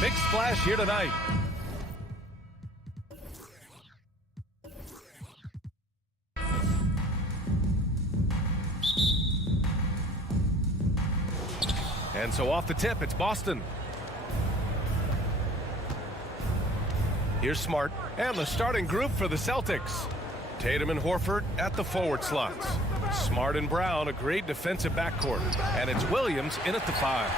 Big splash here tonight. And so off the tip, it's Boston. Here's Smart and the starting group for the Celtics. Tatum and Horford at the forward slots. Smart and Brown, a great defensive backcourt. And it's Williams in at the 5.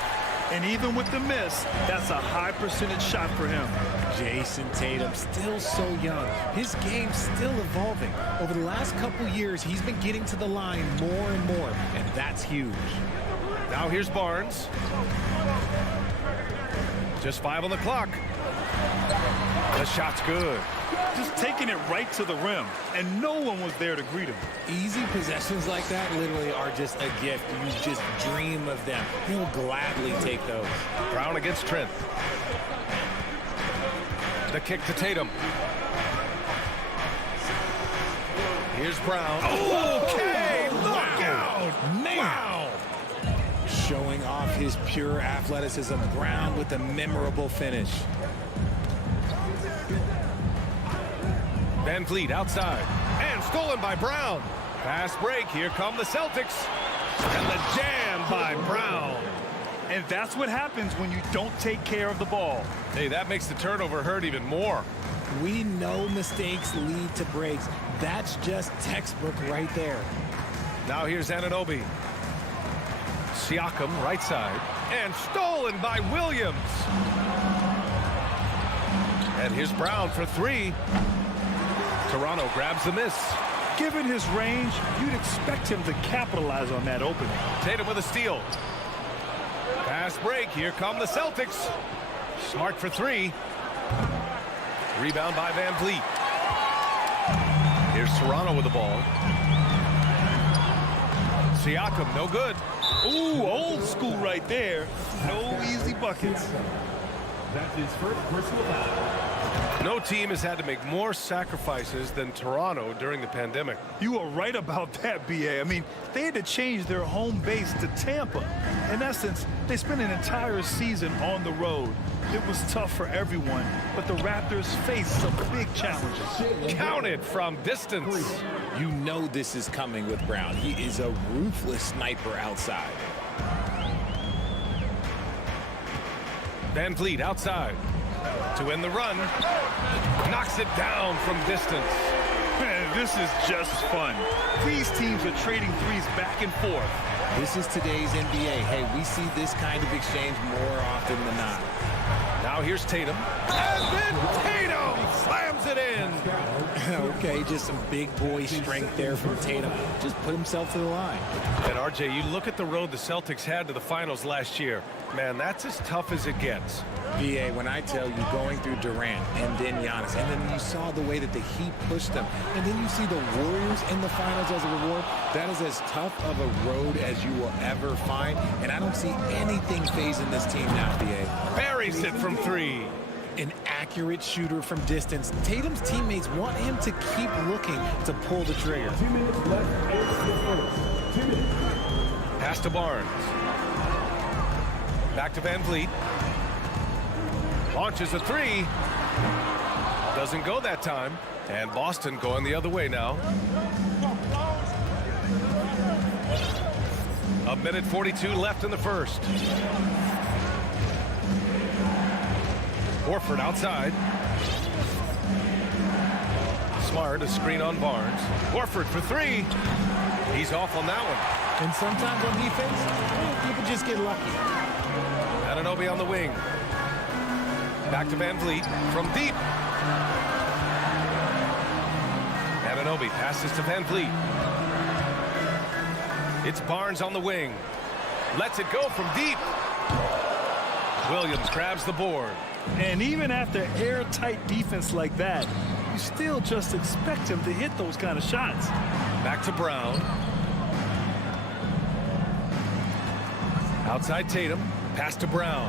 And even with the miss, that's a high percentage shot for him. Jason Tatum, still so young. His game's still evolving. Over the last couple years, he's been getting to the line more and more, and that's huge. Now here's Barnes. Just 5 on the clock. The shot's good. Just taking it right to the rim, and no one was there to greet him. Easy possessions like that literally are just a gift. You just dream of them. He'll gladly take those. Brown against Trent. The kick to Tatum. Here's Brown. Okay, look out! Man! Wow! Showing off his pure athleticism. Brown with a memorable finish. Van Vliet outside. And stolen by Brown. Fast break. Here come the Celtics. And the jam by Brown. And that's what happens when you don't take care of the ball. Hey, that makes the turnover hurt even more. We know mistakes lead to breaks. That's just textbook right there. Now here's Anunoby. Siakam, right side. And stolen by Williams. And here's Brown for 3. Toronto grabs the miss. Given his range, you'd expect him to capitalize on that opening. Tatum with a steal. Fast break. Here come the Celtics. Smart for 3. Rebound by Van Vliet. Here's Toronto with the ball. Siakam, no good. Ooh, old school right there. No easy buckets. That's his first personal foul. No team has had to make more sacrifices than Toronto during the pandemic. You are right about that, B.A. I mean, they had to change their home base to Tampa. In essence, they spent an entire season on the road. It was tough for everyone, but the Raptors faced some big challenges. Counted from distance. You know this is coming with Brown. He is a ruthless sniper outside. Van Vliet outside to win the run. Knocks it down from distance. Man, this is just fun. These teams are trading threes back and forth. This is today's NBA. Hey, we see this kind of exchange more often than not. Now here's Tatum. And then Tatum slams it in. Okay, just some big boy strength there from Tatum. Just put himself to the line. And RJ, you look at the road the Celtics had to the finals last year. Man, that's as tough as it gets. BA, when I tell you going through Durant and then Giannis, and then you saw the way that the Heat pushed them, and then you see the Warriors in the finals as a reward, that is as tough of a road as you will ever find, and I don't see anything phasing this team now, BA. Buries it from 3. An accurate shooter from distance. Tatum's teammates want him to keep looking to pull the trigger. 2 minutes left in the first. 2 minutes. Pass to Barnes. Back to Van Vliet. Launches a 3. Doesn't go that time. And Boston going the other way now. A minute 42 left in the first. Horford outside. Smart, a screen on Barnes. Horford for 3. He's off on that one. And sometimes on defense, people just get lucky. Anunoby on the wing. Back to Van Vliet from deep. Anunoby passes to Van Vliet. It's Barnes on the wing. Lets it go from deep. Williams grabs the board. And even after airtight defense like that, you still just expect him to hit those kind of shots. Back to Brown. Outside Tatum. Pass to Brown.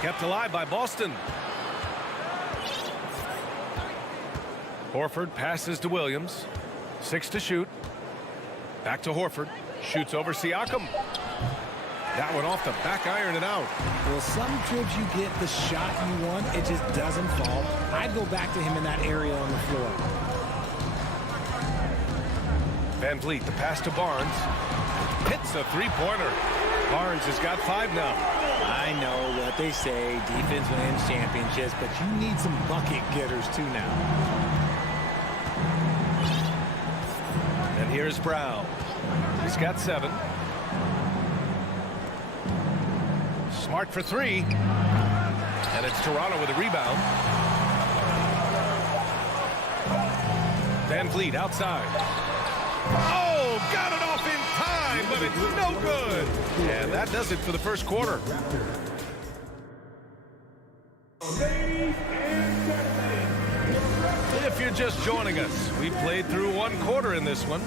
Kept alive by Boston. Horford passes to Williams. 6 to shoot. Back to Horford. Shoots over Siakam. That one off the back iron and out. Well, some trips you get the shot you want, it just doesn't fall. I'd go back to him in that area on the floor. Van Vliet, the pass to Barnes. Hits a three-pointer. Barnes has got 5 now. I know what they say, defense wins championships, but you need some bucket getters too now. And here's Brown. He's got 7. Smart for 3. And it's Toronto with a rebound. Van Vliet outside. Oh, got it off in time, but it's no good. And that does it for the first quarter. If you're just joining us, we played through 1 quarter in this one.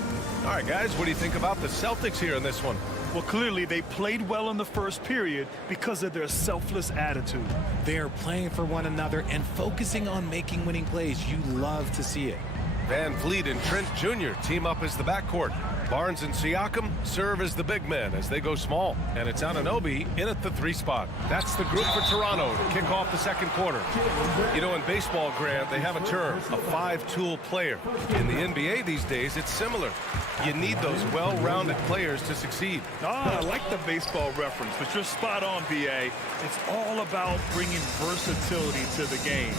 All right, guys, what do you think about the Celtics here in this one? Well, clearly they played well in the first period because of their selfless attitude. They are playing for one another and focusing on making winning plays. You love to see it. Van Vliet and Trent Jr. team up as the backcourt. Barnes and Siakam serve as the big men as they go small. And it's Anunoby in at the 3 spot. That's the group for Toronto to kick off the second quarter. You know, in baseball, Grant, they have a term, a 5-tool player. In the NBA these days, it's similar. You need those well-rounded players to succeed. I like the baseball reference, but you're spot on, B.A. It's all about bringing versatility to the game.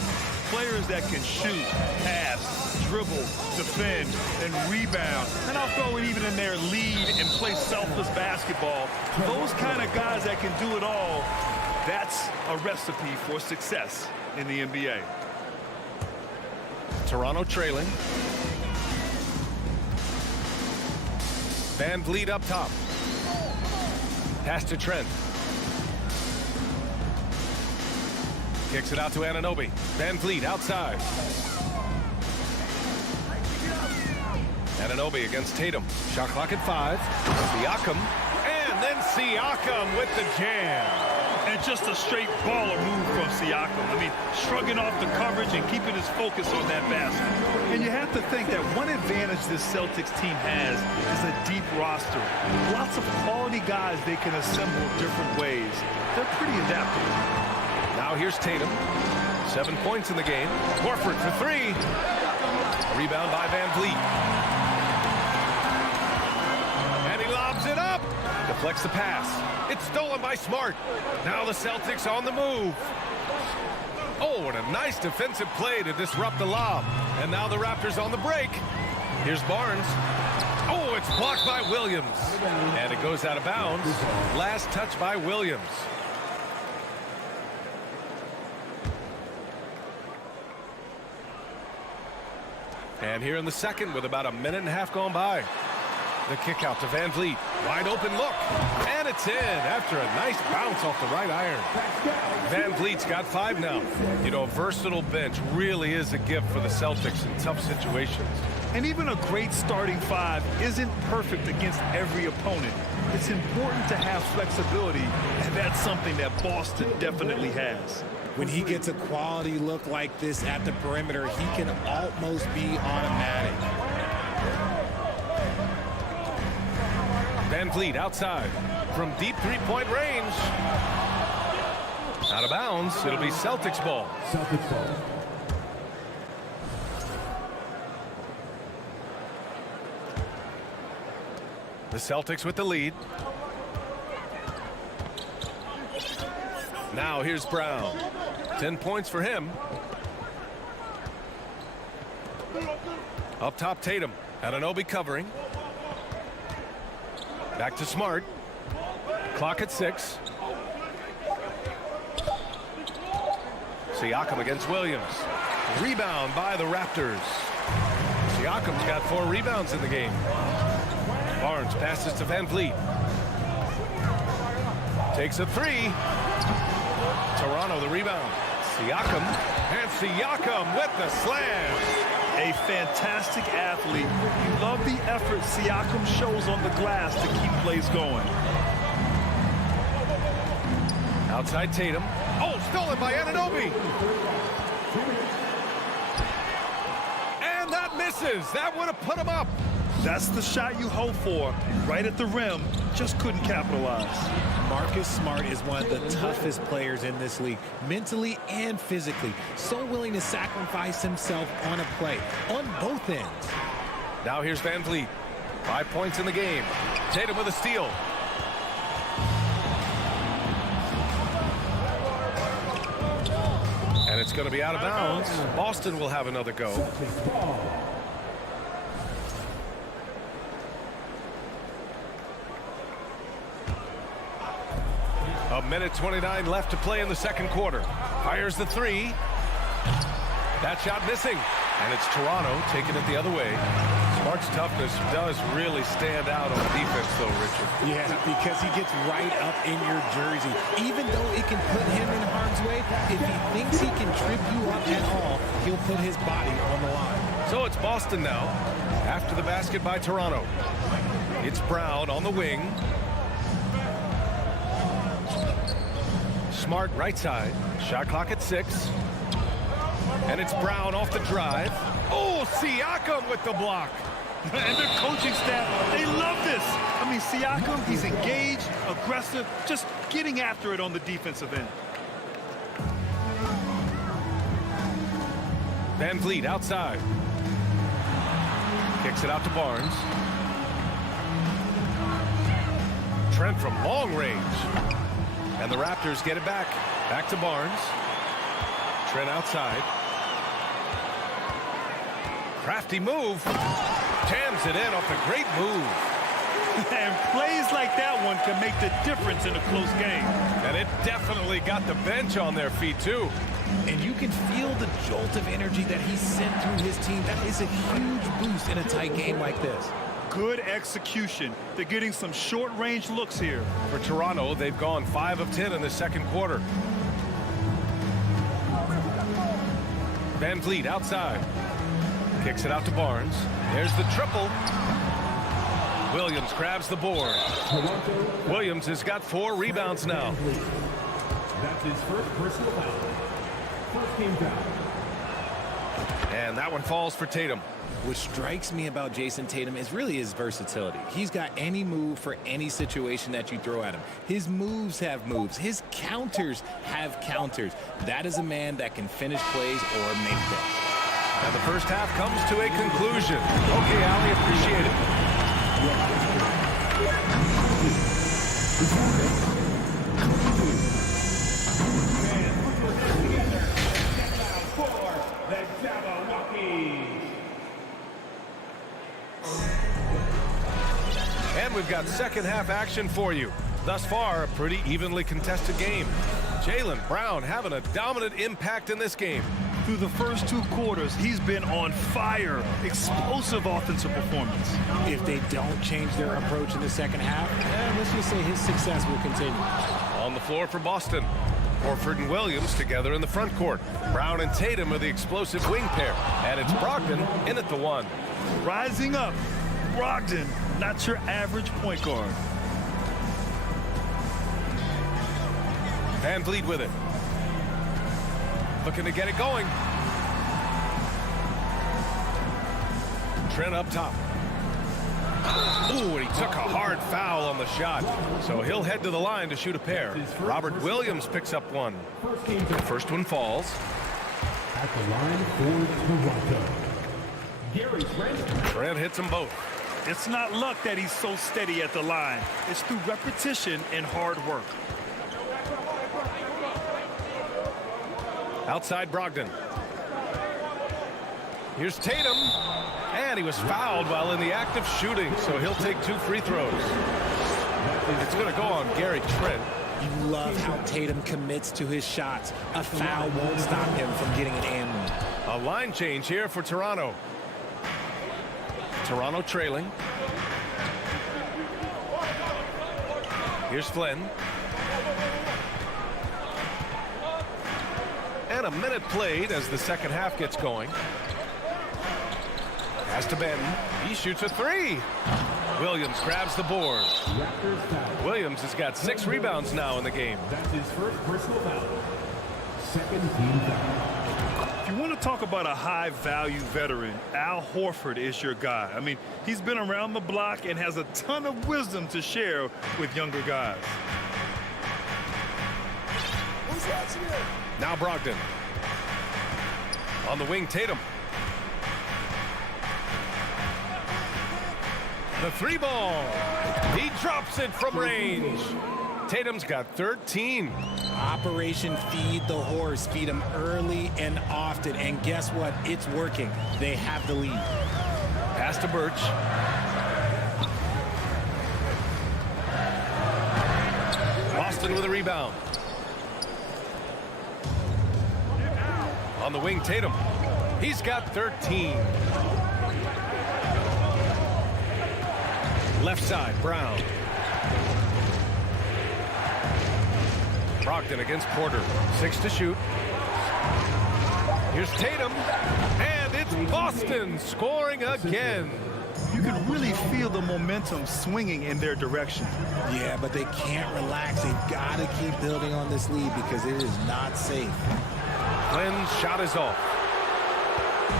Players that can shoot, pass, dribble, defend, and rebound. And I'll throw it even in there, lead and play selfless basketball. Those kind of guys that can do it all, that's a recipe for success in the NBA. Toronto trailing. Van Vliet up top. Pass to Trent. Kicks it out to Anunoby. Van Vliet outside. Anunoby against Tatum. Shot clock at 5. Siakam. And then Siakam with the jam. And just a straight baller move from Siakam. I mean, shrugging off the coverage and keeping his focus on that basket. And you have to think that one advantage this Celtics team has is a deep roster. Lots of quality guys they can assemble different ways. They're pretty adaptable. Now here's Tatum. 7 points in the game. Horford for 3. Rebound by Van Vliet. And he lobs it up. Deflects the pass. It's stolen by Smart. Now the Celtics on the move. Oh, what a nice defensive play to disrupt the lob. And now the Raptors on the break. Here's Barnes. Oh, it's blocked by Williams. And it goes out of bounds. Last touch by Williams. And here in the second with about a minute and a half gone by. The kick out to Van Vliet. Wide open look. And it's in after a nice bounce off the right iron. Van Vliet's got 5 now. You know, a versatile bench really is a gift for the Celtics in tough situations. And even a great starting 5 isn't perfect against every opponent. It's important to have flexibility, and that's something that Boston definitely has. When he gets a quality look like this at the perimeter, he can almost be automatic. Van Vliet outside from deep 3-point range. Out of bounds. It'll be Celtics ball. Celtics ball. The Celtics with the lead. Now here's Brown. 10 points for him. Up top, Tatum. Anunoby covering. Back to Smart. Clock at 6. Siakam against Williams. Rebound by the Raptors. Siakam's got 4 rebounds in the game. Barnes passes to Van Vliet. Takes a 3. Toronto the rebound. Siakam. And Siakam with the slam. A fantastic athlete. You love the effort Siakam shows on the glass to keep plays going. Outside Tatum. Oh, stolen by Anunoby. And that misses. That would have put him up. That's the shot you hope for. Right at the rim. Just couldn't capitalize. Marcus Smart is one of the toughest players in this league, mentally and physically. So willing to sacrifice himself on a play, on both ends. Now here's Van Vliet. 5 points in the game. Tatum with a steal. And it's going to be out of bounds. Boston will have another go. A minute 29 left to play in the second quarter. Fires the three. That shot missing. And it's Toronto taking it the other way. Smart's toughness does really stand out on defense, though, Richard. Yeah, because he gets right up in your jersey. Even though it can put him in harm's way, if he thinks he can trip you up at all, he'll put his body on the line. So it's Boston now, after the basket by Toronto. It's Brown on the wing. Smart right side. Shot clock at 6. And it's Brown off the drive. Oh, Siakam with the block. And their coaching staff, they love this. I mean, Siakam, he's engaged, aggressive, just getting after it on the defensive end. Van Vliet outside. Kicks it out to Barnes. Trent from long range. And the Raptors get it back. Back to Barnes. Trent outside. Crafty move. Jams it in off a great move. And plays like that one can make the difference in a close game. And it definitely got the bench on their feet, too. And you can feel the jolt of energy that he sent through his team. That is a huge boost in a tight game like this. Good execution. They're getting some short-range looks here. For Toronto, they've gone 5 of 10 in the second quarter. Van Vliet outside. Kicks it out to Barnes. There's the triple. Williams grabs the board. Williams has got 4 rebounds now. That's his first personal foul. First team foul. And that one falls for Tatum. What strikes me about Jason Tatum is really his versatility. He's got any move for any situation that you throw at him. His moves have moves. His counters have counters. That is a man that can finish plays or make them. And the first half comes to a conclusion. Okay, Allie, appreciate it. And we've got second half action for you. Thus far, a pretty evenly contested game. Jaylen Brown having a dominant impact in this game. Through the first 2 quarters, he's been on fire. Explosive offensive performance. If they don't change their approach in the second half, let's just say his success will continue. On the floor for Boston. Horford and Williams together in the front court. Brown and Tatum are the explosive wing pair. And it's Brogdon in at the 1. Rising up, Brogdon, not your average point guard. Van Vliet with it. Looking to get it going. Trent up top. Ooh, and he took a hard foul on the shot. So he'll head to the line to shoot a pair. Robert Williams picks up 1. The first one falls. At the line for Toronto, Gary Trent. Trent hits them both. It's not luck that he's so steady at the line. It's through repetition and hard work. Outside Brogdon. Here's Tatum. And he was fouled while in the act of shooting, so he'll take 2 free throws. It's going to go on Gary Trent. You love how Tatum commits to his shots. A foul won't stop him from getting an and one. A line change here for Toronto. Toronto trailing. Here's Flynn. And a minute played as the second half gets going. Pass to Benton. He shoots a 3. Williams grabs the board. Williams has got 6 rebounds now in the game. That's his first personal foul. Second team foul. If you want to talk about a high-value veteran, Al Horford is your guy. I mean, he's been around the block and has a ton of wisdom to share with younger guys. Now Brogdon. On the wing, Tatum. The three ball. He drops it from range. Tatum's got 13. Operation Feed the Horse. Feed him early and often. And guess what? It's working. They have the lead. Pass to Birch. Boston with a rebound. On the wing, Tatum. He's got 13. Left side, Brown. Brogdon against Porter. 6 to shoot. Here's Tatum. And it's Boston scoring again. You can really feel the momentum swinging in their direction. Yeah, but they can't relax. They've got to keep building on this lead because it is not safe. Flynn's shot is off.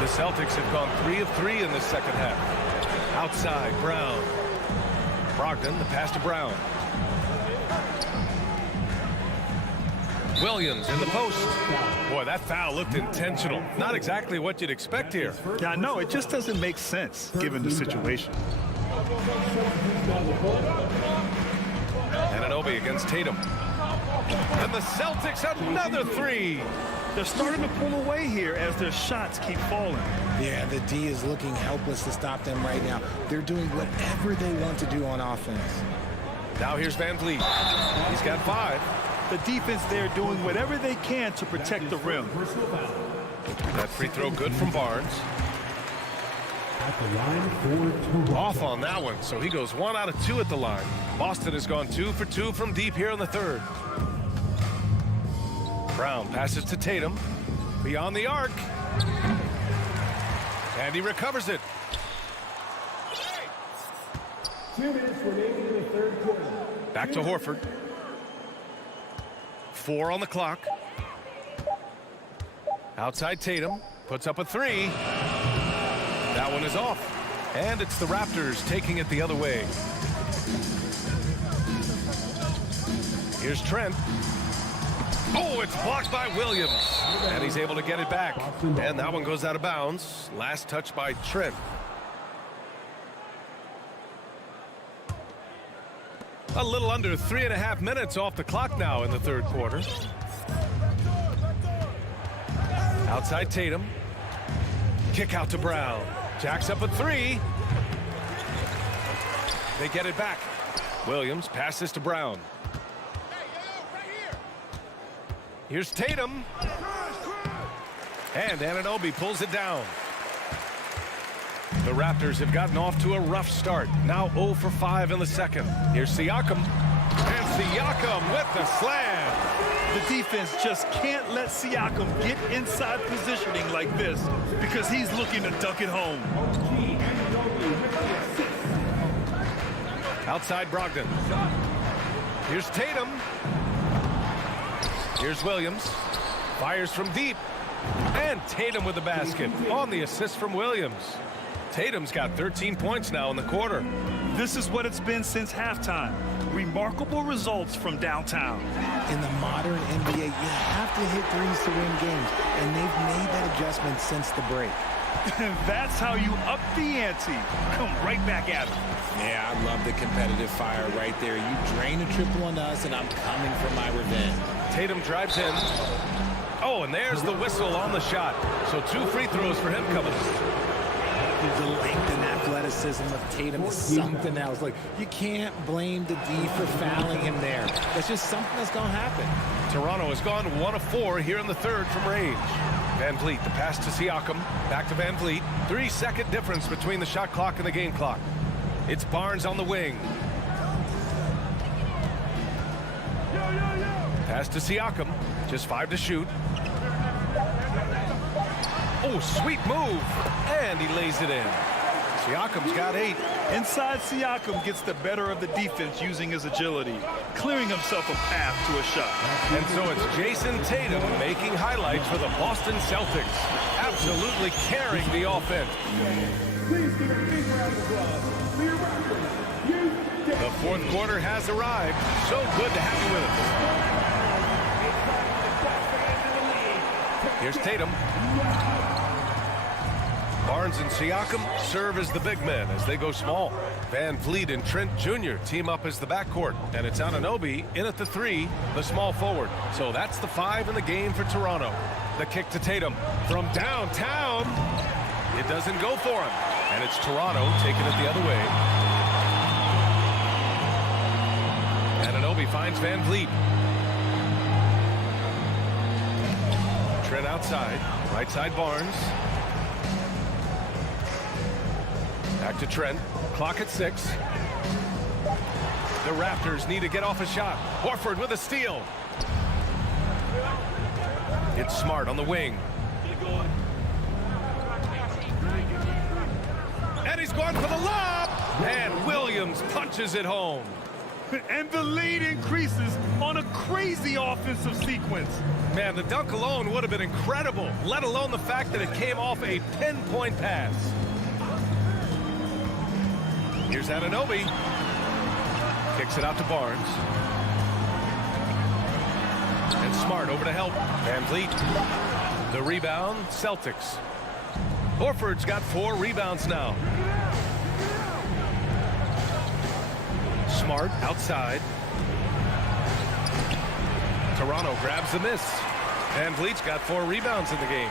The Celtics have gone 3 of 3 in the second half. Outside, Brown. Brogdon, the pass to Brown. Williams in the post. Boy, that foul looked intentional. Not exactly what you'd expect here. Yeah, I know. It just doesn't make sense given the situation. Anunoby against Tatum. And the Celtics another three. They're starting to pull away here as their shots keep falling. Yeah, the D is looking helpless to stop them right now. They're doing whatever they want to do on offense. Now here's Van Vliet. He's got 5. The defense there doing whatever they can to protect the rim. That free throw good from Barnes. At the line for 2. Off on that one, so he goes 1 out of 2 at the line. Boston has gone 2 for 2 from deep here in the third. Brown passes to Tatum. Beyond the arc. And he recovers it. 2 minutes remaining in the third quarter. Back to Horford. 4 on the clock. Outside Tatum. Puts up a 3. That one is off. And it's the Raptors taking it the other way. Here's Trent. Oh, it's blocked by Williams. And he's able to get it back. And that one goes out of bounds. Last touch by Trent. A little under 3.5 minutes off the clock now in the third quarter. Outside Tatum. Kick out to Brown. Jacks up a 3. They get it back. Williams passes to Brown. Here's Tatum. And Anunoby pulls it down. The Raptors have gotten off to a rough start. Now 0 for 5 in the second. Here's Siakam. And Siakam with the slam. The defense just can't let Siakam get inside positioning like this because he's looking to dunk it home. Outside Brogdon. Here's Tatum. Here's Williams. Fires from deep. And Tatum with the basket on the assist from Williams. Tatum's got 13 points now in the quarter. This is what it's been since halftime. Remarkable results from downtown. In the modern NBA, you have to hit threes to win games, and they've made that adjustment since the break. And that's how you up the ante. Come right back at it. Yeah, I love the competitive fire right there. You drain a triple on us, and I'm coming for my revenge. Tatum drives in. Oh, and there's the whistle on the shot. So 2 free throws for him coming. The length and athleticism of Tatum is something else. Like, you can't blame the D for fouling him there. That's just something that's going to happen. Toronto has gone 1 of 4 here in the third from range. Van Vliet, the pass to Siakam. Back to Van Vliet. 3-second difference between the shot clock and the game clock. It's Barnes on the wing. Pass to Siakam. Just 5 to shoot. Oh, sweet move. And he lays it in. Siakam's got 8. Inside Siakam gets the better of the defense using his agility, clearing himself a path to a shot. And so it's Jason Tatum making highlights for the Boston Celtics. Absolutely carrying the offense. Please give a big round of applause for your Raptors. The fourth quarter has arrived. So good to have you with us. Here's Tatum. Barnes and Siakam serve as the big men as they go small. Van Vliet and Trent Jr. team up as the backcourt. And it's Anunoby in at the 3, the small forward. So that's the 5 in the game for Toronto. The kick to Tatum from downtown. It doesn't go for him. And it's Toronto taking it the other way. Anunoby finds Van Vliet. Trent outside. Right side Barnes. Back to Trent. Clock at 6. The Raptors need to get off a shot. Horford with a steal. It's Smart on the wing. And he's going for the lob. And Williams punches it home. And the lead increases on a crazy offensive sequence. Man, the dunk alone would have been incredible, let alone the fact that it came off a 10-point pass. Here's Anunoby. Kicks it out to Barnes. And Smart over to help. Van Vliet. The rebound, Celtics. Horford's got 4 rebounds now. Smart outside. Toronto grabs the miss. Van Vliet's got 4 rebounds in the game.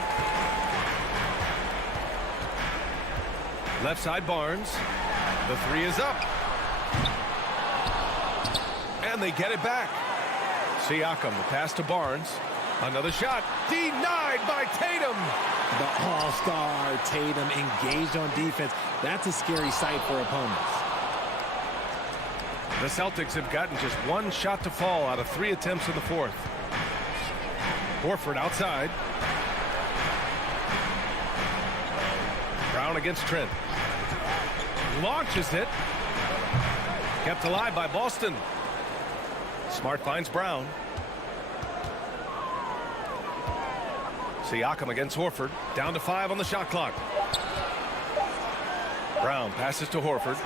Left side Barnes. The 3 is up. And they get it back. Siakam, the pass to Barnes. Another shot. Denied by Tatum. The all-star Tatum engaged on defense. That's a scary sight for opponents. The Celtics have gotten just 1 shot to fall out of 3 attempts in the 4th. Horford outside. Brown against Trent. Launches it. Kept alive by Boston. Smart finds Brown. Siakam against Horford. Down to 5 on the shot clock. Brown passes to Horford.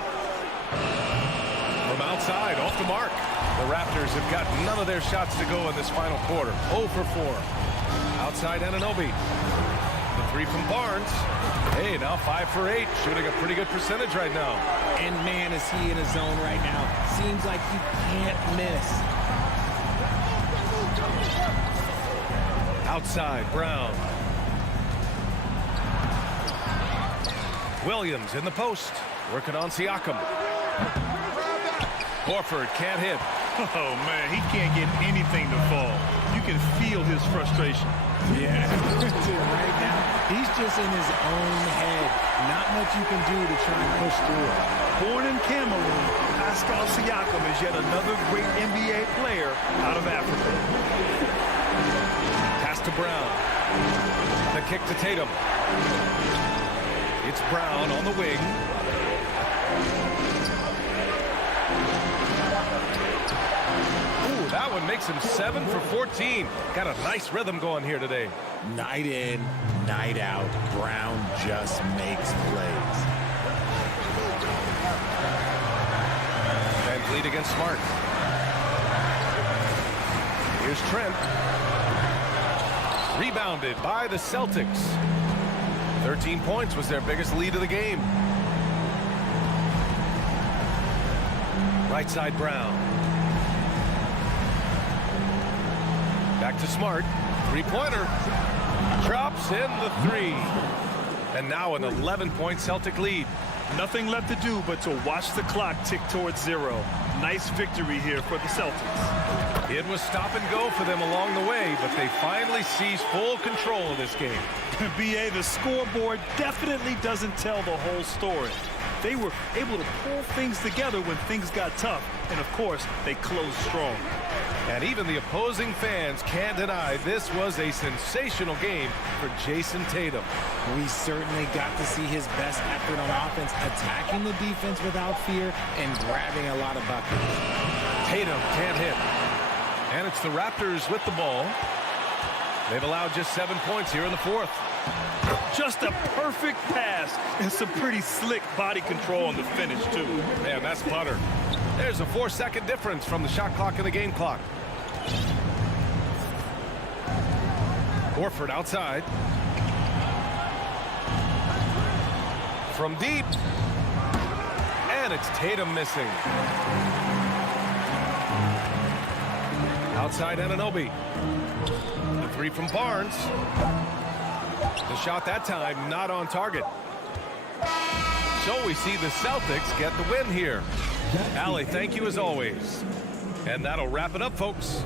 From outside, off the mark. The Raptors have got none of their shots to go in this final quarter. 0 for 4. Outside Anunoby. The 3 from Barnes. Hey, now 5 for 8. Shooting a pretty good percentage right now. And man, is he in a zone right now. Seems like he can't miss. Outside, Brown. Williams in the post. Working on Siakam. Horford can't hit. Oh, man, he can't get anything to fall. You can feel his frustration. Yeah, right now, he's just in his own head. Not much you can do to try and push through it. Born in Cameroon, Pascal Siakam is yet another great NBA player out of Africa. Pass to Brown. The kick to Tatum. It's Brown on the wing. Ooh, that one makes him 7 for 14. Got a nice rhythm going here today. Night in, night out, Brown just makes plays. Van Vliet against Smart. Here's Trent. Rebounded by the Celtics. 13 points was their biggest lead of the game. Right side Brown. Back to Smart. 3-pointer. Drops in the 3. And now an 11-point Celtic lead. Nothing left to do but to watch the clock tick towards 0. Nice victory here for the Celtics. It was stop and go for them along the way, but they finally seized full control of this game. BA, the scoreboard definitely doesn't tell the whole story. They were able to pull things together when things got tough, and of course, they closed strong. And even the opposing fans can't deny this was a sensational game for Jason Tatum. We certainly got to see his best effort on offense, attacking the defense without fear and grabbing a lot of buckets. Tatum can't hit. And it's the Raptors with the ball. They've allowed just 7 points here in the 4th. Just a perfect pass and some pretty slick body control on the finish, too. Man, that's butter. There's a 4-second difference from the shot clock and the game clock. Horford outside. From deep. And it's Tatum missing. Outside Anunoby. The three from Barnes. The shot that time not on target. So we see the Celtics get the win here. Allie, thank you as always. And that'll wrap it up, folks.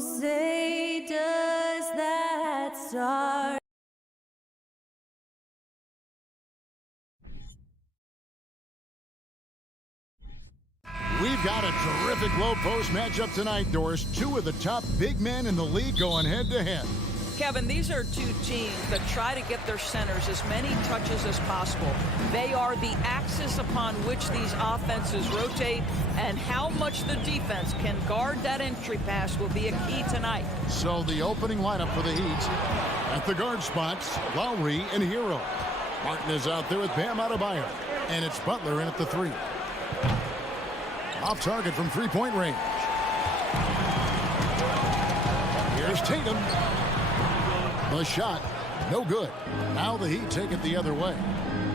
Oh, say does that star We've got a terrific low post matchup tonight, Doris. Two of the top big men in the league going head-to-head. Kevin, these are two teams that try to get their centers as many touches as possible. They are the axis upon which these offenses rotate, and how much the defense can guard that entry pass will be a key tonight. So the opening lineup for the Heat. At the guard spots, Lowry and Hero. Martin is out there with Bam Adebayo. And it's Butler in at the 3. Off target from three-point range. Here's Tatum. The shot, no good. Now the Heat take it the other way.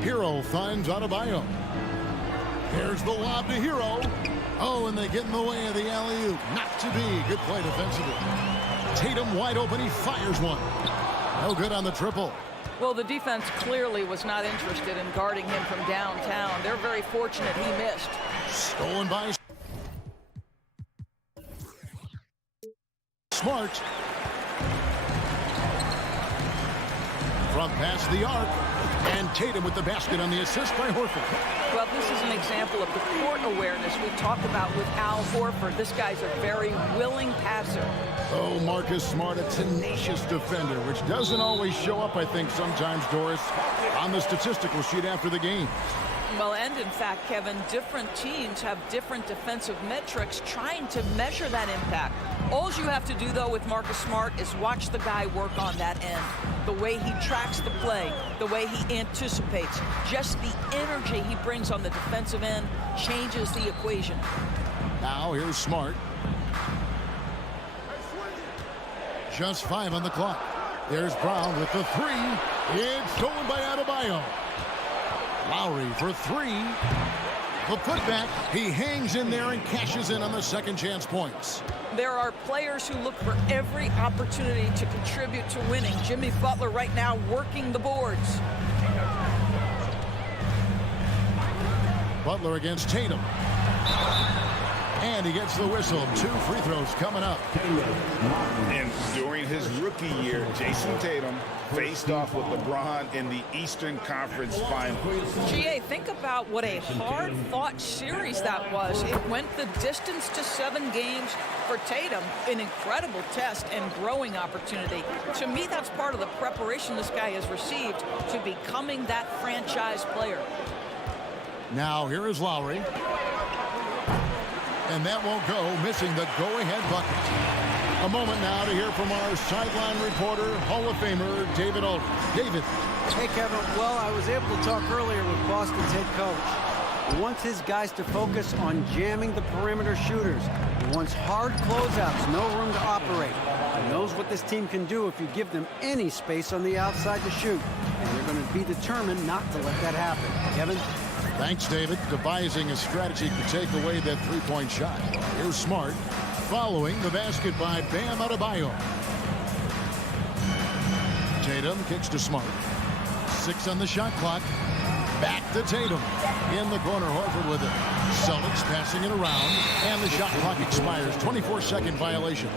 Hero finds Adebayo. Here's the lob to Hero. Oh, and they get in the way of the alley-oop. Not to be. Good play defensively. Tatum wide open. He fires one. No good on the triple. Well, the defense clearly was not interested in guarding him from downtown. They're very fortunate he missed. Stolen by Smart. From past the arc. And Tatum with the basket on the assist by Horford. Well, this is an example of the court awareness we talked about with Al Horford. This guy's a very willing passer. Oh, Marcus Smart, a tenacious defender, which doesn't always show up, I think, sometimes, Doris, on the statistical sheet after the game. Well, and in fact, Kevin, different teams have different defensive metrics trying to measure that impact. All you have to do, though, with Marcus Smart is watch the guy work on that end. The way he tracks the play, the way he anticipates, just the energy he brings on the defensive end changes the equation. Now here's Smart. Just 5 on the clock. There's Brown with the 3. It's stolen by Adebayo. Lowry for 3. The putback. He hangs in there and cashes in on the second chance points. There are players who look for every opportunity to contribute to winning. Jimmy Butler right now working the boards. Butler against Tatum. And he gets the whistle. 2 free throws coming up. And during his rookie year, Jason Tatum faced off with LeBron in the Eastern Conference Finals. GA, think about what a hard-fought series that was. It went the distance to 7 games for Tatum. An incredible test and growing opportunity. To me, that's part of the preparation this guy has received to becoming that franchise player. Now here is Lowry. And that won't go, missing the go-ahead bucket. A moment now to hear from our sideline reporter, Hall of Famer, David Aldridge. David. Hey, Kevin. Well, I was able to talk earlier with Boston's head coach. He wants his guys to focus on jamming the perimeter shooters. He wants hard closeouts, no room to operate. He knows what this team can do if you give them any space on the outside to shoot. And they're going to be determined not to let that happen. Kevin? Thanks, David. Devising a strategy to take away that three-point shot. Here's Smart, following the basket by Bam Adebayo. Tatum kicks to Smart. 6 on the shot clock. Back to Tatum. In the corner, Horford with it. Celtics passing it around, and the shot clock expires. 24-second violation.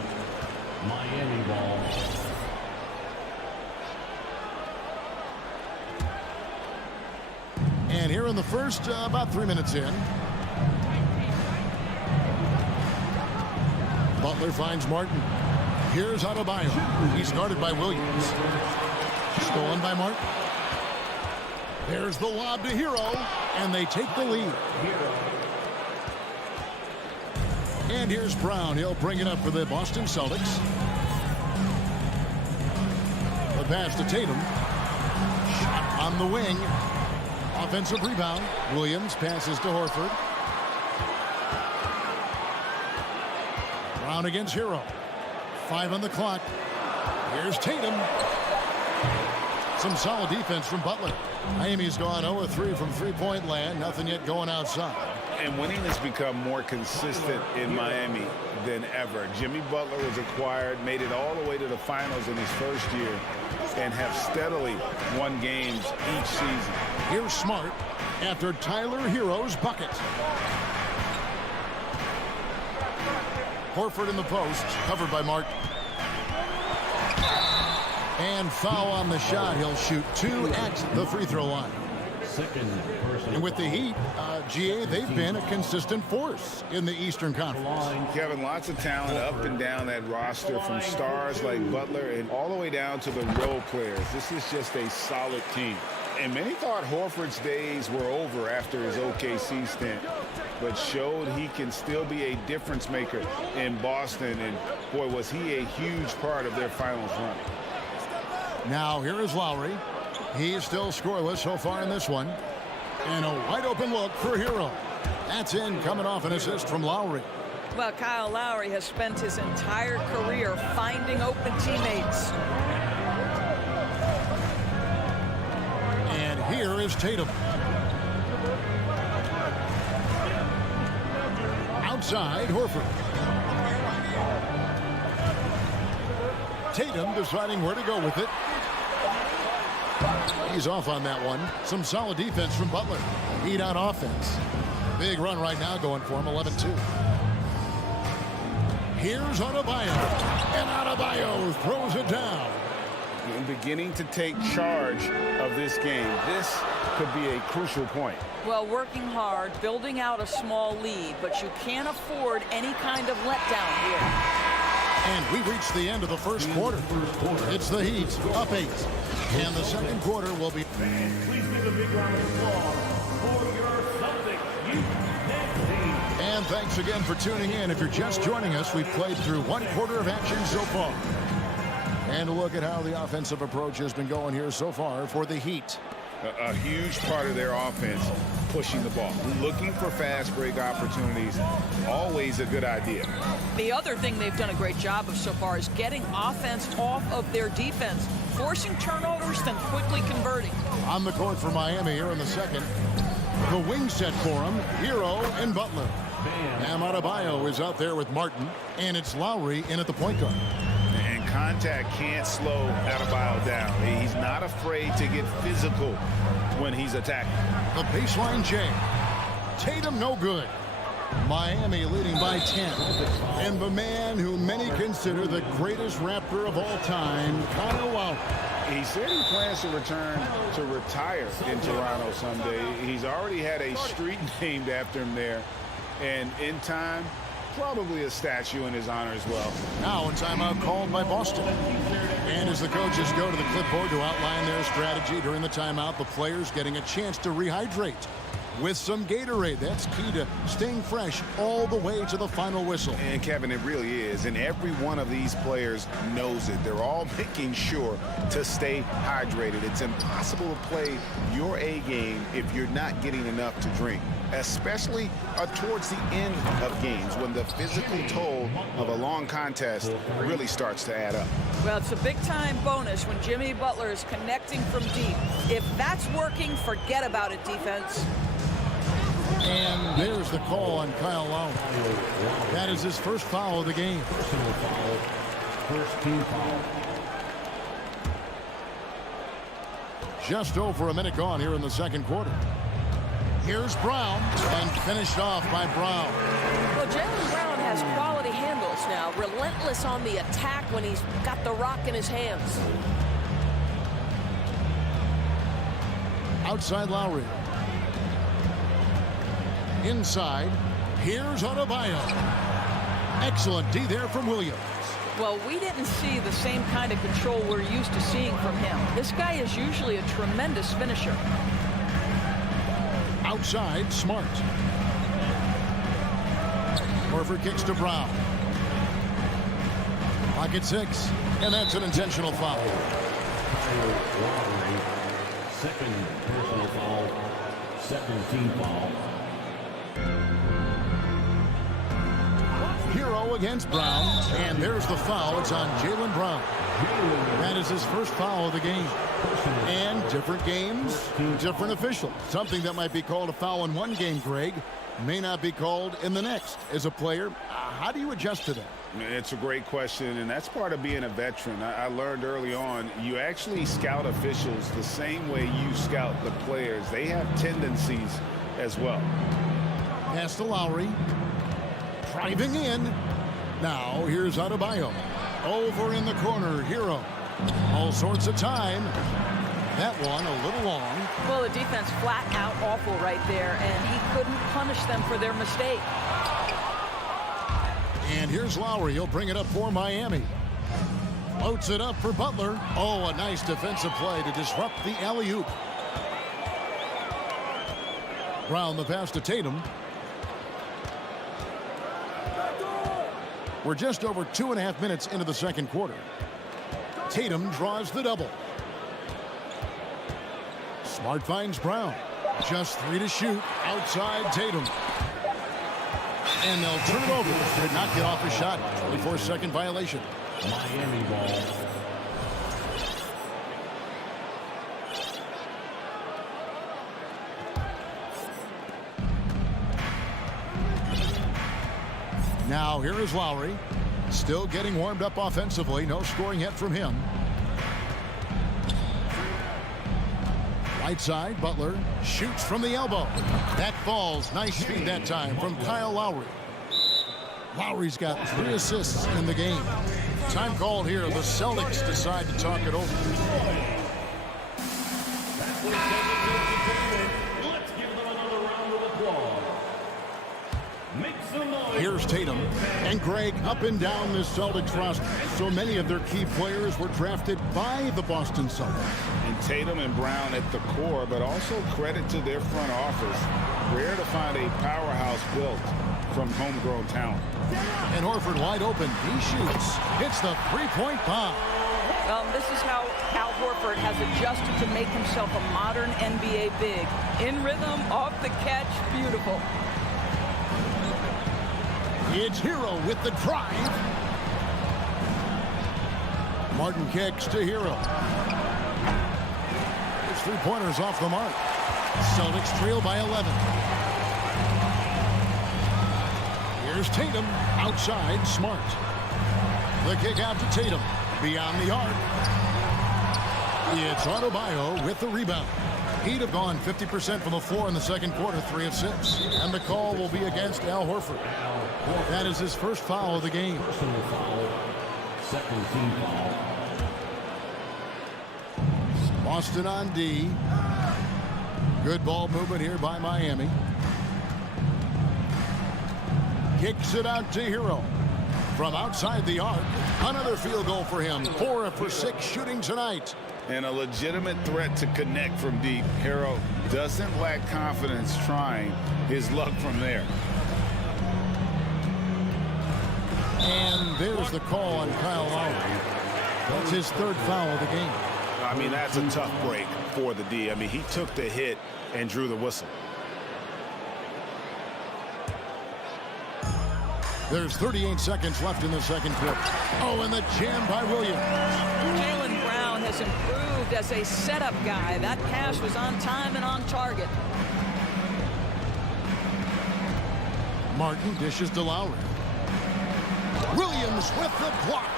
Miami ball. And here in the first, about 3 minutes in. Butler finds Martin. Here's Adebayo. He's guarded by Williams. Stolen by Martin. There's the lob to Hero, and they take the lead. And here's Brown. He'll bring it up for the Boston Celtics. The pass to Tatum. Shot on the wing. Offensive rebound. Williams passes to Horford. Brown against Hero. 5 on the clock. Here's Tatum. Some solid defense from Butler. Miami's gone 0-3 from three-point land. Nothing yet going outside. And winning has become more consistent in Miami than ever. Jimmy Butler was acquired, made it all the way to the finals in his first year, and have steadily won games each season. Here's Smart after Tyler Hero's bucket. Horford in the post, covered by Martin. And foul on the shot. He'll shoot 2 at the free throw line. And with the Heat, GA, they've been a consistent force in the Eastern Conference. Kevin, lots of talent up and down that roster, from stars like Butler and all the way down to the role players. This is just a solid team. And many thought Horford's days were over after his OKC stint, but showed he can still be a difference maker in Boston. And boy, was he a huge part of their finals run. Now here is Lowry. He's still scoreless so far in this one. And a wide open look for Hero. That's in, coming off an assist from Lowry. Well, Kyle Lowry has spent his entire career finding open teammates. And here is Tatum. Outside, Horford. Tatum deciding where to go with it. He's off on that one. Some solid defense from Butler. Heat on offense. Big run right now going for him, 11-2. Here's Adebayo. And Adebayo throws it down. And beginning to take charge of this game. This could be a crucial point. Well, working hard, building out a small lead, but you can't afford any kind of letdown here. And we reach the end of the first quarter. It's the Heat, up 8. And the second quarter will be... Please give a big round of applause for your Celtics Youth Next Team. And thanks again for tuning in. If you're just joining us, we've played through one quarter of action so far. And a look at how the offensive approach has been going here so far for the Heat. A huge part of their offense, pushing the ball. Looking for fast break opportunities, always a good idea. The other thing they've done a great job of so far is getting offense off of their defense, forcing turnovers, then quickly converting. On the court for Miami here in the second. The wing set for him, Hero and Butler. Bam Adebayo is out there with Martin, and it's Lowry in at the point guard. And contact can't slow Adebayo down. He's not afraid to get physical when he's attacking. The baseline J. Tatum no good. Miami leading by 10. And the man who many consider the greatest Raptor of all time, Kyle Lowry. He said he plans to return to retire in Toronto someday. He's already had a street named after him there. And in time, probably a statue in his honor as well. Now a timeout called by Boston. And as the coaches go to the clipboard to outline their strategy during the timeout, the players getting a chance to rehydrate with some Gatorade. That's key to staying fresh all the way to the final whistle. And Kevin, it really is. And every one of these players knows it. They're all making sure to stay hydrated. It's impossible to play your A game if you're not getting enough to drink, especially towards the end of games when the physical toll of a long contest really starts to add up. Well, it's a big-time bonus when Jimmy Butler is connecting from deep. If that's working, forget about it, defense. And there's the call on Kyle Lowry. That is his first foul of the game. Personal foul. First team foul. Just over a minute gone here in the second quarter. Here's Brown, and finished off by Brown. Well, Jaylen Brown has quality handles now. Relentless on the attack when he's got the rock in his hands. Outside Lowry. Inside, here's Adebayo. Excellent D there from Williams. Well, we didn't see the same kind of control we're used to seeing from him. This guy is usually a tremendous finisher. Outside, Smart. Horford kicks to Brown. Pocket 6, and that's an intentional foul. Lowry, second personal foul, second team foul. Hero against Brown, and there's the foul. It's on Jaylen Brown. That is his first foul of the game. And different games, different officials. Something that might be called a foul in one game, Greg, may not be called in the next. As a player, how do you adjust to that? It's a great question, and that's part of being a veteran. I learned early on, you actually scout officials the same way you scout the players. They have tendencies as well. Pass to Lowry. Driving in. Now here's Adebayo. Over in the corner, Hero. All sorts of time. That one a little long. Well, the defense flat out awful right there, and he couldn't punish them for their mistake. And here's Lowry. He'll bring it up for Miami. Floats it up for Butler. Oh, a nice defensive play to disrupt the alley-oop. Brown the pass to Tatum. We're just over 2.5 minutes into the second quarter. Tatum draws the double. Smart finds Brown. Just 3 to shoot. Outside Tatum. And they'll turn it over. Did not get off a shot. 24-second violation. Miami ball. Now here is Lowry. Still getting warmed up offensively. No scoring yet from him. Right side, Butler shoots from the elbow. That falls. Nice feed that time from Kyle Lowry. Lowry's got 3 assists in the game. Time called here. The Celtics decide to talk it over. Let's give them another round of applause. Make some noise. Here's Tatum. And Greg, up and down this Celtics roster, so many of their key players were drafted by the Boston Celtics. And Tatum and Brown at the core, but also credit to their front office. Rare to find a powerhouse built from homegrown talent. And Horford wide open. He shoots. Hits the three-point bomb. This is how Al Horford has adjusted to make himself a modern NBA big. In rhythm, off the catch, beautiful. It's Hero with the drive. Martin kicks to Hero. His 3-pointers off the mark. Celtics trail by 11. Here's Tatum. Outside, Smart. The kick out to Tatum. Beyond the arc. It's Adebayo with the rebound. He'd have gone 50% from the floor in the second quarter, 3 of 6. And the call will be against Al Horford. That is his first foul of the game. Personal foul. Second team foul. Boston on D. Good ball movement here by Miami. Kicks it out to Hero. From outside the arc, another field goal for him. 4 for 6 shooting tonight. And a legitimate threat to connect from deep. Hero doesn't lack confidence trying his luck from there. And there's the call on Kyle Lowry. That's his 3rd foul of the game. I mean, that's a tough break for the D. I mean, he took the hit and drew the whistle. There's 38 seconds left in the second quarter. Oh, and the jam by Williams. Jaylen Brown has improved as a setup guy. That pass was on time and on target. Martin dishes to Lowry. Williams with the block.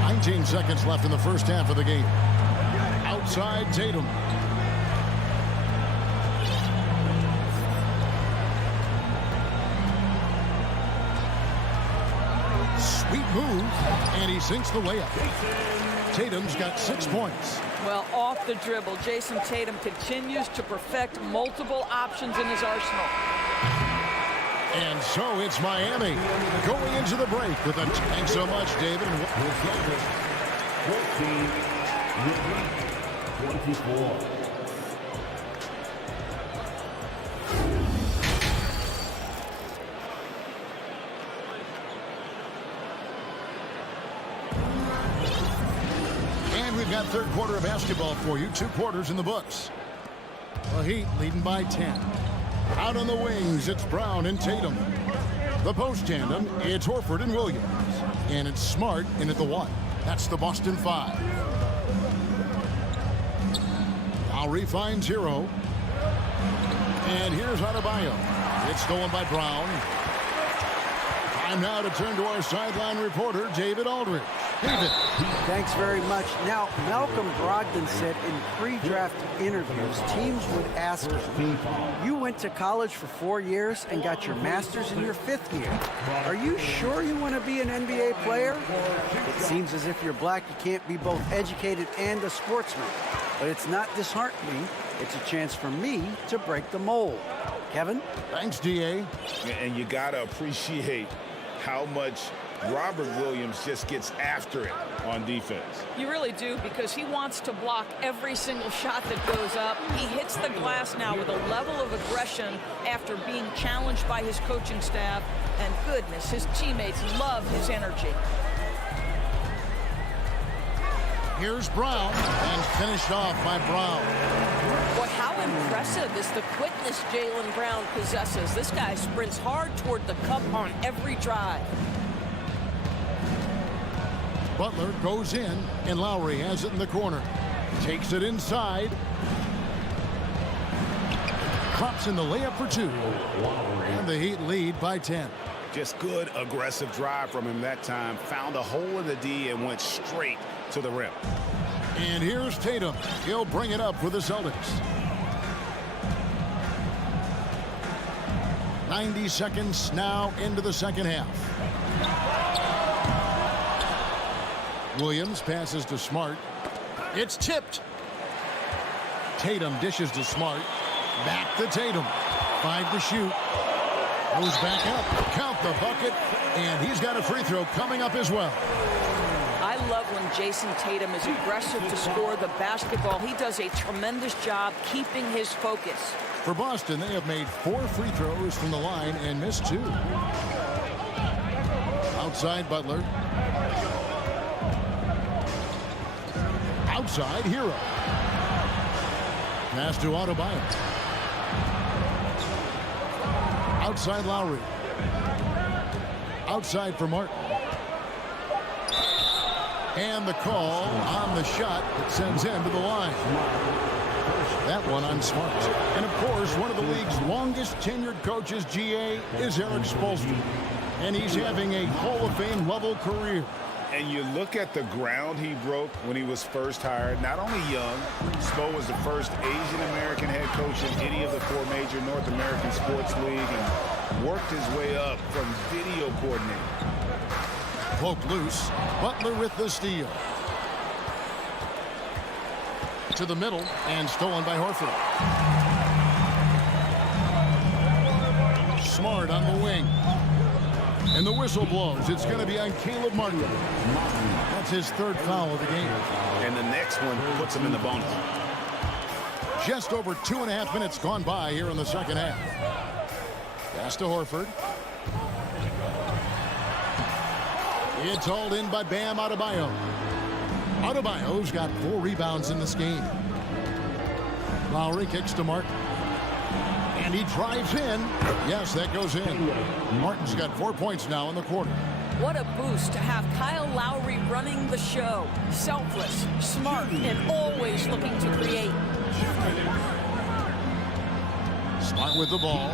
19 seconds left in the first half of the game. Outside Tatum. Sweet move, and he sinks the layup. Tatum's got 6 points. Well, off the dribble, Jason Tatum continues to perfect multiple options in his arsenal. And so it's Miami going into the break with a thanks so much, David. 24. And we've got third quarter of basketball for you. 2 quarters in the books. The Heat leading by 10. Out on the wings, it's Brown and Tatum. The post tandem, it's Horford and Williams. And it's Smart in at the 1. That's the Boston 5. Lowry finds Hero. And here's Adebayo. It's stolen by Brown. Time now to turn to our sideline reporter, David Aldridge. David. Thanks very much. Now, Malcolm Brogdon said in pre-draft interviews, teams would ask him, you went to college for 4 years and got your master's in your 5th year. Are you sure you want to be an NBA player? It seems as if you're black, you can't be both educated and a sportsman. But it's not disheartening. It's a chance for me to break the mold. Kevin? Thanks, D.A. And you got to appreciate how much Robert Williams just gets after it on defense. You really do, because he wants to block every single shot that goes up. He hits the glass now with a level of aggression after being challenged by his coaching staff. And goodness, his teammates love his energy. Here's Brown, and finished off by Brown. Boy, how impressive is the quickness Jaylen Brown possesses. This guy sprints hard toward the cup on every drive. Butler goes in, and Lowry has it in the corner. Takes it inside. Drops in the layup for 2. And the Heat lead by 10. Just good, aggressive drive from him that time. Found a hole in the D and went straight to the rim. And here's Tatum. He'll bring it up for the Celtics. 90 seconds now into the second half. Williams passes to Smart. It's tipped. Tatum dishes to Smart. Back to Tatum. 5 to shoot. Goes back up. Count the bucket. And he's got a free throw coming up as well. I love when Jason Tatum is aggressive to score the basketball. He does a tremendous job keeping his focus. For Boston, they have made 4 free throws from the line and missed 2. Outside Butler. Outside Hero. Pass to Adebayo. Outside Lowry. Outside for Martin. And the call on the shot that sends him to the line. That one on Smart. And of course, one of the league's longest tenured coaches, GA, is Eric Spoelstra. And he's having a Hall of Fame level career. And you look at the ground he broke when he was first hired. Not only young, Spo was the first Asian-American head coach in any of the 4 major North American sports league and worked his way up from video coordinator. Poke loose. Butler with the steal. To the middle and stolen by Horford. Smart on the wing. And the whistle blows. It's going to be on Caleb Martin. That's his 3rd foul of the game. And the next one puts him in the bonus. Just over 2.5 minutes gone by here in the second half. Pass to Horford. It's hauled in by Bam Adebayo. Adebayo's got 4 rebounds in this game. Lowry kicks to Martin. And he drives in. Yes, that goes in. Martin's got 4 points now in the quarter. What a boost to have Kyle Lowry running the show. Selfless, smart, and always looking to create. Smart with the ball.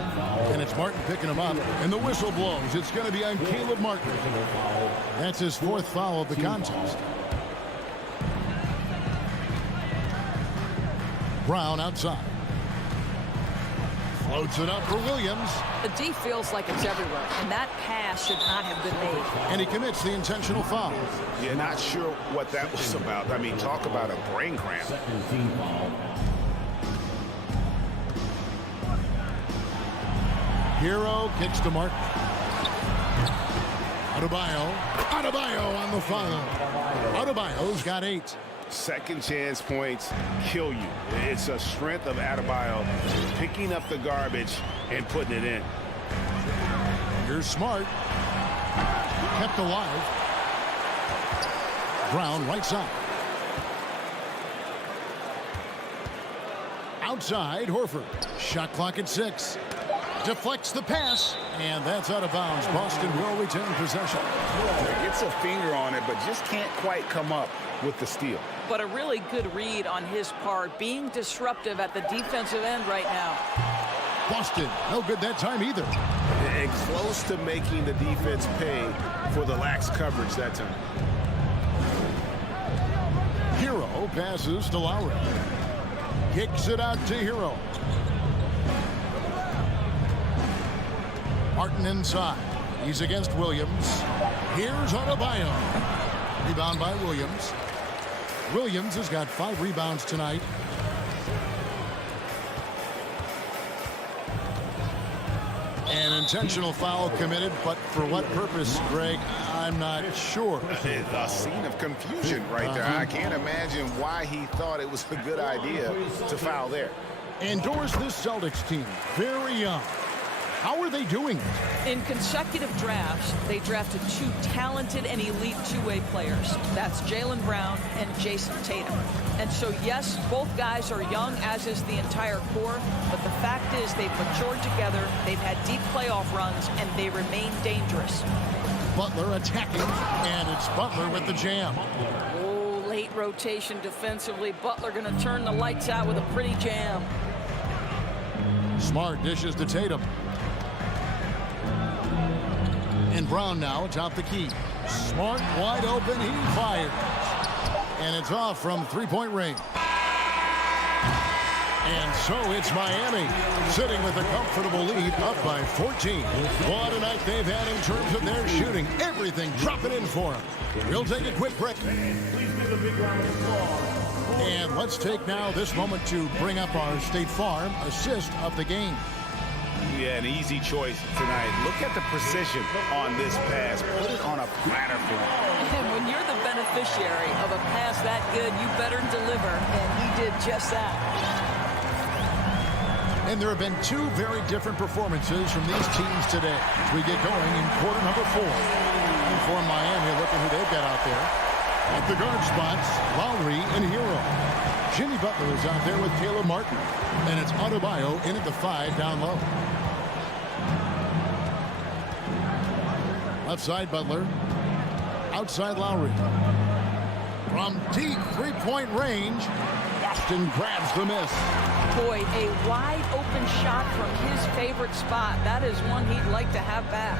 And it's Martin picking him up. And the whistle blows. It's going to be on Caleb Martin. That's his 4th foul of the contest. Brown outside. Floats it up for Williams. The D feels like it's everywhere, and that pass should not have been made. And he commits the intentional foul. You're not sure what that was about. I mean, talk about a brain cramp. Hero kicks to Martin. Adebayo on the foul. Adebayo's got 8. Second chance points kill you. It's a strength of Adebayo picking up the garbage and putting it in. Here's Smart. Kept alive. Brown right side. Outside Horford. Shot clock at 6. Deflects the pass. And that's out of bounds. Boston will retain possession. Gets a finger on it, but just can't quite come up with the steal. But a really good read on his part, being disruptive at the defensive end right now. Boston, no good that time either. And close to making the defense pay for the lax coverage that time. Hero passes to Lowry. Kicks it out to Hero. Martin inside. He's against Williams. Here's Adebayo. Rebound by Williams. Williams has got 5 rebounds tonight. An intentional foul committed, but for what purpose, Greg, I'm not sure. A scene of confusion right there. I can't imagine why he thought it was a good idea to foul there. Endorse this Celtics team. Very young. How are they doing it? In consecutive drafts, they drafted 2 talented and elite two-way players. That's Jaylen Brown and Jason Tatum. And so, yes, both guys are young, as is the entire core, but the fact is they've matured together, they've had deep playoff runs, and they remain dangerous. Butler attacking, and it's Butler with the jam. Oh, late rotation defensively. Butler going to turn the lights out with a pretty jam. Smart dishes to Tatum. And Brown now atop the key. Smart wide open. He fires. And it's off from three-point range. And so it's Miami sitting with a comfortable lead up by 14. What a night they've had in terms of their shooting. Everything dropping in for them. We'll take a quick break. And let's take now this moment to bring up our State Farm assist of the game. Yeah, an easy choice tonight. Look at the precision on this pass. Put it on a platter for him. And when you're the beneficiary of a pass that good, you better deliver. And he did just that. And there have been 2 very different performances from these teams today as we get going in quarter number 4. And for Miami, look at who they've got out there. At the guard spots, Lowry and Hero. Jimmy Butler is out there with Caleb Martin. And it's Adebayo in at the 5 down low. Left side, Butler. Outside, Lowry. From deep three-point range, Boston grabs the miss. Boy, a wide open shot from his favorite spot. That is one he'd like to have back.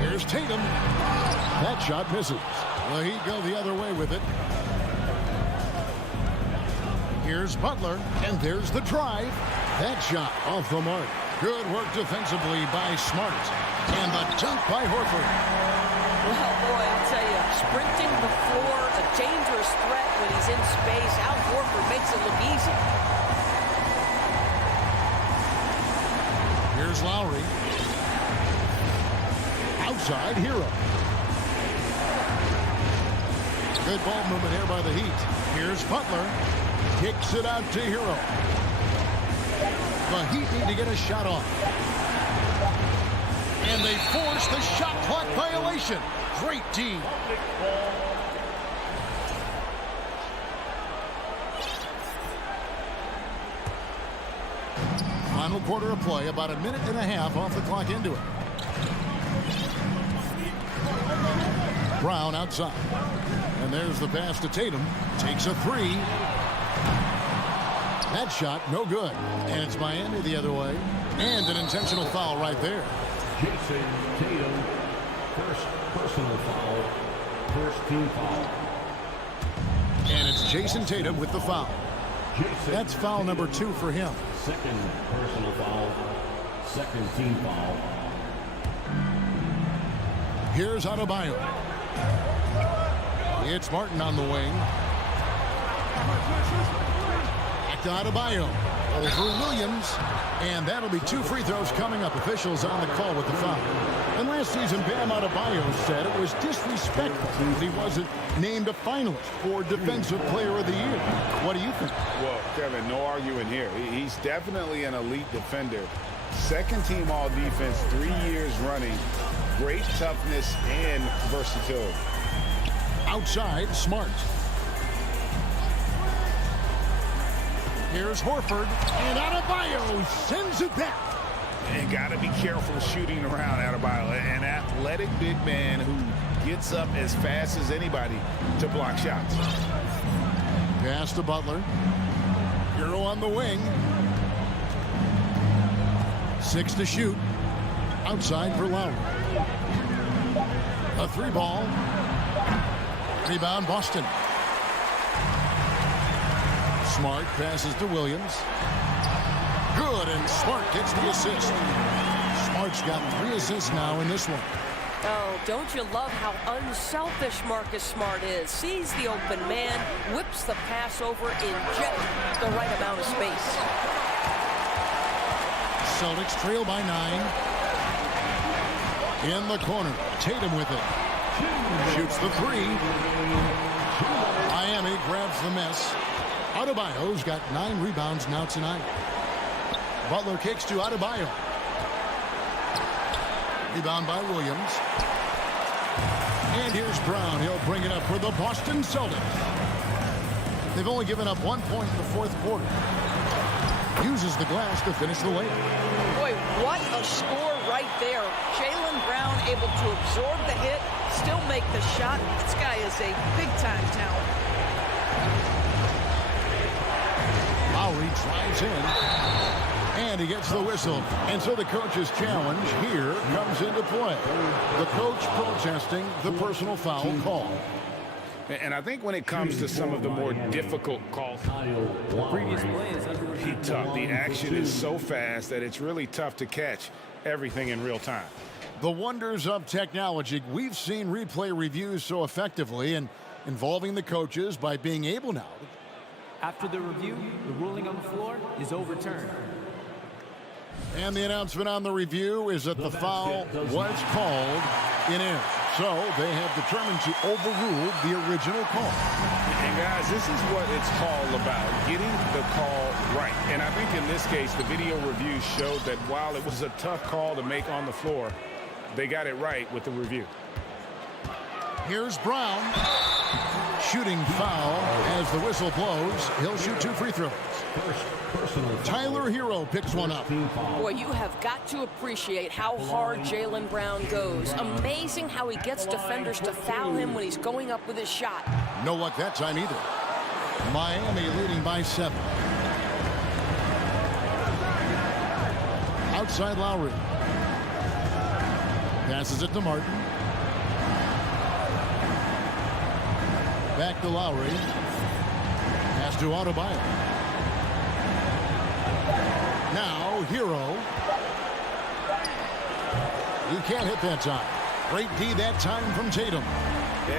Here's Tatum. That shot misses. The Heat go the other way with it. Here's Butler, and there's the drive. That shot off the mark. Good work defensively by Smart. And the dunk by Horford. Well, boy, I'll tell you, sprinting the floor, a dangerous threat when he's in space. Al Horford makes it look easy. Here's Lowry. Outside, Hero. Good ball movement here by the Heat. Here's Butler. Kicks it out to Hero. The Heat need to get a shot off. And they force the shot clock violation. Great D. Final quarter of play, about a minute and a half off the clock into it. Brown outside. And there's the pass to Tatum. Takes a 3. That shot, no good. And it's Miami the other way. And an intentional foul right there. Jason Tatum, first personal foul, first team foul. And it's Jason Tatum with the foul. That's foul number 2 for him. Second personal foul, second team foul. Here's Adebayo. It's Martin on the wing. Back to Adebayo. Over Williams. And that'll be 2 free throws coming up. Officials on the call with the foul. And last season, Bam Adebayo said it was disrespectful that he wasn't named a finalist for Defensive Player of the Year. What do you think? Well, Kevin, no arguing here. He's definitely an elite defender. Second team all defense, 3 years running. Great toughness and versatility. Outside, Smart. Here's Horford, and Adebayo sends it back. And got to be careful shooting around Adebayo. An athletic big man who gets up as fast as anybody to block shots. Pass to Butler. Hero on the wing. 6 to shoot. Outside for Lowry. A 3 ball. Rebound, Boston. Smart passes to Williams. Good, and Smart gets the assist. Smart's got 3 assists now in this one. Oh, don't you love how unselfish Marcus Smart is? Sees the open man, whips the pass over in just the right amount of space. Celtics trail by 9. In the corner, Tatum with it. Shoots the 3. Miami grabs the miss. Adebayo's got 9 rebounds now tonight. Butler kicks to Adebayo. Rebound by Williams. And here's Brown. He'll bring it up for the Boston Celtics. They've only given up 1 point in the 4th quarter. Uses the glass to finish the layup. Boy, what a score right there. Jaylen Brown able to absorb the hit, still make the shot. This guy is a big-time talent. Lowry drives in. And he gets the whistle. And so the coach's challenge here comes into play. The coach protesting the personal foul call. And I think when it comes to some of the more difficult calls, the previous play is tough. The action is so fast that it's really tough to catch everything in real time. The wonders of technology. We've seen replay reviews so effectively and involving the coaches by being able now. After the review, the ruling on the floor is overturned. And the announcement on the review is that the foul was called in error. So they have determined to overrule the original call. And guys, this is what it's all about, getting the call right. And I think in this case, the video review showed that while it was a tough call to make on the floor, they got it right with the review. Here's Brown. Shooting foul as the whistle blows. He'll shoot 2 free throws. Tyler Hero picks one up. Boy, you have got to appreciate how hard Jaylen Brown goes. Amazing how he gets defenders to foul him when he's going up with his shot. No luck that time either. Miami leading by 7. Outside Lowry. Passes it to Martin. Back to Lowry. Pass to Adebayo. Now, Hero. He can't hit that time. Great D that time from Tatum.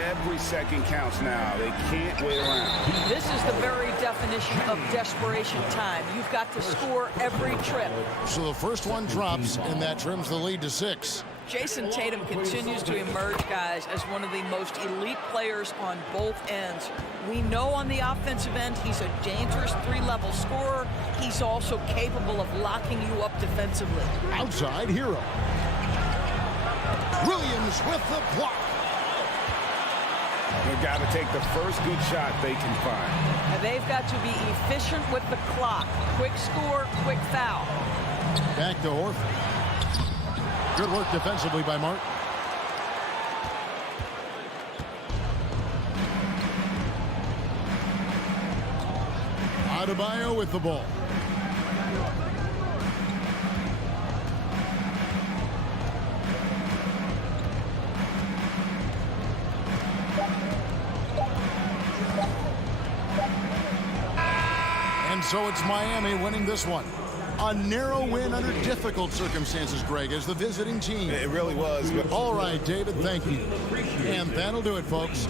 Every second counts now. They can't wait around. This is the very definition of desperation time. You've got to score every trip. So the first one drops, and that trims the lead to 6. Jason Tatum continues to emerge, guys, as one of the most elite players on both ends. We know on the offensive end he's a dangerous 3-level scorer. He's also capable of locking you up defensively. Outside Hero. Williams with the block. They've got to take the first good shot they can find. And they've got to be efficient with the clock. Quick score, quick foul. Back to Horford. Good work defensively by Martin. Adebayo with the ball. And so it's Miami winning this one. A narrow win under difficult circumstances, Greg, as the visiting team. It really was. All right, David, thank you. And that'll do it, folks.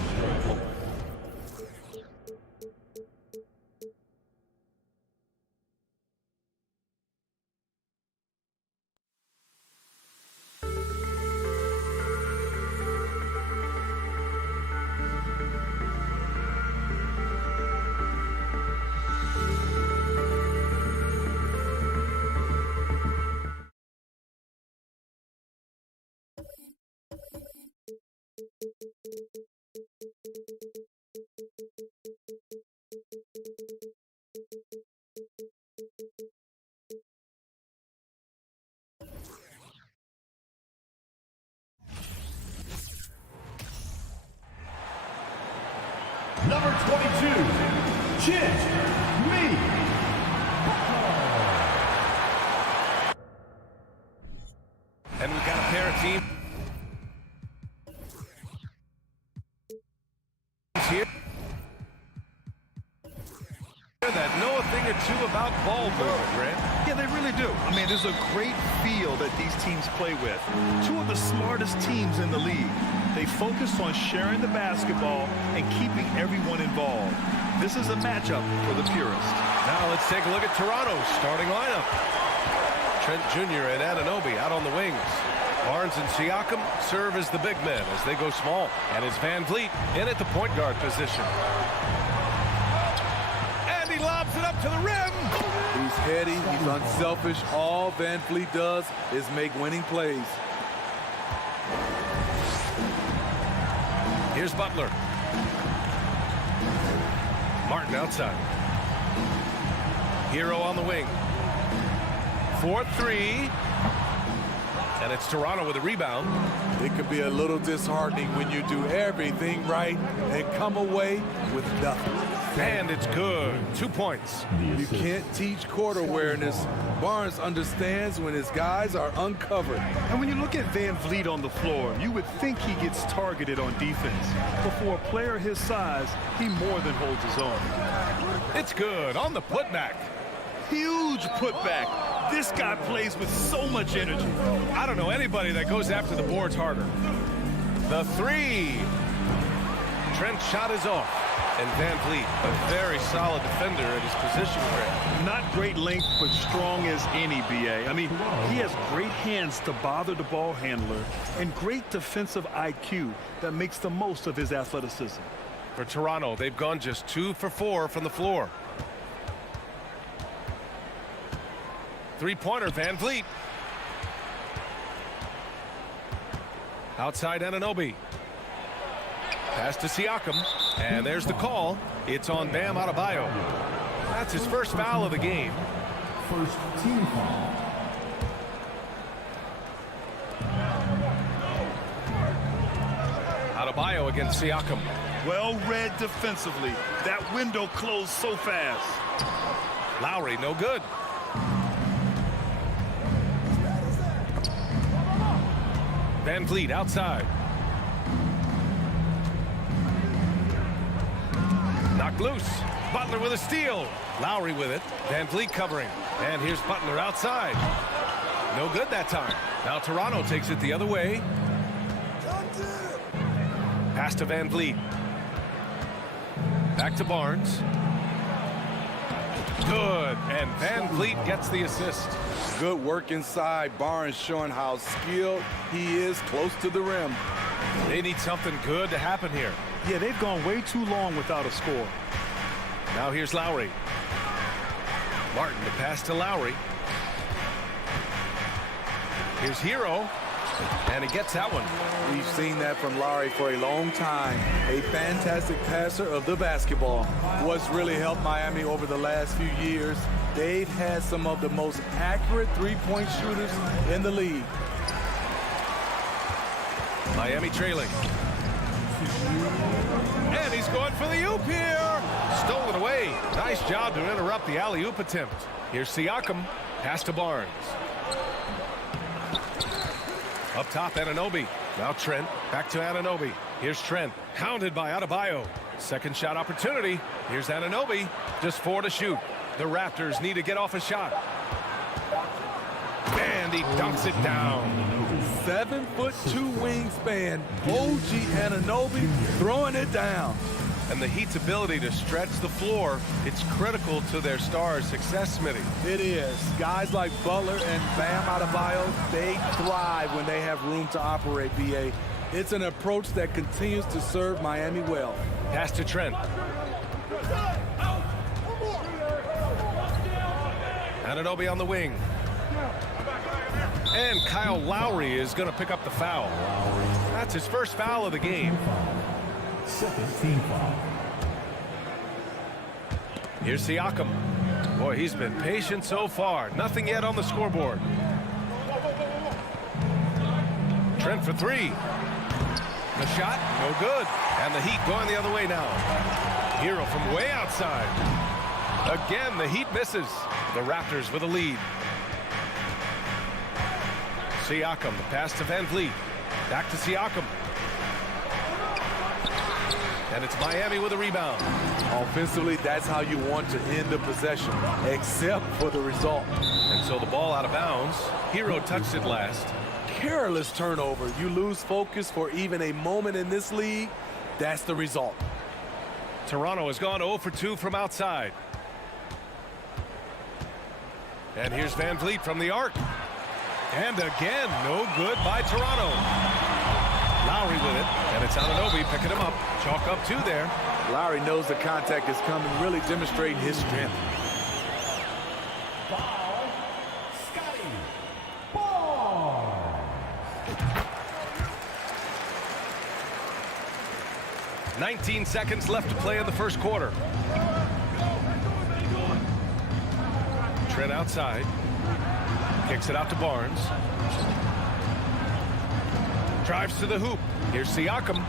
Number 22, Chit Me. And we've got a pair of teams. too about ball movement, Grant. Yeah, they really do. I mean, there's a great feel that these teams play with. Two of the smartest teams in the league. They focus on sharing the basketball and keeping everyone involved. This is a matchup for the purists. Now let's take a look at Toronto's starting lineup. Trent Jr. and Anunoby out on the wings. Barnes and Siakam serve as the big men as they go small. And it's Van Vliet in at the point guard position. And he lobs it up to the rim. He's heady, he's unselfish. All Van Vliet does is make winning plays. Here's Butler. Martin outside. Hero on the wing. 4-3. And it's Toronto with a rebound. It could be a little disheartening when you do everything right and come away with nothing. And it's good. 2 points. You can't teach court awareness. Barnes understands when his guys are uncovered. And when you look at Van Vliet on the floor, you would think he gets targeted on defense. But for a player his size, he more than holds his own. It's good on the putback. Huge putback. This guy plays with so much energy. I don't know anybody that goes after the boards harder. The three. Trent's shot is off. And Van Vliet, a very solid defender at his position, Grant. Not great length, but strong as any, B.A. I mean, he has great hands to bother the ball handler and great defensive IQ that makes the most of his athleticism. For Toronto, they've gone just 2 for 4 from the floor. Three-pointer, Van Vliet. Outside Anunoby. Pass to Siakam. And there's the call. It's on Bam Adebayo. That's his first foul of the game. First team foul. Adebayo against Siakam. Well read defensively. That window closed so fast. Lowry, no good. Van Vliet outside. Knocked loose. Butler with a steal. Lowry with it. Van Vliet covering. And here's Butler outside. No good that time. Now Toronto takes it the other way. Pass to Van Vliet. Back to Barnes. Good. And Van Vliet gets the assist. Good work inside. Barnes showing how skilled he is close to the rim. They need something good to happen here. Yeah, they've gone way too long without a score. Now here's Lowry. Martin to pass to Lowry. Here's Hero. And he gets that one. We've seen that from Lowry for a long time. A fantastic passer of the basketball. What's really helped Miami over the last few years, they've had some of the most accurate three-point shooters in the league. Miami trailing. And he's going for the oop here. Stolen away. Nice job to interrupt the alley-oop attempt. Here's Siakam. Pass to Barnes. Up top, Anunoby. Now Trent. Back to Anunoby. Here's Trent. Hounded by Adebayo. Second shot opportunity. Here's Anunoby. Just 4 to shoot. The Raptors need to get off a shot. And he dunks it down. 7'2" wingspan. OG Anunoby throwing it down. And the Heat's ability to stretch the floor, it's critical to their stars' success, Smitty. It is. Guys like Butler and Bam Adebayo, they thrive when they have room to operate, B.A. It's an approach that continues to serve Miami well. Pass to Trent. Anunoby on the wing. And Kyle Lowry is going to pick up the foul. That's his first foul of the game. Second team foul. Here's Siakam. Boy, he's been patient so far. Nothing yet on the scoreboard. Trent for 3. The shot, no good. And the Heat going the other way now. Hero from way outside. Again, the Heat misses. The Raptors with a lead. Siakam, the pass to Van Vliet. Back to Siakam. And it's Miami with a rebound. Offensively, that's how you want to end the possession, except for the result. And so the ball out of bounds. Hero touched it last. Careless turnover. You lose focus for even a moment in this league. That's the result. Toronto has gone 0 for 2 from outside. And here's Van Vliet from the arc. And again, no good by Toronto. Lowry with it, and it's Anunoby picking him up. Chalk up 2 there. Lowry knows the contact is coming, really demonstrating his strength. Foul, Scotty Barnes. 19 seconds left to play in the first quarter. Trent outside. Kicks it out to Barnes. Drives to the hoop. Here's Siakam.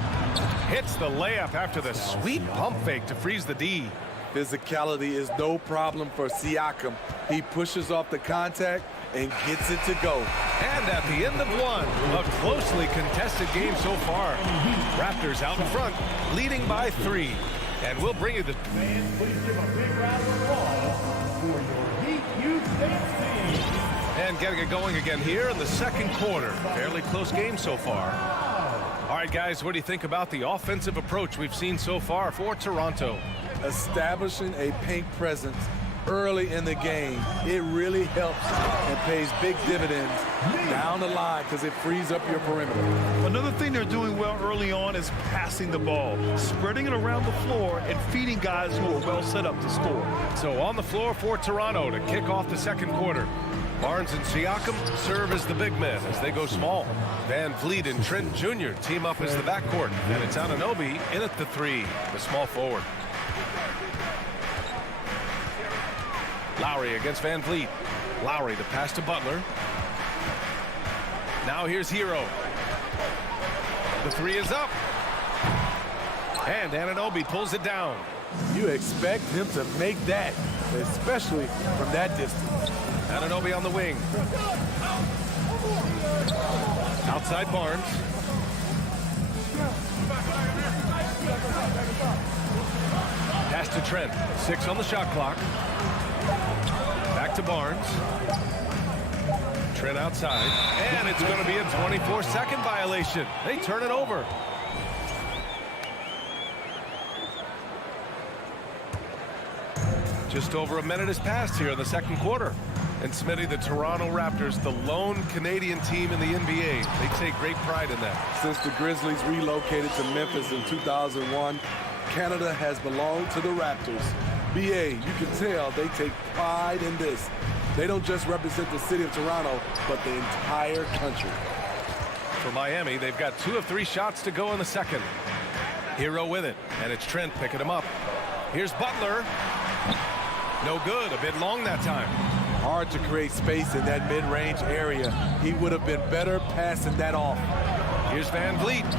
Hits the layup after the sweet pump fake to freeze the D. Physicality is no problem for Siakam. He pushes off the contact and gets it to go. And at the end of one, a closely contested game so far. Raptors out in front, leading by 3. And we'll bring you the... Fans, please give a big round of applause for your Heat Youth Dance Team. And getting it going again here in the second quarter. Fairly close game so far. All right, guys, what do you think about the offensive approach we've seen so far for Toronto? Establishing a paint presence early in the game, it really helps and pays big dividends down the line because it frees up your perimeter. Another thing they're doing well early on is passing the ball, spreading it around the floor and feeding guys who are well set up to score. So on the floor for Toronto to kick off the second quarter. Barnes and Siakam serve as the big men as they go small. Van Vliet and Trent Jr. team up as the backcourt. And it's Anunoby in at the 3, the small forward. Lowry against Van Vliet. Lowry, the pass to Butler. Now here's Hero. The 3 is up. And Anunoby pulls it down. You expect him to make that, especially from that distance. Anunoby on the wing. Outside Barnes. Pass to Trent. 6 on the shot clock. Back to Barnes. Trent outside. And it's going to be a 24-second violation. They turn it over. Just over a minute has passed here in the second quarter. And Smitty, the Toronto Raptors, the lone Canadian team in the NBA. They take great pride in that. Since the Grizzlies relocated to Memphis in 2001, Canada has belonged to the Raptors. BA, you can tell they take pride in this. They don't just represent the city of Toronto, but the entire country. For Miami, they've got 2 of 3 shots to go in the second. Hero with it, and it's Trent picking him up. Here's Butler. No good, a bit long that time. Hard to create space in that mid-range area. He would have been better passing that off. Here's Van Vliet.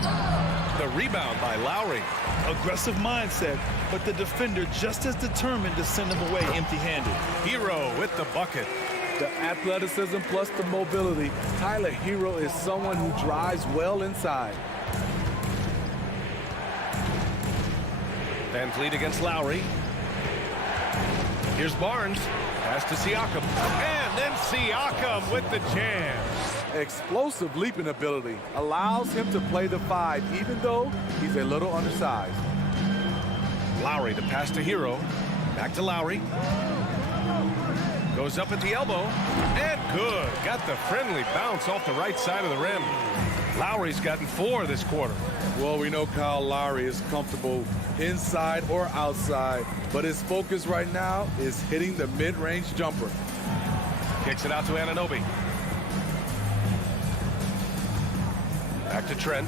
The rebound by Lowry. Aggressive mindset, but the defender just as determined to send him away empty-handed. Hero with the bucket. The athleticism plus the mobility. Tyler Hero is someone who drives well inside. Van Vliet against Lowry. Here's Barnes. Pass to Siakam. And then Siakam with the jam. Explosive leaping ability allows him to play the 5, even though he's a little undersized. Lowry, the pass to Hero. Back to Lowry. Goes up at the elbow. And good. Got the friendly bounce off the right side of the rim. Lowry's gotten 4 this quarter. Well, we know Kyle Lowry is comfortable inside or outside, but his focus right now is hitting the mid-range jumper. Kicks it out to Anunoby. Back to Trent.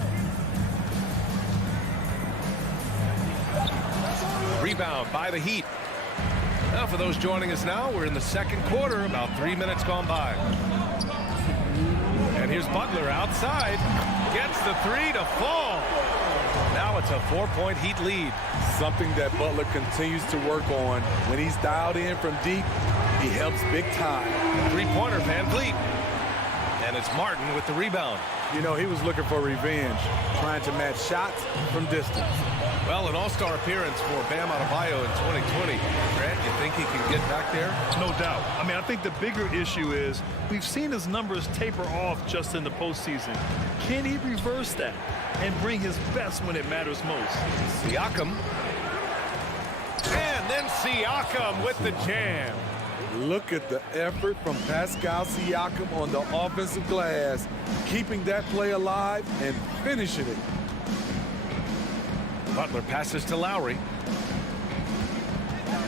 Rebound by the Heat. Now for those joining us now, we're in the second quarter, about 3 minutes gone by. And here's Butler outside. Gets the 3 to fall. Now it's a 4-point Heat lead. Something that Butler continues to work on. When he's dialed in from deep, he helps big time. 3-pointer, Van Vliet. And it's Martin with the rebound. You know, he was looking for revenge, trying to match shots from distance. Well, an all-star appearance for Bam Adebayo in 2020. Grant, you think he can get back there? No doubt. I mean, I think the bigger issue is we've seen his numbers taper off just in the postseason. Can he reverse that and bring his best when it matters most? Siakam. And then Siakam with the jam. Look at the effort from Pascal Siakam on the offensive glass, keeping that play alive and finishing it. Butler passes to Lowry.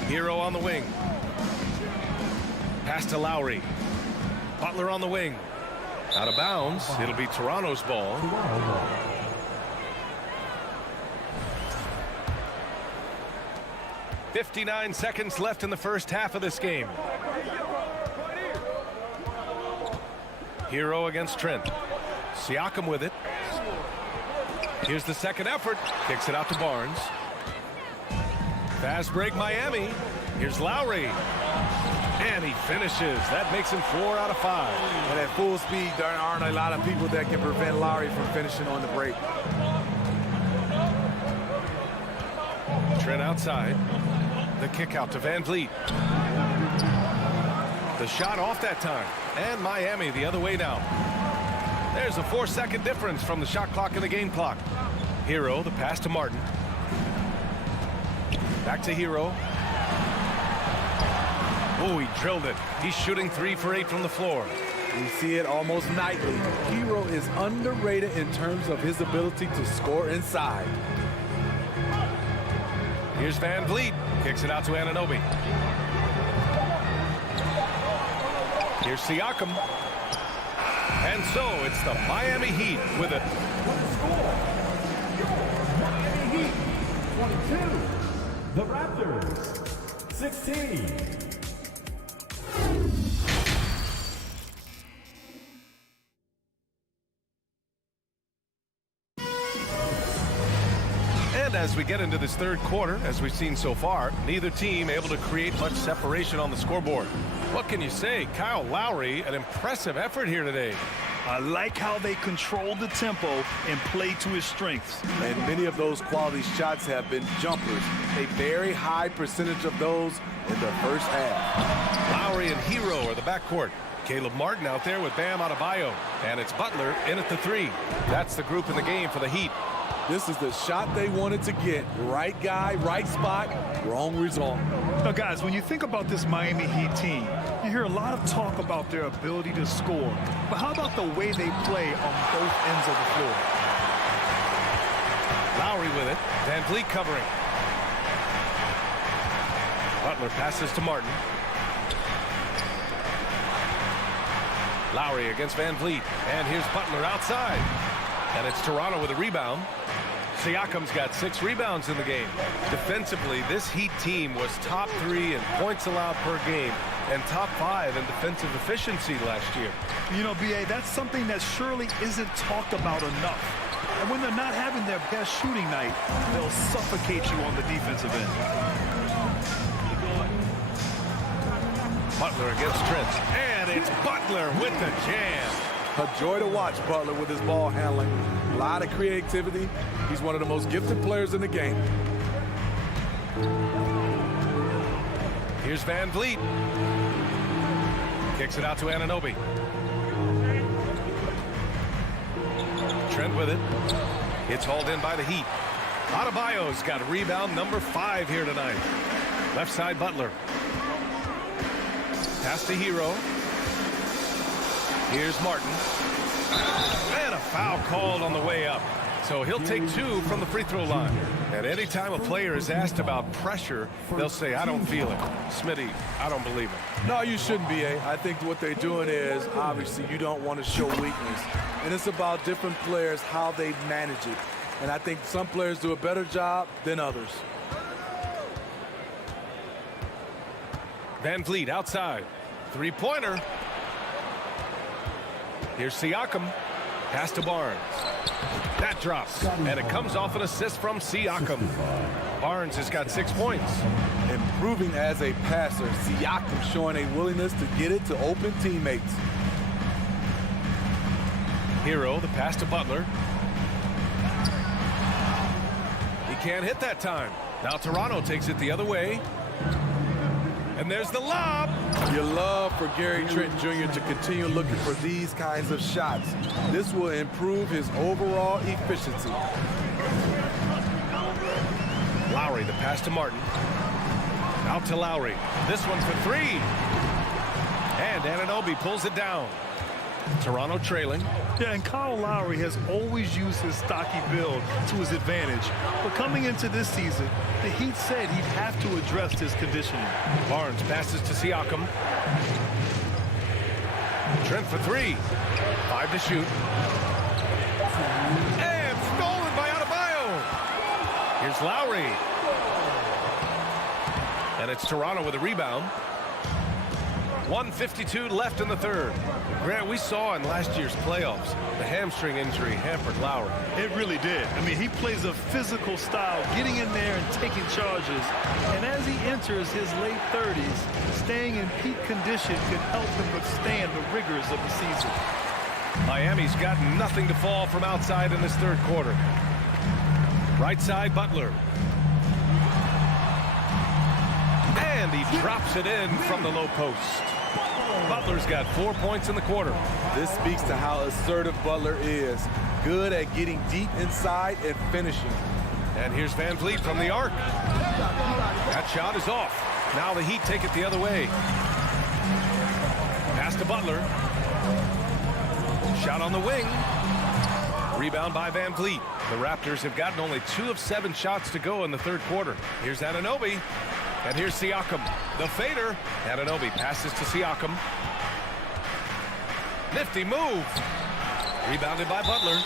Hero on the wing. Pass to Lowry. Butler on the wing. Out of bounds. It'll be Toronto's ball. "59 seconds left in the first half of this game. Hero against Trent. Siakam with it. Here's the second effort. Kicks it out to Barnes. Fast break Miami. Here's Lowry. And he finishes. That makes him 4 out of 5. And at full speed, there aren't a lot of people that can prevent Lowry from finishing on the break. Trent outside. The kick out to Van Vliet. The shot off that time. And Miami the other way now. There's a 4-second difference from the shot clock and the game clock. Hero, the pass to Martin. Back to Hero. Oh, he drilled it. He's shooting 3 for 8 from the floor. We see it almost nightly. Hero is underrated in terms of his ability to score inside. Here's Van Vliet. Kicks it out to Anunoby. Here's Siakam. And so it's the Miami Heat with it. Miami Heat 22. The Raptors 16. And as we get into this third quarter, as we've seen so far, neither team able to create much separation on the scoreboard. What can you say? Kyle Lowry, an impressive effort here today. I like how they control the tempo and play to his strengths. And many of those quality shots have been jumpers. A very high percentage of those in the first half. Lowry and Hero are the backcourt. Caleb Martin out there with Bam Adebayo. And it's Butler in at the 3. That's the group in the game for the Heat. This is the shot they wanted to get. Right guy, right spot, wrong result. Now, guys, when you think about this Miami Heat team, you hear a lot of talk about their ability to score. But how about the way they play on both ends of the floor? Lowry with it. Van Vliet covering. Butler passes to Martin. Lowry against Van Vliet. And here's Butler outside. And it's Toronto with a rebound. Siakam's got 6 rebounds in the game. Defensively, this Heat team was top 3 in points allowed per game and top 5 in defensive efficiency last year. You know, B.A., that's something that surely isn't talked about enough. And when they're not having their best shooting night, they'll suffocate you on the defensive end. Butler against Trent. And it's Butler with the jam. A joy to watch Butler with his ball handling. A lot of creativity. He's one of the most gifted players in the game. Here's Van Vliet. Kicks it out to Anunoby. Trent with it. It's hauled in by the Heat. Adebayo's got rebound number 5 here tonight. Left side Butler. Pass to Hero. Here's Martin. And a foul called on the way up. So he'll take 2 from the free throw line. And anytime a player is asked about pressure, they'll say, I don't feel it. Smitty, I don't believe it. No, you shouldn't be, I think what they're doing is, obviously, you don't want to show weakness. And it's about different players, how they manage it. And I think some players do a better job than others. Van Vliet outside. 3-pointer. Here's Siakam. Pass to Barnes. That drops. And it comes off an assist from Siakam. Barnes has got 6 points. Improving as a passer, Siakam showing a willingness to get it to open teammates. Hero, the pass to Butler. He can't hit that time. Now Toronto takes it the other way. And there's the lob. You love for Gary Trent Jr. to continue looking for these kinds of shots. This will improve his overall efficiency. Lowry, the pass to Martin. Out to Lowry. This one for three. And Anunoby pulls it down. Toronto trailing. Yeah, and Kyle Lowry has always used his stocky build to his advantage. But coming into this season, the Heat said he'd have to address his conditioning. Barnes passes to Siakam. Trent for three. 5 to shoot. And stolen by Adebayo. Here's Lowry. And it's Toronto with a rebound. 1:52 left in the third. Grant, we saw in last year's playoffs, the hamstring injury hampered Lowry. It really did. I mean, he plays a physical style, getting in there and taking charges. And as he enters his late 30s, staying in peak condition could help him withstand the rigors of the season. Miami's got nothing to fall from outside in this third quarter. Right side, Butler. And he drops it in from the low post. Butler's got 4 points in the quarter. This speaks to how assertive Butler is. Good at getting deep inside and finishing. And here's Van Vliet from the arc. That shot is off. Now the Heat take it the other way. Pass to Butler. Shot on the wing. Rebound by Van Vliet. The Raptors have gotten only 2 of 7 shots to go in the third quarter. Here's Anunoby. And here's Siakam. The fader. Anunoby passes to Siakam. Nifty move. Rebounded by Butler.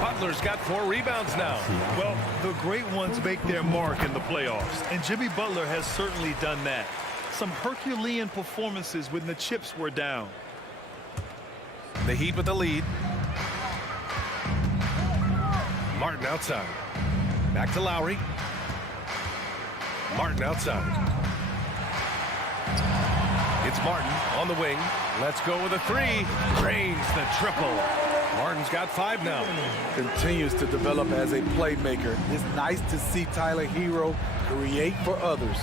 Butler's got 4 rebounds now. Well, the great ones make their mark in the playoffs, and Jimmy Butler has certainly done that. Some Herculean performances when the chips were down. The Heat with the lead. Martin outside. Back to Lowry. Martin outside. It's Martin on the wing. Let's go with a 3. Drains the triple. Martin's got 5 now. Continues to develop as a playmaker. It's nice to see Tyler Hero create for others.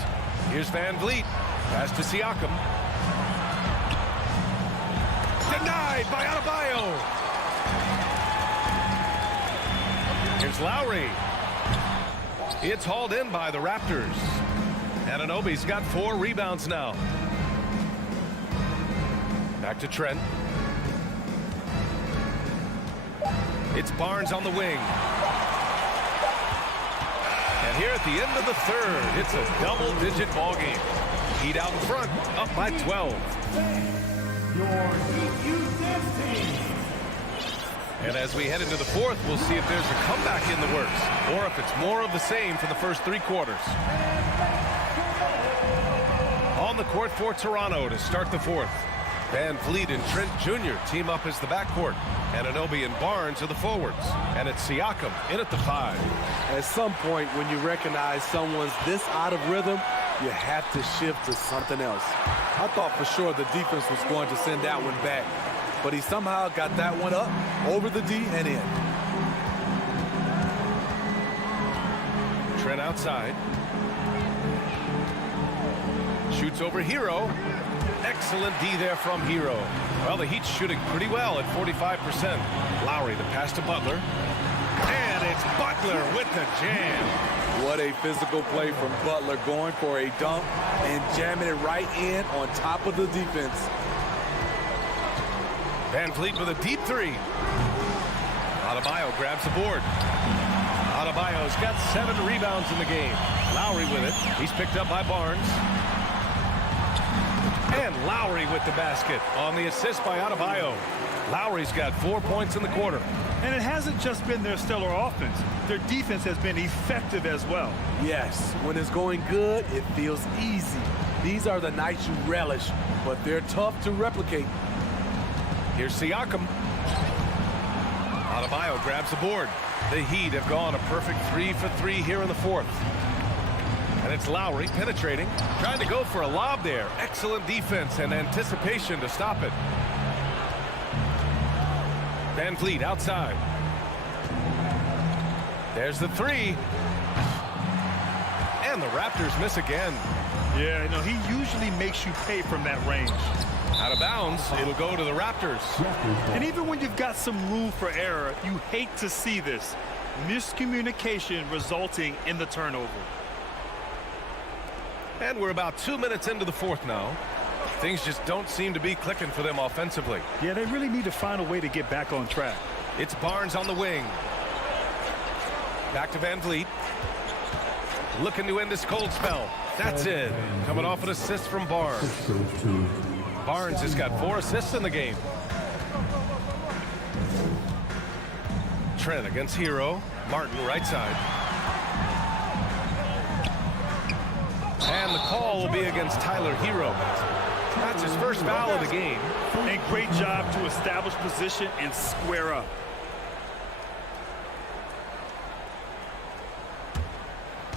Here's Van Vliet. Pass to Siakam. Denied by Adebayo. Here's Lowry. It's hauled in by the Raptors. Anunoby's got 4 rebounds now. Back to Trent. It's Barnes on the wing. And here at the end of the third, it's a double-digit ball game. Heat out in front, up by 12. And as we head into the fourth, we'll see if there's a comeback in the works, or if it's more of the same for the first 3 quarters. On the court for Toronto to start the fourth. Van Vliet and Trent Jr. team up as the backcourt. Anunoby and Barnes are the forwards. And it's Siakam in at the 5. At some point, when you recognize someone's this out of rhythm, you have to shift to something else. I thought for sure the defense was going to send that one back, but he somehow got that one up, over the D, and in. Trent outside. Shoots over Hero. Excellent D there from Hero. Well, the Heat's shooting pretty well at 45%. Lowry, the pass to Butler. And it's Butler with the jam. What a physical play from Butler, going for a dunk and jamming it right in on top of the defense. Van Vliet with a deep 3. Adebayo grabs the board. Adebayo's got 7 rebounds in the game. Lowry with it. He's picked up by Barnes. And Lowry with the basket on the assist by Adebayo. Lowry's got 4 points in the quarter. And it hasn't just been their stellar offense. Their defense has been effective as well. Yes, when it's going good, it feels easy. These are the nights you relish, but they're tough to replicate. Here's Siakam. Adebayo grabs the board. The Heat have gone a perfect 3 for 3 here in the fourth. And it's Lowry penetrating, trying to go for a lob there. Excellent defense and anticipation to stop it. Van Vliet outside. There's the three. And the Raptors miss again. Yeah, no, he usually makes you pay from that range. Out of bounds, it'll go to the Raptors. And even when you've got some room for error, you hate to see this. Miscommunication resulting in the turnover. And we're about 2 minutes into the fourth now. Things just don't seem to be clicking for them offensively. Yeah, they really need to find a way to get back on track. It's Barnes on the wing. Back to Van Vliet. Looking to end this cold spell. That's it. Coming off an assist from Barnes. Barnes has got 4 assists in the game. Trent against Hero. Martin right side. And the call will be against Tyler Hero. That's his first foul of the game. And great job to establish position and square up.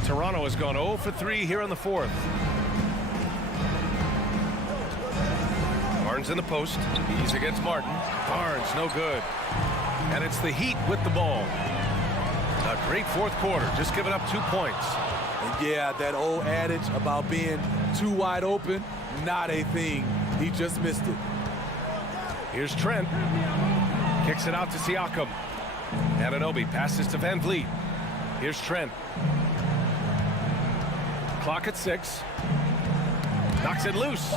Toronto has gone 0 for 3 here in the fourth. Barnes in the post. He's against Martin. Barnes no good. And it's the Heat with the ball. A great fourth quarter, just giving up 2 points. And yeah, that old adage about being too wide open, not a thing. He just missed it. Here's Trent. Kicks it out to Siakam. Anunoby passes to Van Vliet. Here's Trent. Clock at 6. Knocks it loose.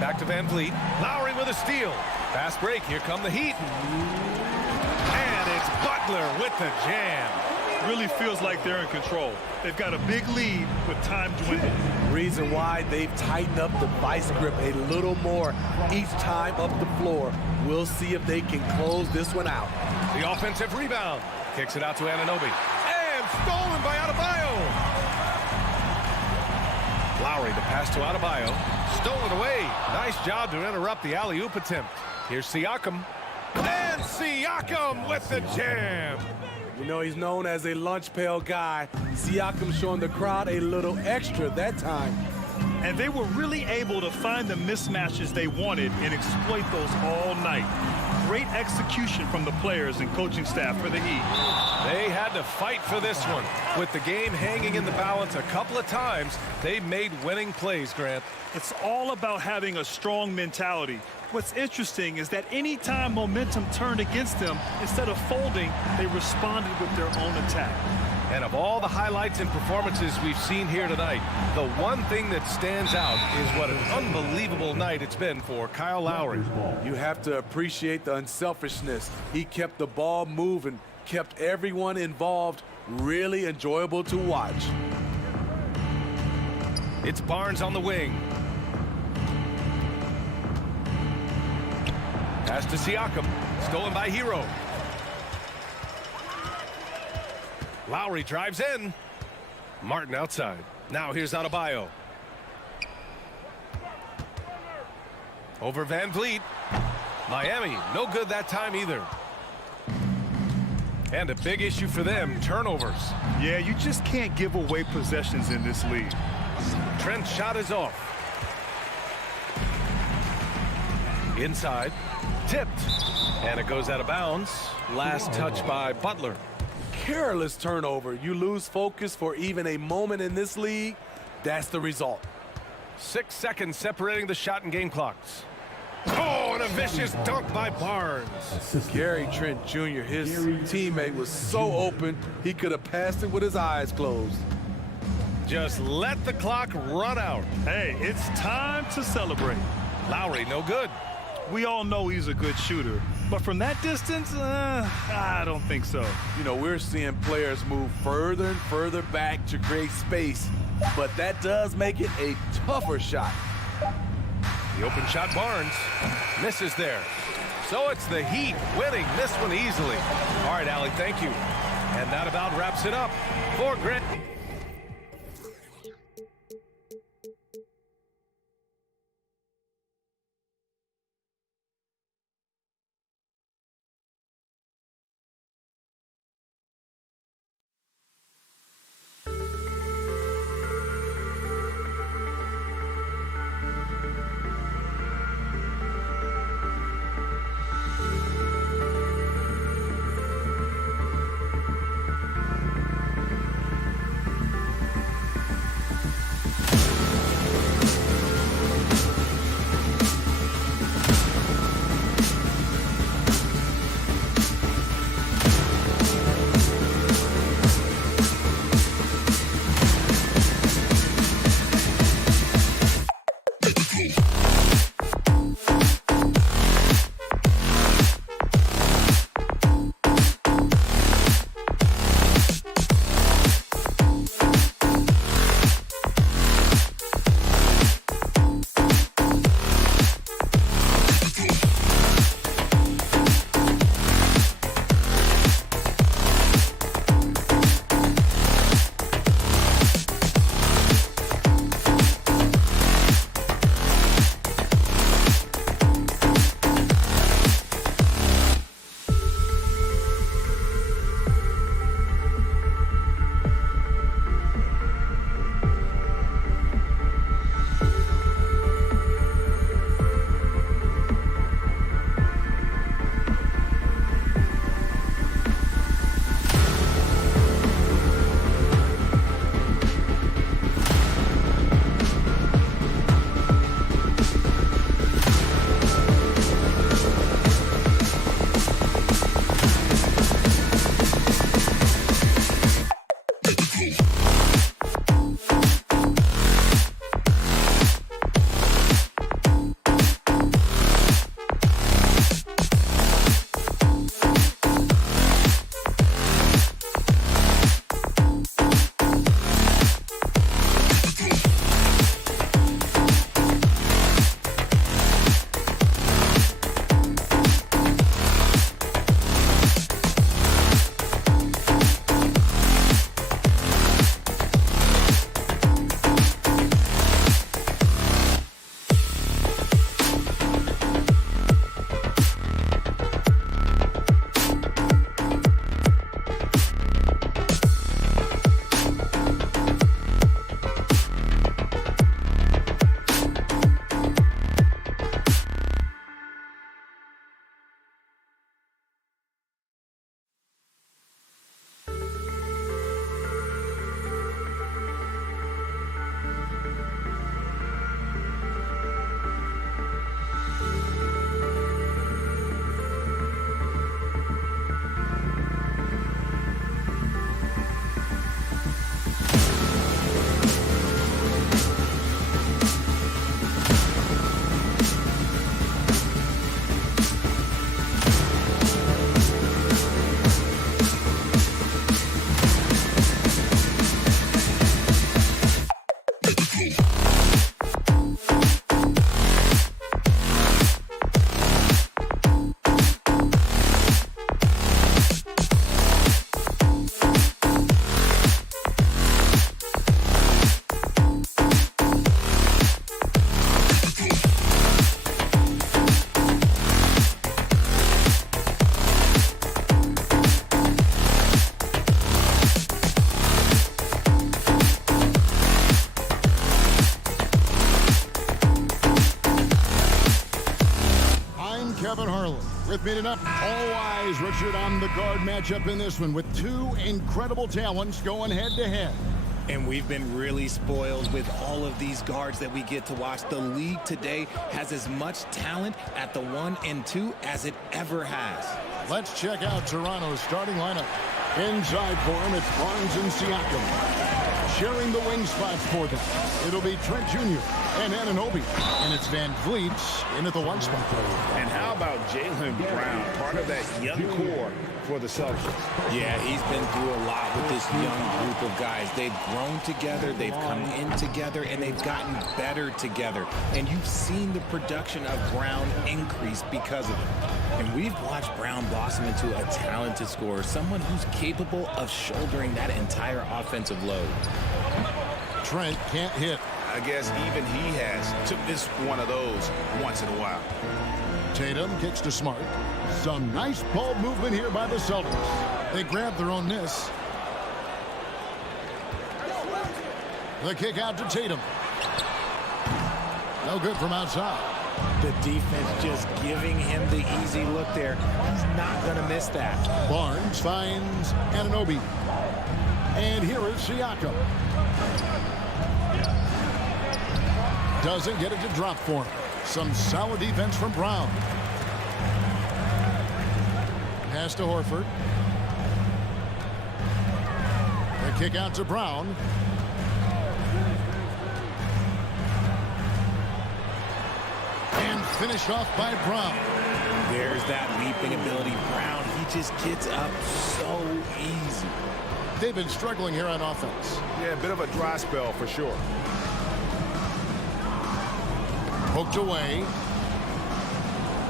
Back to Van Vliet. Lowry with a steal. Fast break. Here come the Heat. And it's Butler with the jam. Really feels like they're in control. They've got a big lead with time dwindling. Reason why they've tightened up the vice grip a little more each time up the floor. We'll see if they can close this one out. The offensive rebound. Kicks it out to Anunoby. And stolen by Adebayo. Lowry, the pass to Adebayo. Stolen away. Nice job to interrupt the alley-oop attempt. Here's Siakam. And Siakam with the jam. You know, he's known as a lunch pail guy. Siakam showing the crowd a little extra that time. And they were really able to find the mismatches they wanted and exploit those all night. Great execution from the players and coaching staff for the Heat. They had to fight for this one. With the game hanging in the balance a couple of times, they made winning plays, Grant. It's all about having a strong mentality. What's interesting is that any time momentum turned against them, instead of folding, they responded with their own attack. And of all the highlights and performances we've seen here tonight, the one thing that stands out is what an unbelievable night it's been for Kyle Lowry. You have to appreciate the unselfishness. He kept the ball moving, kept everyone involved, really enjoyable to watch. It's Barnes on the wing. Pass to Siakam. Stolen by Hero. Lowry drives in. Martin outside. Now here's Adebayo. Over Van Vliet. Miami, no good that time either. And a big issue for them, turnovers. Yeah, you just can't give away possessions in this league. Trent's shot is off. Inside. Tipped. And it goes out of bounds. Last touch by Butler. Careless turnover. You lose focus for even a moment in this league. That's the result. 6 seconds separating the shot and game clocks. Oh, and a vicious dunk by Barnes. Gary Trent Jr., his teammate, was so open, he could have passed it with his eyes closed. Just let the clock run out. Hey, it's time to celebrate. Lowry, no good. We all know he's a good shooter, but from that distance, I don't think so. You know, we're seeing players move further and further back to create space, but that does make it a tougher shot. The open shot, Barnes misses there. So it's the Heat winning this one easily. All right, Allie, thank you. And that about wraps it up for Grant. With me tonight, all eyes, Richard, on the guard matchup in this one with two incredible talents going head-to-head. And we've been really spoiled with all of these guards that we get to watch. The league today has as much talent at the 1 and 2 as it ever has. Let's check out Toronto's starting lineup. Inside for him, it's Barnes and Siakam. Sharing the wing spots for them, it'll be Trent Jr. and Anunoby. And it's Van Vliet in at the 1 spot. And how about Jaylen Brown, part of that young core for the Celtics? Yeah, he's been through a lot with this young group of guys. They've grown together, they've come in together, and they've gotten better together. And you've seen the production of Brown increase because of it. And we've watched Brown blossom into a talented scorer, someone who's capable of shouldering that entire offensive load. Trent can't hit. I guess even he has to miss one of those once in a while. Tatum kicks to Smart. Some nice ball movement here by the Celtics. They grab their own miss. The kick out to Tatum. No good from outside. The defense just giving him the easy look there. He's not going to miss that. Barnes finds Anunoby. And here is Siakam. Doesn't get it to drop for him. Some solid defense from Brown. Pass to Horford. The kick out to Brown. And finished off by Brown. There's that leaping ability. Brown, he just gets up so easy. They've been struggling here on offense. Yeah, a bit of a dry spell for sure. Poked away.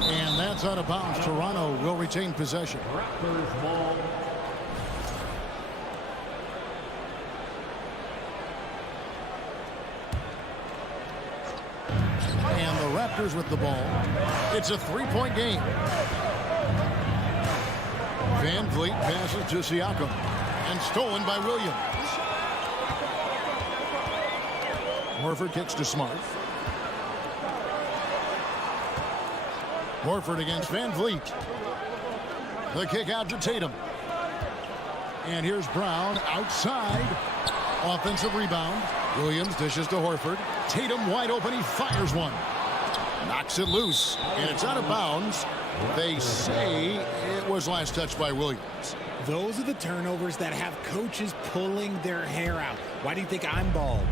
And that's out of bounds. Toronto will retain possession. Raptors ball. And the Raptors with the ball. It's a 3-point game. Van Vliet passes to Siakam. And stolen by Williams. Horford kicks to Smart. Horford against Van Vliet. The kick out to Tatum. And here's Brown outside. Offensive rebound. Williams dishes to Horford. Tatum wide open. He fires one. Knocks it loose. And it's out of bounds. They say it was last touched by Williams. Those are the turnovers that have coaches pulling their hair out. Why do you think I'm bald?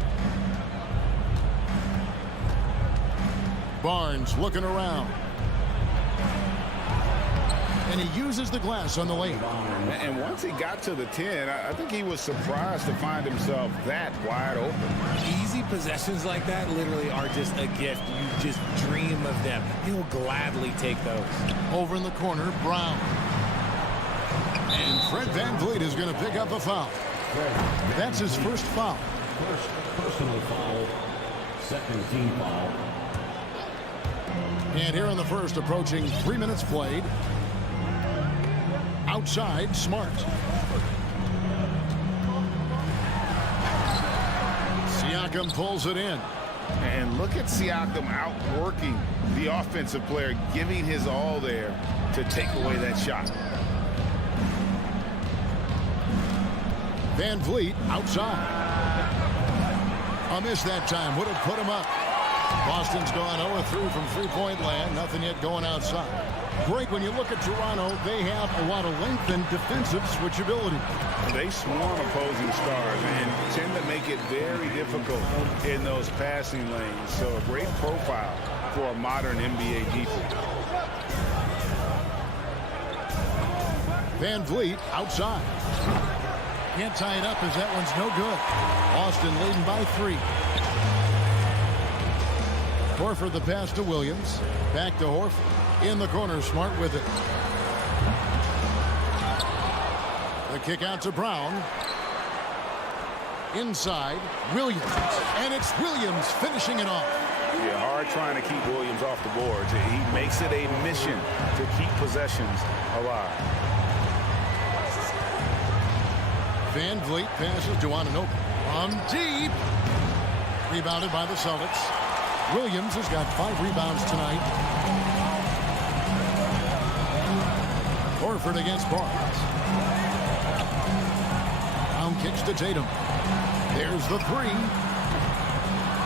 Barnes looking around. And he uses the glass on the lane. And once he got to the 10, I think he was surprised to find himself that wide open. Easy possessions like that literally are just a gift. You just dream of them. He'll gladly take those. Over in the corner, Brown. And Fred VanVleet is going to pick up a foul. That's his first foul. First personal foul. Second team foul. And here in the first, approaching 3 minutes played. Outside, Smart. Siakam pulls it in. And look at Siakam outworking the offensive player, giving his all there to take away that shot. Van Vliet outside. A miss that time. Would have put him up. Boston's gone 0-3 from three-point land. Nothing yet going outside. Great, when you look at Toronto, they have a lot of length and defensive switchability. They swarm opposing stars and tend to make it very difficult in those passing lanes. So a great profile for a modern NBA defense. Van Vliet outside. Can't tie it up as that one's no good. Boston leading by 3. Horford the pass to Williams. Back to Horford. In the corner, Smart with it. The kick out to Brown. Inside, Williams. And it's Williams finishing it off. Yeah, hard trying to keep Williams off the boards. He makes it a mission to keep possessions alive. Van Vliet passes to Anunoby. From deep. Rebounded by the Celtics. Williams has got 5 rebounds tonight. Horford against Barnes. Brown kicks to Tatum. There's the three.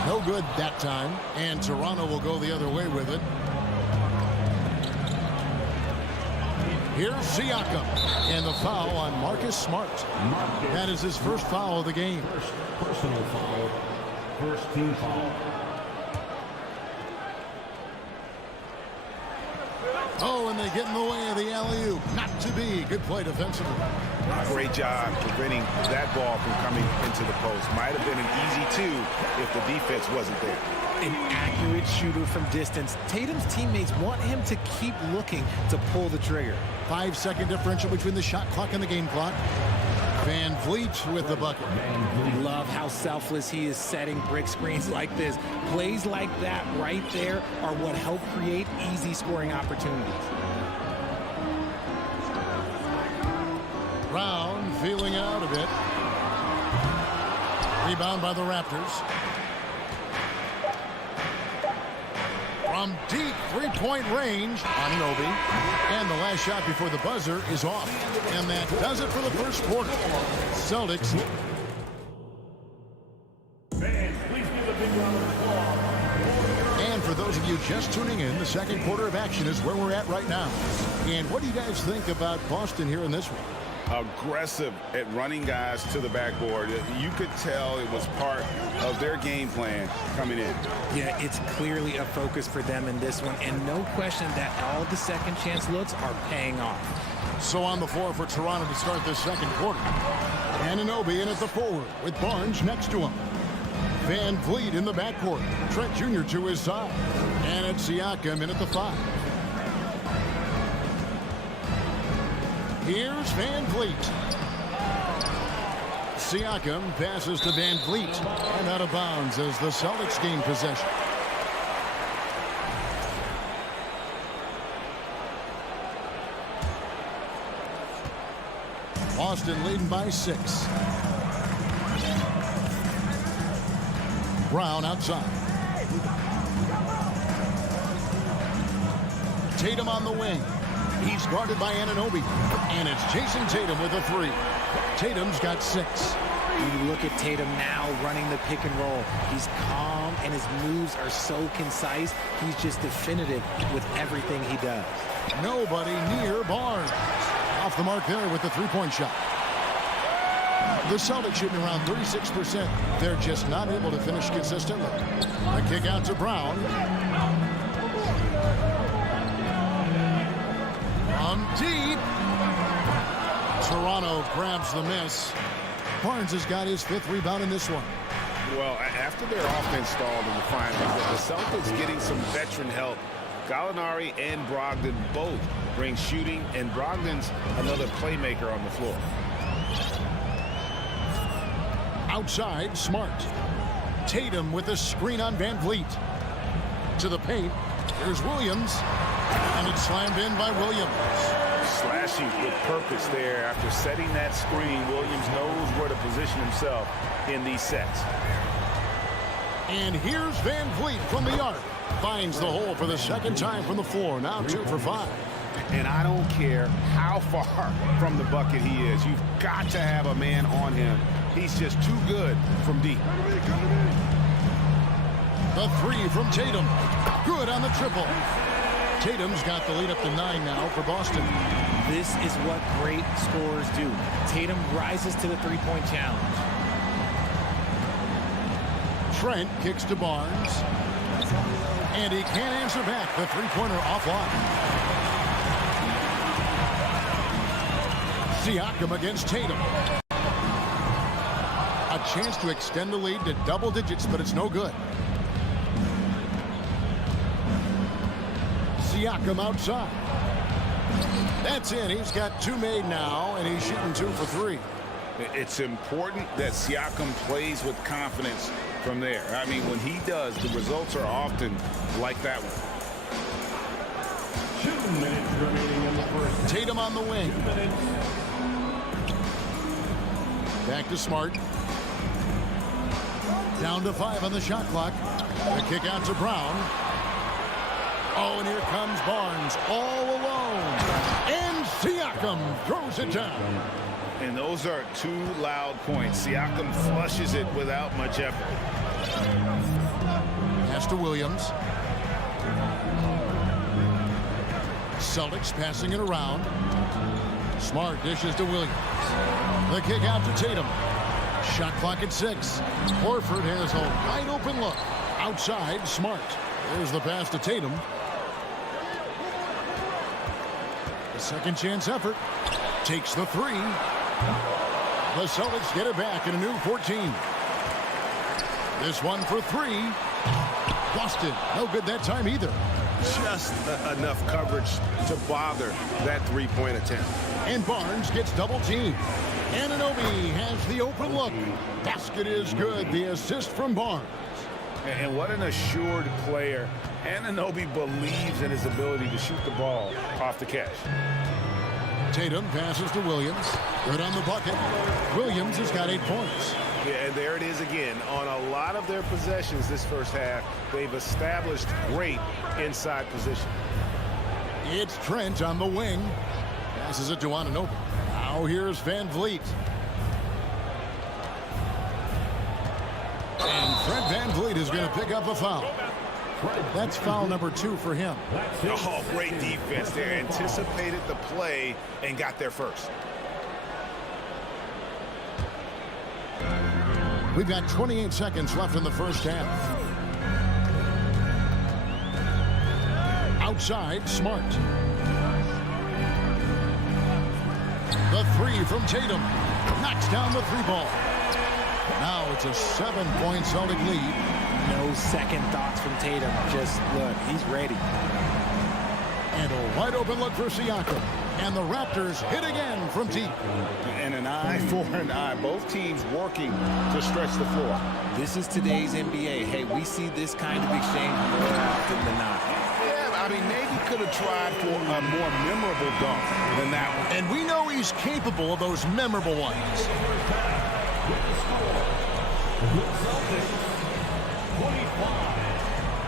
No good that time. And Toronto will go the other way with it. Here's Siakam. And the foul on Marcus Smart. That is his first foul of the game. First personal foul. First team foul. Oh, and they get in the way of the alley-oop. Not to be. Good play defensively. Great job preventing that ball from coming into the post. Might have been an easy two if the defense wasn't there. An accurate shooter from distance. Tatum's teammates want him to keep looking to pull the trigger. 5-second differential between the shot clock and the game clock. Van Vliet with the bucket. Love how selfless he is setting brick screens like this. Plays like that right there are what help create easy scoring opportunities. Brown feeling out a bit. Rebound by the Raptors. From deep three-point range, Anunoby. And the last shot before the buzzer is off. And that does it for the first quarter. Celtics. Fans, please give a big round of applause. And for those of you just tuning in, the second quarter of action is where we're at right now. And what do you guys think about Boston here in this one? Aggressive at running guys to the backboard. You could tell it was part of their game plan coming in. Yeah, it's clearly a focus for them in this one, and no question that all the second chance looks are paying off. So on the floor for Toronto to start this second quarter. Anunoby in at the forward with Barnes next to him. Van Vliet in the backcourt. Trent Jr. to his side. And it's Siakam in at the 5. Here's Van Vliet. Siakam passes to Van Vliet. And out of bounds as the Celtics gain possession. Boston leading by 6. Brown outside. Tatum on the wing. He's guarded by Anunoby. And it's Jason Tatum with a 3. Tatum's got 6. You look at Tatum now running the pick and roll. He's calm and his moves are so concise. He's just definitive with everything he does. Nobody near Barnes. Off the mark there with the three-point shot. The Celtics shooting around 36%. They're just not able to finish consistently. A kick out to Brown. From deep. Toronto grabs the miss. Barnes has got his 5th rebound in this one. Well, after their offense stalled in the finals, the Celtics getting some veteran help. Gallinari and Brogdon both bring shooting, and Brogdon's another playmaker on the floor. Outside, Smart. Tatum with a screen on Van Vliet. To the paint. Here's Williams. And it's slammed in by Williams. Slashing with purpose there. After setting that screen, Williams knows where to position himself in these sets. And here's Van Vliet from the arc. Finds the hole for the second time from the floor. Now 2 for 5. And I don't care how far from the bucket he is. You've got to have a man on him. He's just too good from deep. The 3 from Tatum. Good on the triple. Tatum's got the lead up to 9 now for Boston. This is what great scorers do. Tatum rises to the three-point challenge. Trent kicks to Barnes. And he can't answer back. The three-pointer offline. Siakam against Tatum. A chance to extend the lead to double digits, but it's no good. Siakam outside. That's in. He's got 2 made now, and he's shooting 2 for 3. It's important that Siakam plays with confidence from there. I mean, when he does, the results are often like that one. 2 minutes remaining in the first. Tatum on the wing. 2 minutes. Back to Smart. Down to 5 on the shot clock. The kick out to Brown. Oh, and here comes Barnes all alone. And Siakam Siakam throws it down. And those are two loud points. Siakam flushes it without much effort. Pass to Williams. Celtics passing it around. Smart dishes to Williams. The kick out to Tatum. Shot clock at 6. Horford has a wide open look. Outside, Smart. There's the pass to Tatum. The second chance effort. Takes the 3. The Celtics get it back in a new 14. This one for 3. Lost it. No good that time either. Just enough coverage to bother that three-point attempt. And Barnes gets double teamed. Anunoby has the open look. Basket is good. The assist from Barnes. And what an assured player. Anunoby believes in his ability to shoot the ball off the catch. Tatum passes to Williams. Good on the bucket. Williams has got 8 points. Yeah, and there it is again. On a lot of their possessions this first half, they've established great inside position. It's Trent on the wing. Passes it to Anunoby. Now here's Van Vliet. And Fred Van Vliet is going to pick up a foul. That's foul number 2 for him. Oh, great defense there. Anticipated the play and got there first. We've got 28 seconds left in the first half. Outside, Smart. The 3 from Tatum. Knocks down the 3 ball. Now it's a 7-point Celtic lead. No second thoughts from Tatum. Just look, he's ready. And a wide open look for Siakam. And the Raptors hit again from deep. And an eye for an eye. Both teams working to stretch the floor. This is today's NBA. Hey, we see this kind of exchange more often than not. Yeah, I mean, maybe could have tried for a more memorable dunk than that one. And we know he's capable of those memorable ones.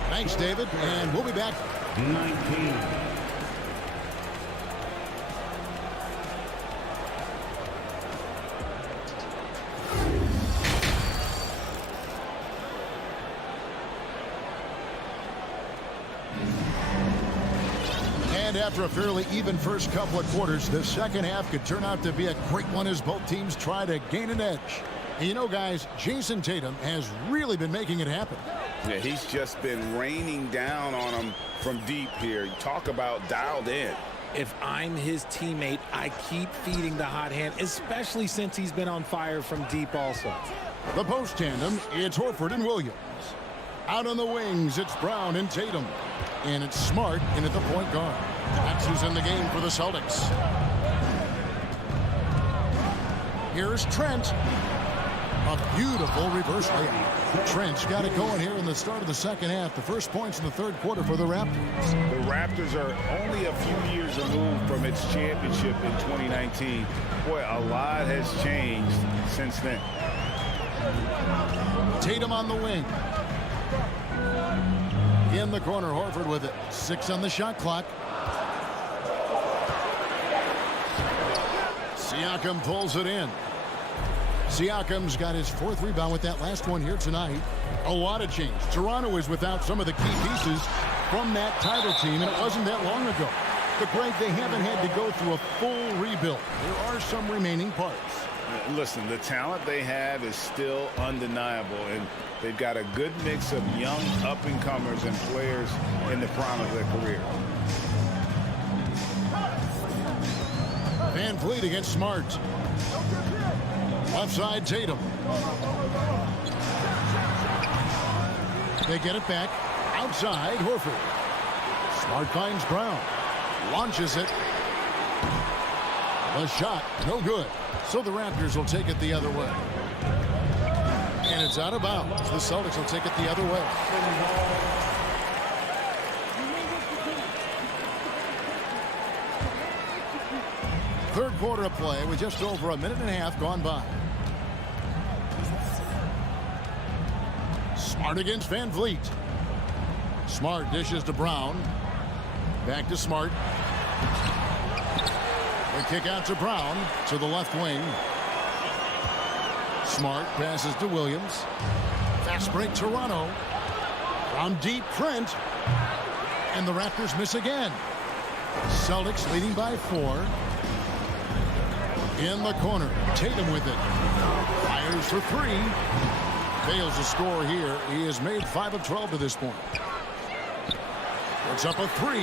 Thanks, David. And we'll be back. 19. And after a fairly even first couple of quarters, the second half could turn out to be a great one as both teams try to gain an edge. And you know, guys, Jason Tatum has really been making it happen. Yeah, he's just been raining down on him from deep here. Talk about dialed in. If I'm his teammate, I keep feeding the hot hand, especially since he's been on fire from deep also. The post tandem, it's Horford and Williams. Out on the wings, it's Brown and Tatum. And it's Smart in at the point guard. That's who's in the game for the Celtics. Here's Trent. A beautiful reverse layup. Trent's got it going here in the start of the second half. The first points in the third quarter for the Raptors. The Raptors are only a few years removed from its championship in 2019. Boy, a lot has changed since then. Tatum on the wing. In the corner, Horford with it. 6 on the shot clock. Siakam pulls it in. Siakam's got his 4th rebound with that last one here tonight. A lot of change. Toronto is without some of the key pieces from that title team, and it wasn't that long ago. But, Greg, they haven't had to go through a full rebuild. There are some remaining parts. Listen, the talent they have is still undeniable, and they've got a good mix of young up-and-comers and players in the prime of their career. Van Vliet against Smart. Left side, Tatum. They get it back. Outside, Horford. Smart finds Brown. Launches it. The shot, no good. So the Raptors will take it the other way. And it's out of bounds. The Celtics will take it the other way. Third quarter of play with just over a minute and a half gone by. Smart against Van Vliet. Smart dishes to Brown. Back to Smart. The kick out to Brown to the left wing. Smart passes to Williams. Fast break Toronto. Brown deep, Trent. And the Raptors miss again. Celtics leading by 4. In the corner, Tatum with it. Fires for 3. Fails to score here. He has made 5 of 12 to this point. Puts up a 3.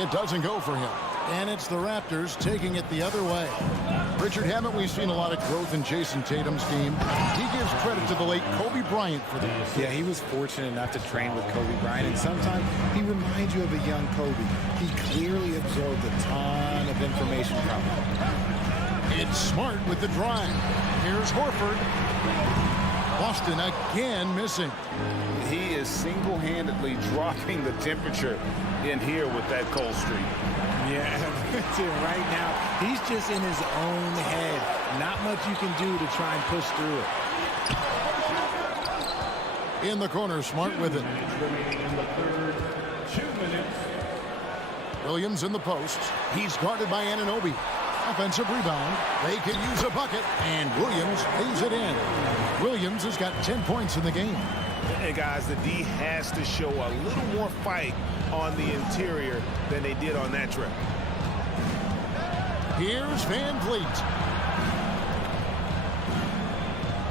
It doesn't go for him. And it's the Raptors taking it the other way. Richard, haven't we seen a lot of growth in Jason Tatum's game? He gives credit to the late Kobe Bryant for this. Yeah, he was fortunate enough to train with Kobe Bryant, and sometimes he reminds you of a young Kobe. He clearly absorbed a ton of information from him. It's Smart with the drive. Here's Horford. Boston again missing. He is single-handedly dropping the temperature in here with that cold streak. Yeah, right now, he's just in his own head. Not much you can do to try and push through it. In the corner, Smart with it. Williams in the post. He's guarded by Anunoby. Offensive rebound. They can use a bucket, and Williams lays it in. Williams has got 10 points in the game. Hey, guys, the D has to show a little more fight on the interior than they did on that trip. Here's Van Vliet.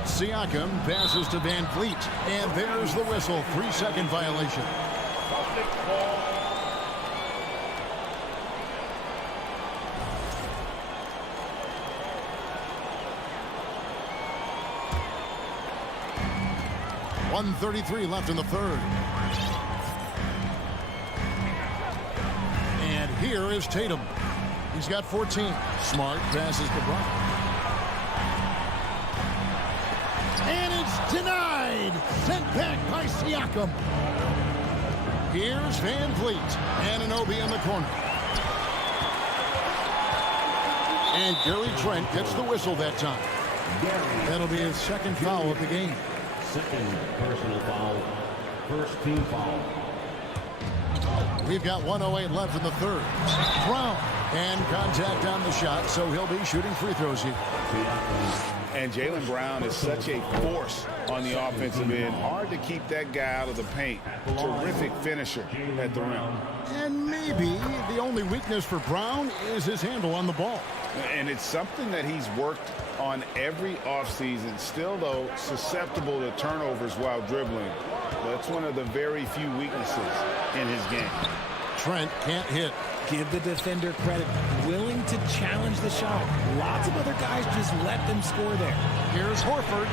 Siakam passes to Van Vliet, and there's the whistle. 3-second violation. .133 left in the third. And here is Tatum. He's got 14. Smart passes to Brown. And it's denied. Sent back by Siakam. Here's Van Vliet. Anunoby in the corner. And Gary Trent gets the whistle that time. That'll be his second foul of the game. Second personal foul. First team foul. We've got 1:08 left in the third. Brown and contact on the shot, so he'll be shooting free throws here. And Jaylen Brown is such a force on the offensive end. Hard to keep that guy out of the paint. Terrific finisher at the rim. And maybe the only weakness for Brown is his handle on the ball. And it's something that he's worked on every offseason. Still, though, susceptible to turnovers while dribbling. That's one of the very few weaknesses in his game. Trent can't hit. Give the defender credit. Willing to challenge the shot. Lots of other guys just let them score there. Here's Horford.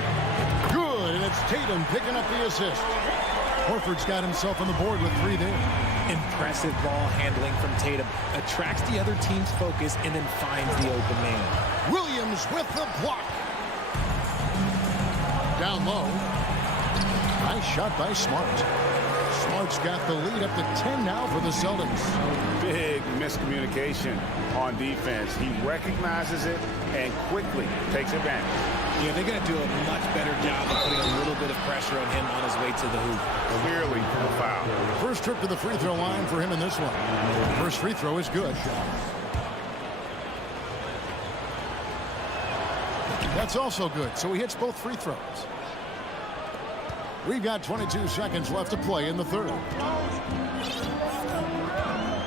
Good, and it's Tatum picking up the assist. Horford's got himself on the board with 3 there. Impressive ball handling from Tatum. Attracts the other team's focus and then finds the open man. Williams with the block. Down low. Nice shot by Smart. Smart's got the lead up to 10 now for the Celtics. Big miscommunication on defense. He recognizes it and quickly takes advantage. Yeah, they're going to do a much better job of putting a little bit of pressure on him on his way to the hoop. Clearly a foul. First trip to the free throw line for him in this one. First free throw is good. That's also good, so he hits both free throws. We've got 22 seconds left to play in the third.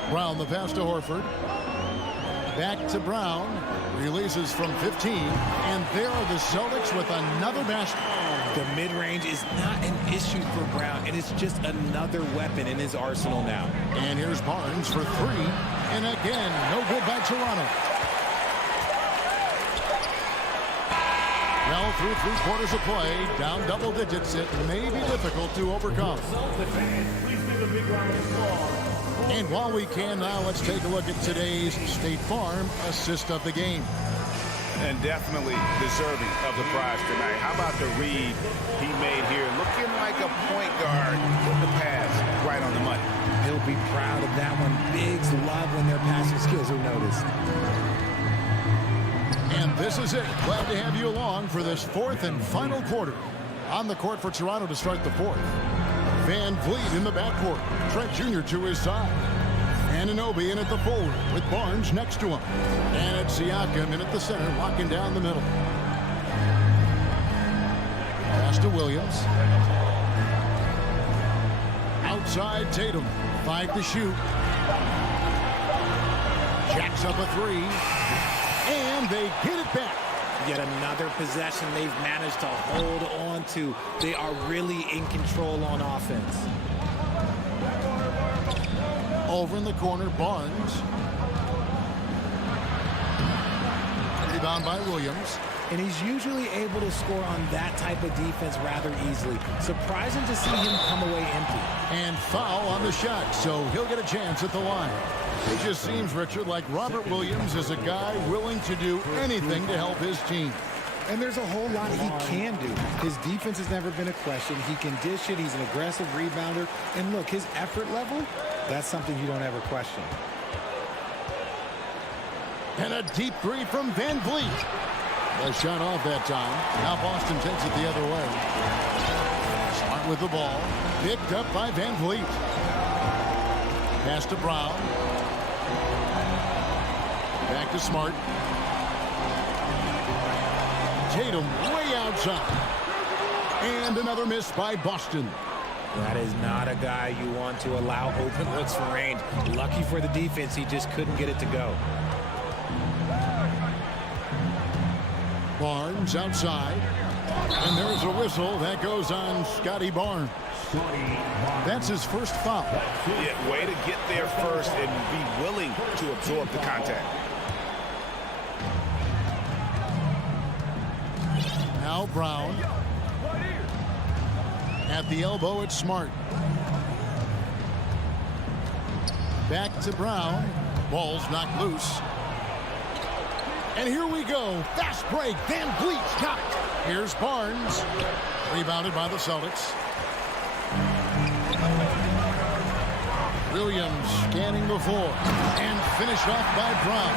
Brown the pass to Horford. Back to Brown. Releases from 15. And there are the Celtics with another basket. The mid-range is not an issue for Brown. It is just another weapon in his arsenal now. And here's Barnes for 3. And again, no good by Toronto. Well, through 3 quarters of play, down double digits, it may be difficult to overcome. And while we can now, let's take a look at today's State Farm assist of the game. And definitely deserving of the prize tonight. How about the read he made here? Looking like a point guard with the pass right on the money. He'll be proud of that one. Bigs love when their passing skills are noticed. And this is it. Glad to have you along for this 4th and final quarter. On the court for Toronto to start the 4th. Van Vliet in the backcourt. Trent Jr. to his side. Anunoby in at the forward with Barnes next to him. And it's Siakam in at the center, locking down the middle. Pass to Williams. Outside Tatum. 5 to shoot. Jacks up a 3. And they get it back. Yet another possession they've managed to hold on to. They are really in control on offense. Over in the corner, Barnes. Rebound by Williams. And he's usually able to score on that type of defense rather easily. Surprising to see him come away empty. And foul on the shot, so he'll get a chance at the line. It just seems, Richard, like Robert Williams is a guy willing to do anything to help his team. And there's a whole lot he can do. His defense has never been a question. He can dish it. He's an aggressive rebounder. And look, his effort level, that's something you don't ever question. And a deep three from Van Vliet. A shot off that time. Now Boston takes it the other way. Smart with the ball. Picked up by Van Vliet. Pass to Brown. Back to Smart. Tatum way outside. And another miss by Boston. That is not a guy you want to allow open looks for range. Lucky for the defense, he just couldn't get it to go. Barnes outside. And there's a whistle that goes on Scotty Barnes. That's his first foul. Yeah, way to get there first and be willing to absorb the contact. Now Brown. At the elbow, it's Smart. Back to Brown. Ball's knocked loose. And here we go. Fast break. Van Vliet's got it. Here's Barnes. Rebounded by the Celtics. Williams scanning the floor. And finished off by Brown.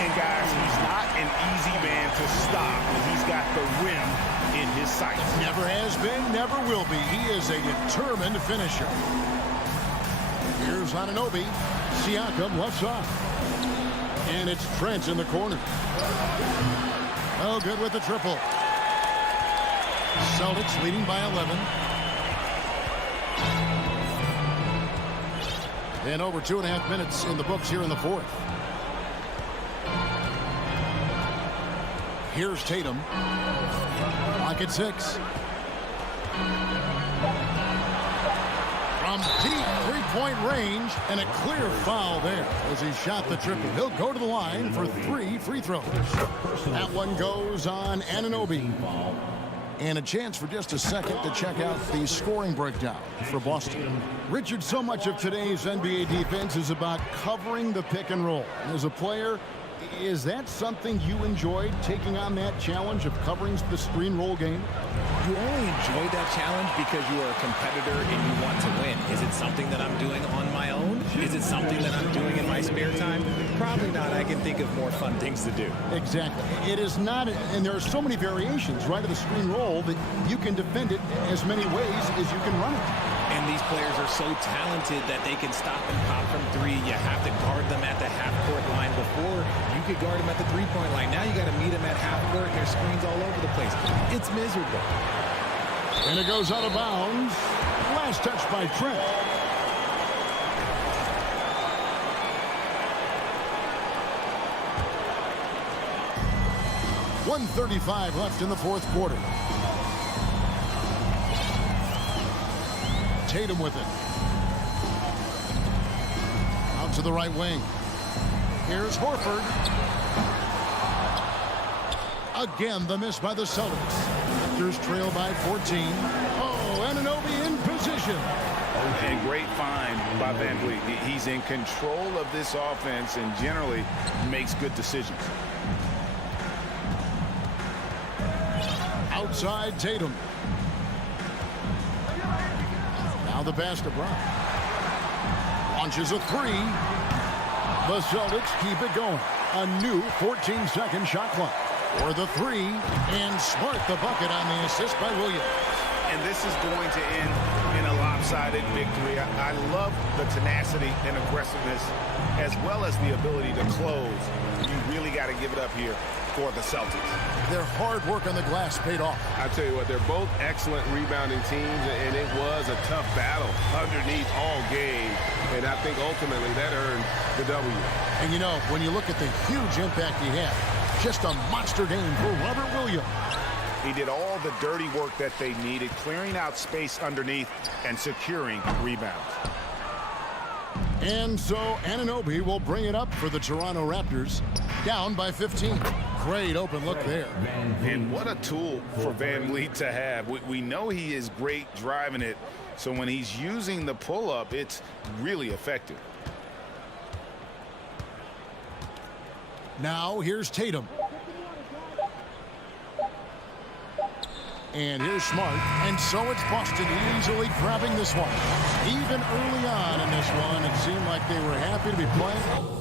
And guys, he's not an easy man to stop. He's got the rim in his sights. Never has been, never will be. He is a determined finisher. Here's Anunoby. Siakam left side. And it's Trent in the corner. Oh, good with the triple. Celtics leading by 11. And over 2.5 minutes in the books here in the fourth. Here's Tatum. Lock at 6. From deep three-point range, and a clear foul there as he shot the triple. He'll go to the line for 3 free throws. That one goes on Anunoby. And a chance for just a second to check out the scoring breakdown for Boston. Richard, so much of today's NBA defense is about covering the pick and roll. As a player, is that something you enjoyed, taking on that challenge of covering the screen roll game? You only enjoy that challenge because you are a competitor and you want to win. Is it something that I'm doing on my own? Is it something that I'm doing in my spare time? Probably not. I can think of more fun things to do. Exactly. It is not, and there are so many variations, right, of the screen roll that you can defend it as many ways as you can run it. And these players are so talented that they can stop and pop from 3. You have to guard them at the half-court line. Before, you could guard them at the three-point line. Now you got to meet them at half-court, and there's screens all over the place. It's miserable. And it goes out of bounds. Last touch by Trent. .135 left in the fourth quarter. Tatum with it. Out to the right wing. Here's Horford. Again, the miss by the Celtics. Raptors trail by 14. Oh, Anunoby in position. And great find by Van Vliet. He's in control of this offense and generally makes good decisions. Outside Tatum. Now the pass to Brown. Launches a 3. The Celtics keep it going. A new 14-second shot clock. For the 3, and Smart the bucket on the assist by Williams. And this is going to end in a lot lopsided victory. I love the tenacity and aggressiveness as well as the ability to close. You really got to give it up here for the Celtics. Their hard work on the glass paid off. I tell you what, they're both excellent rebounding teams, and it was a tough battle underneath all game. And I think ultimately that earned the W. And you know, when you look at the huge impact he had, just a monster game for Robert Williams. He did all the dirty work that they needed, clearing out space underneath and securing rebounds. And so Anunoby will bring it up for the Toronto Raptors, down by 15. Great open look there. And what a tool for VanVleet to have. We know he is great driving it, so when he's using the pull-up, it's really effective. Now here's Tatum. And here's Smart. And so it's Boston easily grabbing this one. Even early on in this one, it seemed like they were happy to be playing.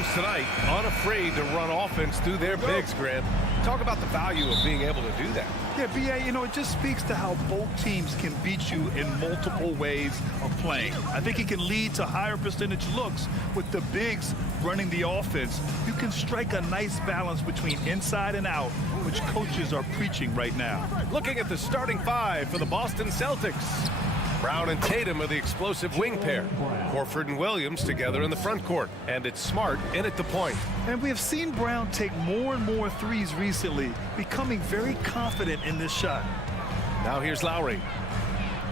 teams tonight unafraid to run offense through their bigs, Grant. Talk about the value of being able to do that. Yeah, B.A., you know, it just speaks to how both teams can beat you in multiple ways of playing. I think it can lead to higher percentage looks with the bigs running the offense. You can strike a nice balance between inside and out, which coaches are preaching right now. Looking at the starting five for the Boston Celtics. Brown and Tatum are the explosive wing pair. Horford and Williams together in the front court. And it's Smart in at the point. And we have seen Brown take more and more threes recently, becoming very confident in this shot. Now here's Lowry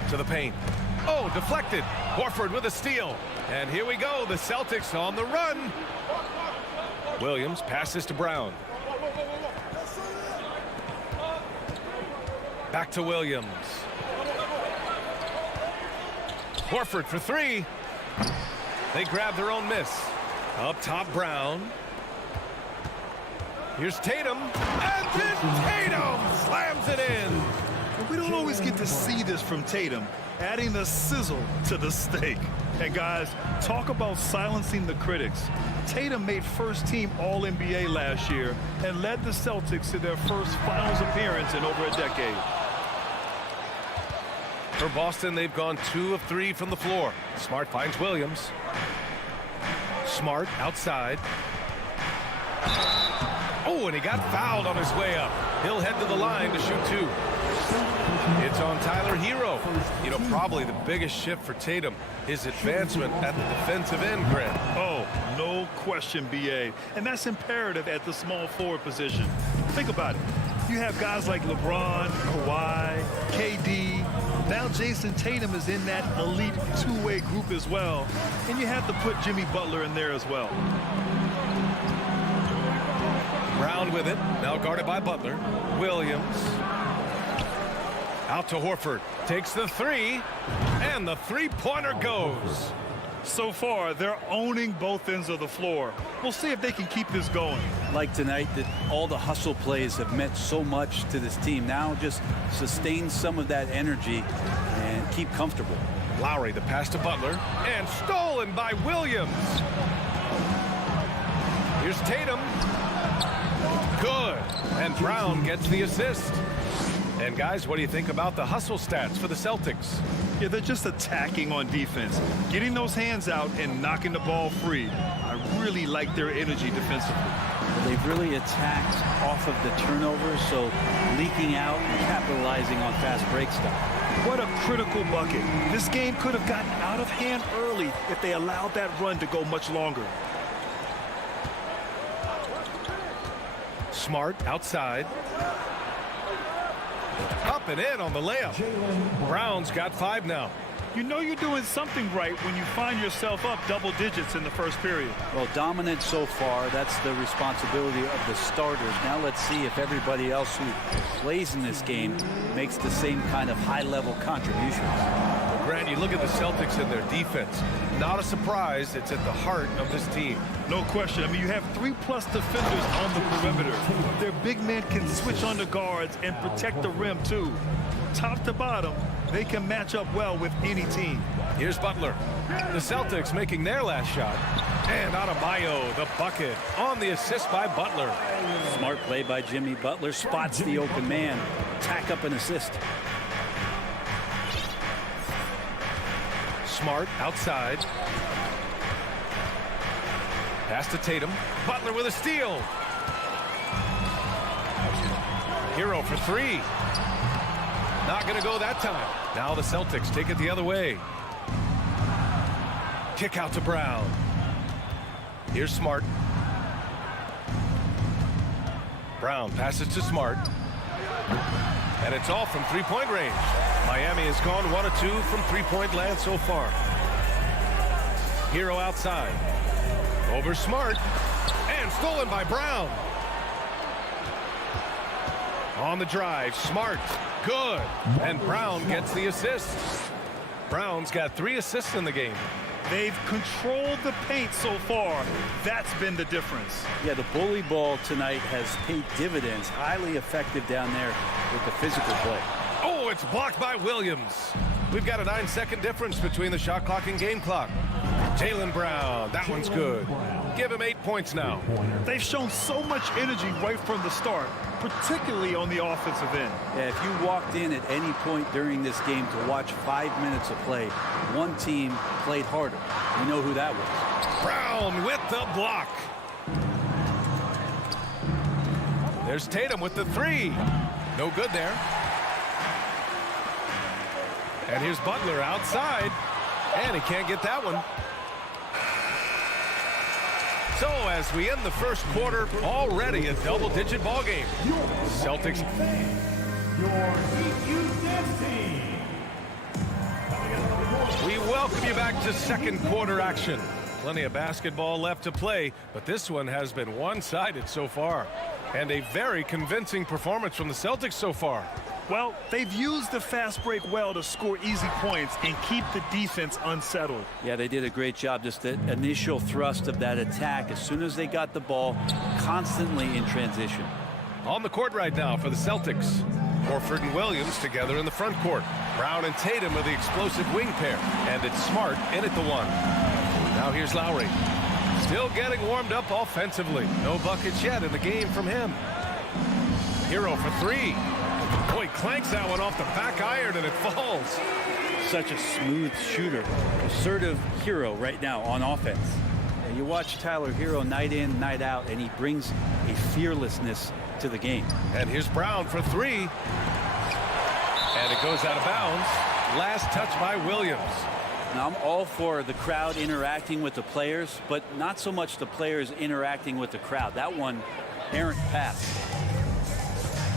to the paint. Oh, deflected. Horford with a steal. And here we go, the Celtics on the run. Williams passes to Brown. Back to Williams. Horford for three. They grab their own miss. Up top, Brown. Here's Tatum. And then Tatum slams it in. We don't always get to see this from Tatum, adding the sizzle to the steak. And guys, talk about silencing the critics. Tatum made first-team All-NBA last year and led the Celtics to their first finals appearance in over a decade. For Boston, they've gone 2 of 3 from the floor. Smart finds Williams. Smart outside. Oh, and he got fouled on his way up. He'll head to the line to shoot 2. It's on Tyler Hero. You know, probably the biggest shift for Tatum, his advancement at the defensive end, Grant. Oh, no question, B.A. And that's imperative at the small forward position. Think about it. You have guys like LeBron, Kawhi, KD. Now Jason Tatum is in that elite two-way group as well. And you have to put Jimmy Butler in there as well. Brown with it. Now guarded by Butler. Williams. Out to Horford. Takes the three. And the three-pointer goes. So far, they're owning both ends of the floor. We'll see if they can keep this going. Like tonight, that all the hustle plays have meant so much to this team. Now just sustain some of that energy and keep comfortable. Lowry, the pass to Butler. And stolen by Williams. Here's Tatum. Good. And Brown gets the assist. And guys, what do you think about the hustle stats for the Celtics? Yeah, they're just attacking on defense, getting those hands out and knocking the ball free. I really like their energy defensively. They've really attacked off of the turnovers, so leaking out and capitalizing on fast break stuff. What a critical bucket. This game could have gotten out of hand early if they allowed that run to go much longer. Smart outside. Up and in on the layup. Brown's got 5 now. You know you're doing something right when you find yourself up double digits in the first period. Well, dominant so far. That's the responsibility of the starters. Now let's see if everybody else who plays in this game makes the same kind of high-level contributions. Well, Grant, you look at the Celtics and their defense. Not a surprise. It's at the heart of this team. No question. I mean, you have 3+ defenders on the perimeter. Their big men can switch on the guards and protect the rim, too. Top to bottom, they can match up well with any team. Here's Butler. The Celtics making their last shot. And Adebayo, the bucket, on the assist by Butler. Smart play by Jimmy Butler. Spots the open man. Tack up an assist. Smart outside. Pass to Tatum. Butler with a steal. Hero for 3. Not going to go that time. Now the Celtics take it the other way. Kick out to Brown. Here's Smart. Brown passes to Smart. And it's all from three-point range. Miami has gone 1 of 2 from three-point land so far. Hero outside. Over Smart. And stolen by Brown. On the drive, Smart. Good. And Brown gets the assist. Brown's got 3 assists in the game. They've controlled the paint so far. That's been the difference. Yeah, the bully ball tonight has paid dividends. Highly effective down there with the physical play. Oh, it's blocked by Williams. We've got a 9-second difference between the shot clock and game clock. Jaylen Brown, that one's good. Give him 8 points now. They've shown so much energy right from the start, particularly on the offensive end. Yeah, if you walked in at any point during this game to watch 5 minutes of play, one team played harder. We know who that was. Brown with the block. There's Tatum with the three. No good there. And here's Butler outside. And he can't get that one. So as we end the first quarter, already a double-digit ball game. Celtics. We welcome you back to second quarter action. Plenty of basketball left to play, but this one has been one-sided so far. And a very convincing performance from the Celtics so far. Well, they've used the fast break well to score easy points and keep the defense unsettled. Yeah, they did a great job. Just the initial thrust of that attack as soon as they got the ball, constantly in transition. On the court right now for the Celtics. Horford and Williams together in the front court. Brown and Tatum are the explosive wing pair. And it's Smart in at the one. Now here's Lowry. Still getting warmed up offensively. No buckets yet in the game from him. Hero for three. Boy, clanks that one off the back iron and it falls. Such a smooth shooter. Assertive Hero right now on offense. And you watch Tyler Hero night in, night out, and he brings a fearlessness to the game. And here's Brown for three. And it goes out of bounds. Last touch by Williams. Now, I'm all for the crowd interacting with the players, but not so much the players interacting with the crowd. That one, errant pass.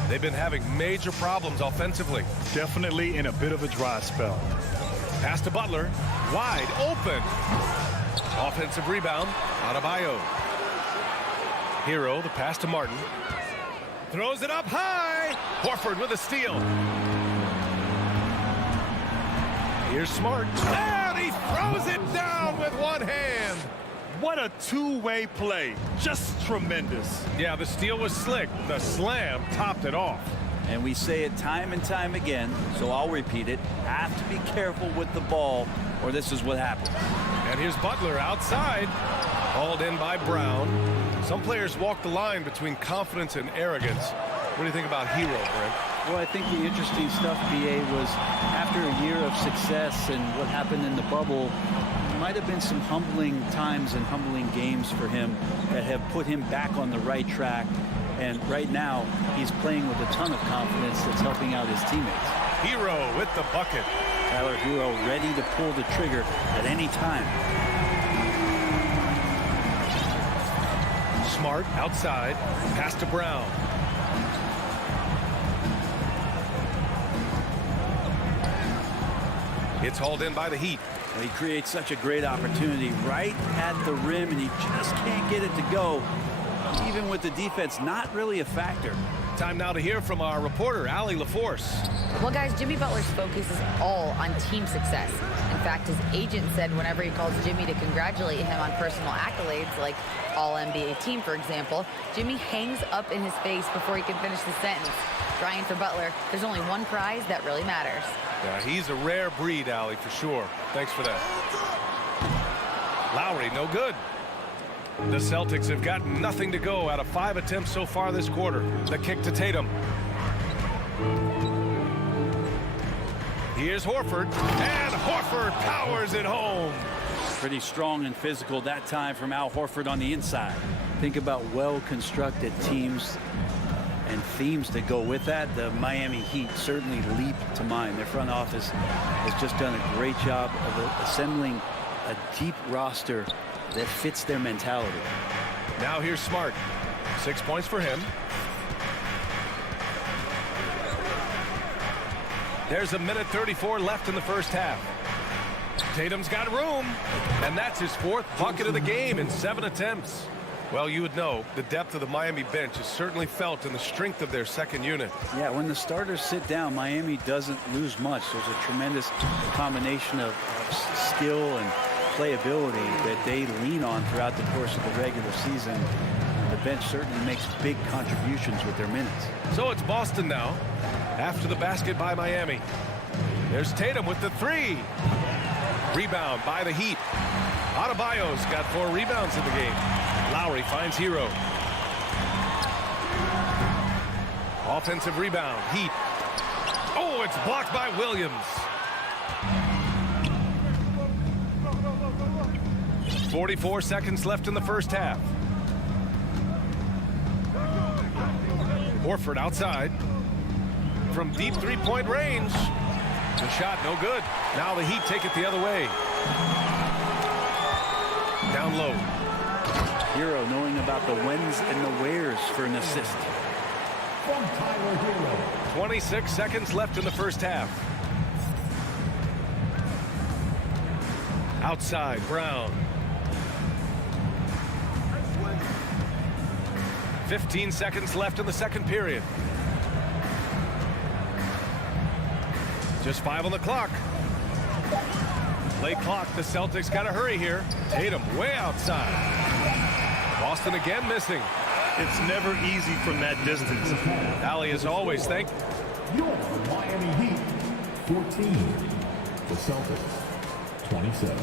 They've been having major problems offensively. Definitely in a bit of a dry spell. Pass to Butler. Wide open. Offensive rebound. Adebayo. Hero, the pass to Martin. Throws it up high. Horford with a steal. Here's Smart. And he throws it down with one hand. What a two-way play. Just tremendous. Yeah, the steal was slick. The slam topped it off. And we say it time and time again, so I'll repeat it. Have to be careful with the ball, or this is what happens. And here's Butler outside. Hauled in by Brown. Some players walk the line between confidence and arrogance. What do you think about Hero, Brent? Well, I think the interesting stuff, BA, was after a year of success and what happened in the bubble, might have been some humbling times and humbling games for him that have put him back on the right track. And right now, he's playing with a ton of confidence that's helping out his teammates. Hero with the bucket. Tyler Hero ready to pull the trigger at any time. Smart outside. Pass to Brown. It's hauled in by the Heat. Well, he creates such a great opportunity right at the rim, and he just can't get it to go. Even with the defense, not really a factor. Time now to hear from our reporter, Allie LaForce. Well, guys, Jimmy Butler's focus is all on team success. In fact, his agent said whenever he calls Jimmy to congratulate him on personal accolades, like All-NBA team, for example, Jimmy hangs up in his face before he can finish the sentence. Ryan, for Butler, there's only one prize that really matters. Yeah, he's a rare breed, Allie, for sure. Thanks for that. Lowry, no good. The Celtics have got nothing to go out of 5 attempts so far this quarter. The kick to Tatum. Here's Horford, and Horford powers it home. Pretty strong and physical that time from Al Horford on the inside. Think about well-constructed teams and themes that go with that. The Miami Heat certainly leap to mind. Their front office has just done a great job of assembling a deep roster that fits their mentality. Now here's Smart. 6 points for him. There's a minute 34 left in the first half. Tatum's got room, and that's his 4th bucket of the game in 7 attempts. Well, you would know the depth of the Miami bench is certainly felt in the strength of their second unit. Yeah, when the starters sit down, Miami doesn't lose much. There's a tremendous combination of skill and playability that they lean on throughout the course of the regular season. The bench certainly makes big contributions with their minutes. So it's Boston now, after the basket by Miami. There's Tatum with the three. Rebound by the Heat. Adebayo's got 4 rebounds in the game. Lowry finds Hero. Offensive rebound, Heat. Oh, it's blocked by Williams. 44 seconds left in the first half. Horford outside. From deep three-point range. The shot no good. Now the Heat take it the other way. Down low. Hero knowing about the whens and the wheres for an assist. 26 seconds left in the first half. Outside, Brown. 15 seconds left in the second period. Just 5 on the clock. Late clock, the Celtics got to hurry here. Tatum way outside. Boston again missing. It's never easy from that distance. Allie, as always, thank Your Miami Heat, 14. The Celtics, 27.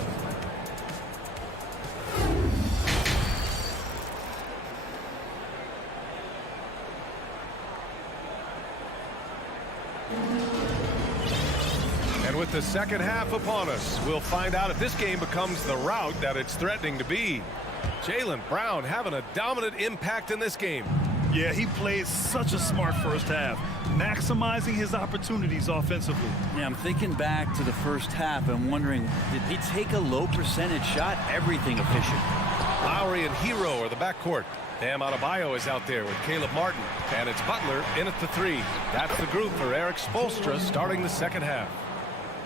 And with the second half upon us, we'll find out if this game becomes the rout that it's threatening to be. Jaylen Brown having a dominant impact in this game. Yeah, he played such a smart first half, maximizing his opportunities offensively. Yeah, I'm thinking back to the first half and wondering, did he take a low percentage shot? Everything efficient. Lowry and Hero are the backcourt. Bam Adebayo is out there with Caleb Martin. And it's Butler in at the 3. That's the group for Eric Spoelstra starting the second half.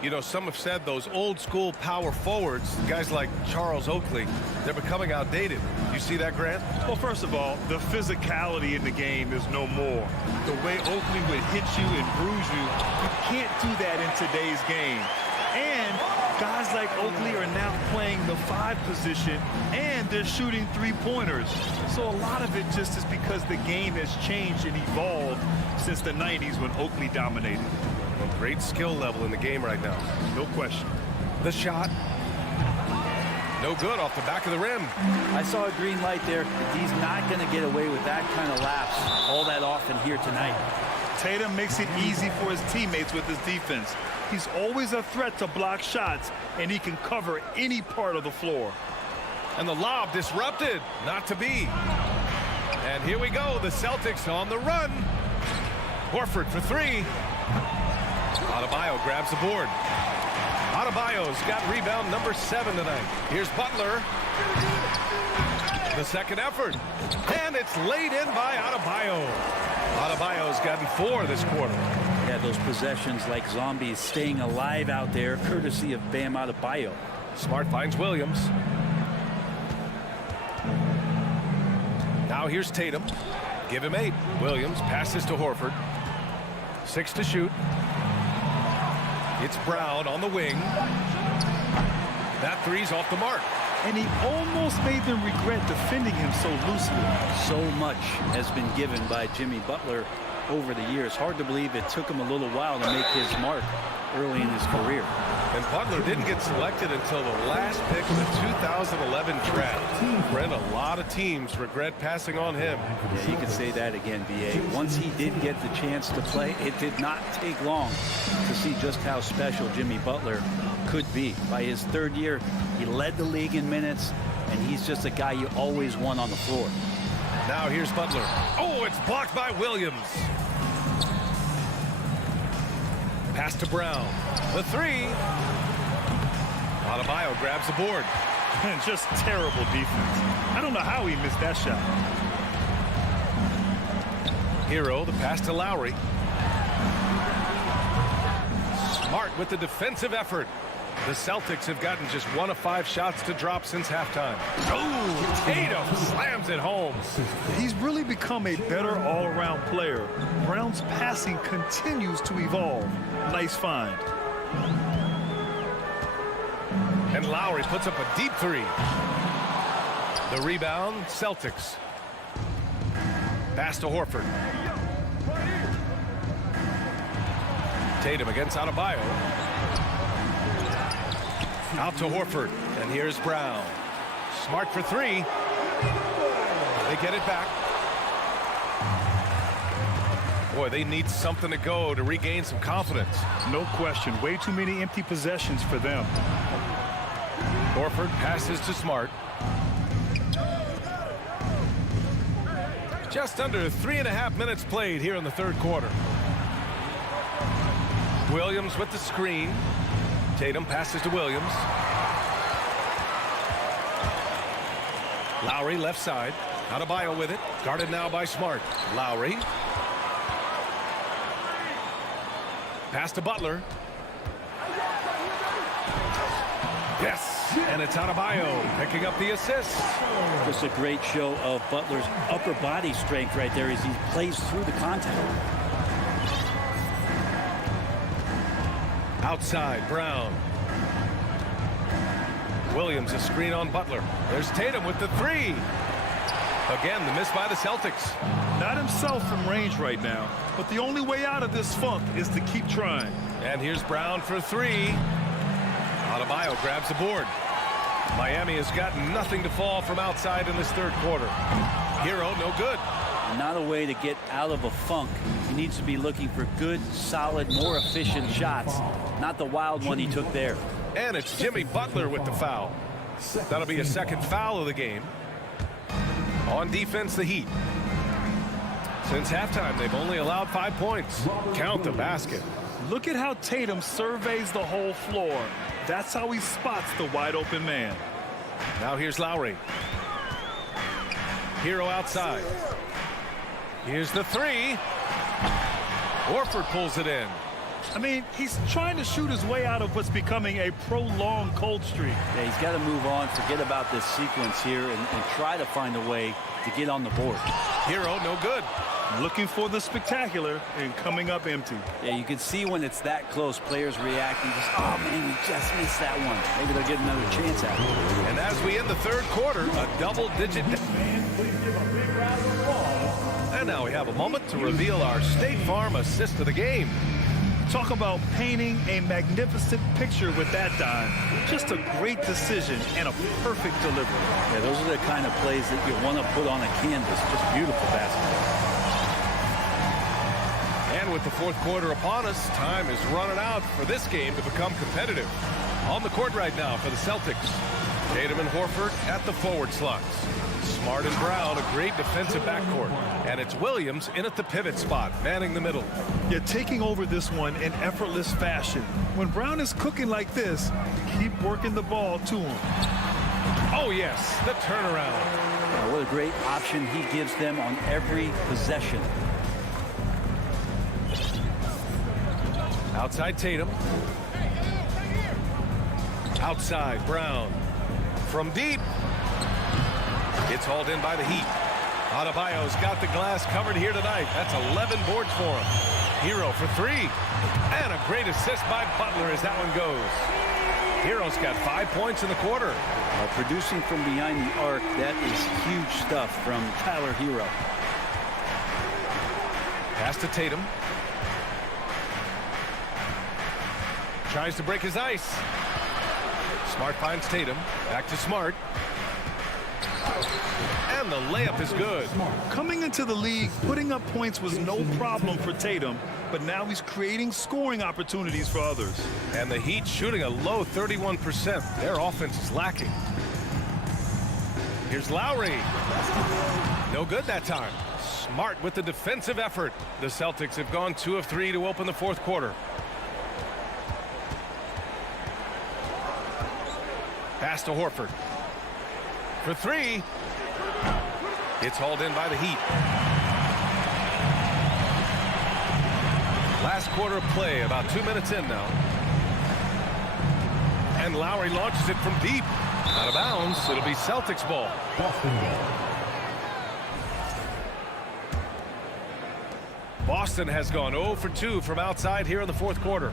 You know, some have said those old school power forwards, guys like Charles Oakley, they're becoming outdated. You see that, Grant? Well, first of all, the physicality in the game is no more. The way Oakley would hit you and bruise you, you can't do that in today's game. And guys like Oakley are now playing the 5 position, and they're shooting 3-pointers. So a lot of it just is because the game has changed and evolved since the 90s when Oakley dominated. A great skill level in the game right now. No question. The shot. No good off the back of the rim. I saw a green light there. He's not going to get away with that kind of lapse all that often here tonight. Tatum makes it easy for his teammates with his defense. He's always a threat to block shots, and he can cover any part of the floor. And the lob disrupted. Not to be. And here we go. The Celtics on the run. Horford for 3. Adebayo grabs the board. Adebayo's got rebound number 7 tonight. Here's Butler. The second effort. And it's laid in by Adebayo. Adebayo's gotten 4 this quarter. Yeah, those possessions like zombies staying alive out there, courtesy of Bam Adebayo. Smart finds Williams. Now here's Tatum. Give him 8. Williams passes to Horford. 6 to shoot. It's Brown on the wing. That 3's off the mark. And he almost made them regret defending him so loosely. So much has been given by Jimmy Butler over the years. Hard to believe it took him a little while to make his mark early in his career. And Butler didn't get selected until the last pick of the 2011 draft. Brent, a lot of teams regret passing on him. Yeah, you could say that again, B.A. Once he did get the chance to play, it did not take long to see just how special Jimmy Butler could be. By his 3rd year, he led the league in minutes, and he's just a guy you always want on the floor. Now here's Butler. Oh, it's blocked by Williams. Pass to Brown. The 3. Adebayo grabs the board. And just terrible defense. I don't know how he missed that shot. Hero, the pass to Lowry. Smart with the defensive effort. The Celtics have gotten just 1 of 5 shots to drop since halftime. Oh, Tatum slams it home. He's really become a better all-around player. Brown's passing continues to evolve. Nice find. And Lowry puts up a deep 3. The rebound, Celtics. Pass to Horford. Tatum against Adebayo. Out to Horford, and here's Brown. Smart for three. They get it back. Boy, they need something to go to regain some confidence. No question. Way too many empty possessions for them. Horford passes to Smart. Just under 3.5 minutes played here in the third quarter. Williams with the screen. Tatum passes to Williams. Lowry left side. Adebayo with it. Guarded now by Smart. Lowry. Pass to Butler. Yes, and it's Adebayo picking up the assist. Just a great show of Butler's upper body strength right there as he plays through the contact. Outside, Brown. Williams, a screen on Butler. There's Tatum with the three. Again, the miss by the Celtics. Not himself from range right now, but the only way out of this funk is to keep trying. And here's Brown for three. Adebayo grabs the board. Miami has got nothing to fall from outside in this third quarter. Hero, no good. Not a way to get out of a funk. He needs to be looking for good, solid, more efficient shots. Not the wild one he took there. And it's Jimmy Butler with the foul. That'll be a second foul of the game. On defense, the Heat. Since halftime, they've only allowed 5 points. Count the basket. Look at how Tatum surveys the whole floor. That's how he spots the wide open man. Now here's Lowry. Hero outside. Here's the three. Horford pulls it in. I mean, he's trying to shoot his way out of what's becoming a prolonged cold streak. Yeah, he's got to move on, forget about this sequence here, and try to find a way to get on the board. Hero, no good. Looking for the spectacular and coming up empty. Yeah, you can see when it's that close, players reacting. Just, oh, man, we just missed that one. Maybe they'll get another chance at it. And as we end the third quarter, a double-digit. And now we have a moment to reveal our State Farm assist of the game. Talk about painting a magnificent picture with that dime. Just a great decision and a perfect delivery. Yeah, those are the kind of plays that you want to put on a canvas. Just beautiful basketball. And with the fourth quarter upon us, time is running out for this game to become competitive. On the court right now for the Celtics, Tatum and Horford at the forward slots. Smart and Brown, a great defensive backcourt. And it's Williams in at the pivot spot, manning the middle. You're taking over this one in effortless fashion. When Brown is cooking like this, keep working the ball to him. Oh, yes, the turnaround. What a great option he gives them on every possession. Outside Tatum. Outside Brown. From deep. It's hauled in by the Heat. Adebayo's got the glass covered here tonight. That's 11 boards for him. Hero for three. And a great assist by Butler as that one goes. Hero's got 5 points in the quarter. Producing from behind the arc, that is huge stuff from Tyler Hero. Pass to Tatum. Tries to break his ice. Smart finds Tatum. Back to Smart. And the layup is good. Coming into the league, putting up points was no problem for Tatum, but now he's creating scoring opportunities for others. And the Heat shooting a low 31%. Their offense is lacking. Here's Lowry. No good that time. Smart with the defensive effort. The Celtics have gone 2 of 3 to open the fourth quarter. Pass to Horford. For three. It's hauled in by the Heat. Last quarter of play, about 2 minutes in now. And Lowry launches it from deep. Out of bounds. It'll be Celtics ball. Boston has gone 0 for 2 from outside here in the fourth quarter.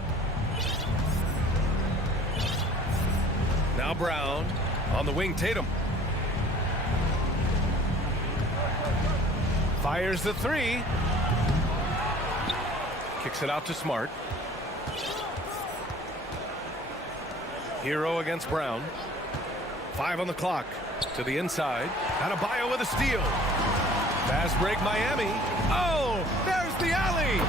Now Brown on the wing. Tatum fires the three. Kicks it out to Smart. Hero against Brown. 5 on the clock. To the inside. Adebayo with a steal. Fast break Miami. Oh, there's the alley.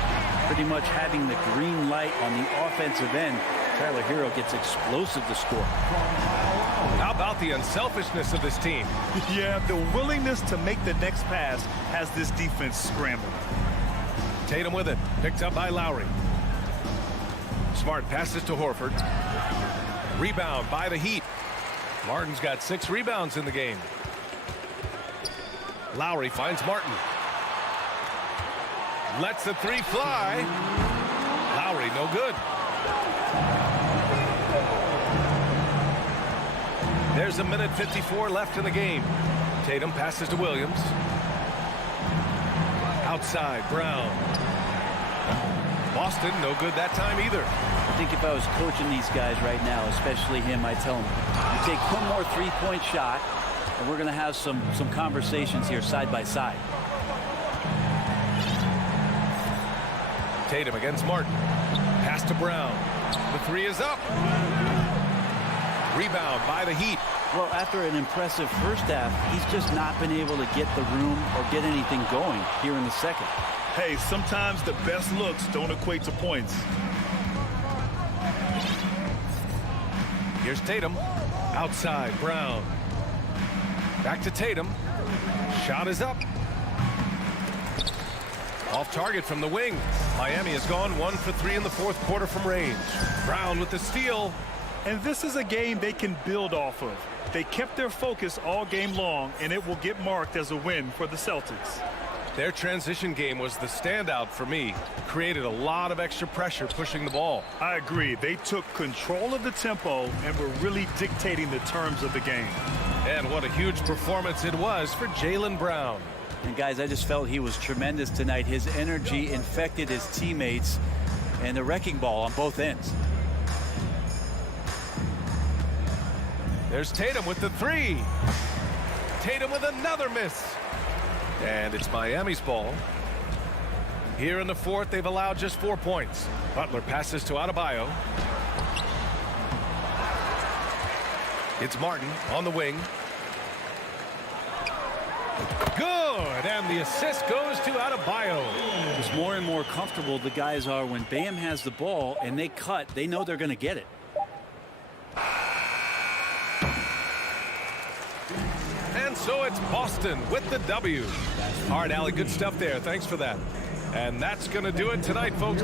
Pretty much having the green light on the offensive end. Tyler Hero gets explosive to score. How about the unselfishness of this team? Yeah, the willingness to make the next pass has this defense scrambling. Tatum with it. Picked up by Lowry. Smart passes to Horford. Rebound by the Heat. Martin's got 6 rebounds in the game. Lowry finds Martin. Lets the 3 fly. Lowry no good. There's a minute 54 left in the game. Tatum passes to Williams. Outside, Brown. Boston, no good that time either. I think if I was coaching these guys right now, especially him, I'd tell him, you take one more three-point shot, and we're going to have some conversations here side by side. Tatum against Martin. Pass to Brown. The 3 is up. Rebound by the Heat. Well, after an impressive first half, he's just not been able to get the room or get anything going here in the second. Hey, sometimes the best looks don't equate to points. Here's Tatum. Outside, Brown. Back to Tatum. Shot is up. Off target from the wing. Miami has gone 1 for 3 in the fourth quarter from range. Brown with the steal. And this is a game they can build off of. They kept their focus all game long, and it will get marked as a win for the Celtics. Their transition game was the standout for me. Created a lot of extra pressure pushing the ball. I agree. They took control of the tempo and were really dictating the terms of the game. And what a huge performance it was for Jaylen Brown. And guys, I just felt he was tremendous tonight. His energy infected his teammates, and the wrecking ball on both ends. There's Tatum with the 3. Tatum with another miss. And it's Miami's ball. Here in the fourth, they've allowed just 4 points. Butler passes to Adebayo. It's Martin on the wing. Good, and the assist goes to Adebayo. It's more and more comfortable the guys are when Bam has the ball and they cut. They know they're going to get it. And so it's Boston with the W. All right, Allie, good stuff there. Thanks for that. And that's going to do it tonight, folks.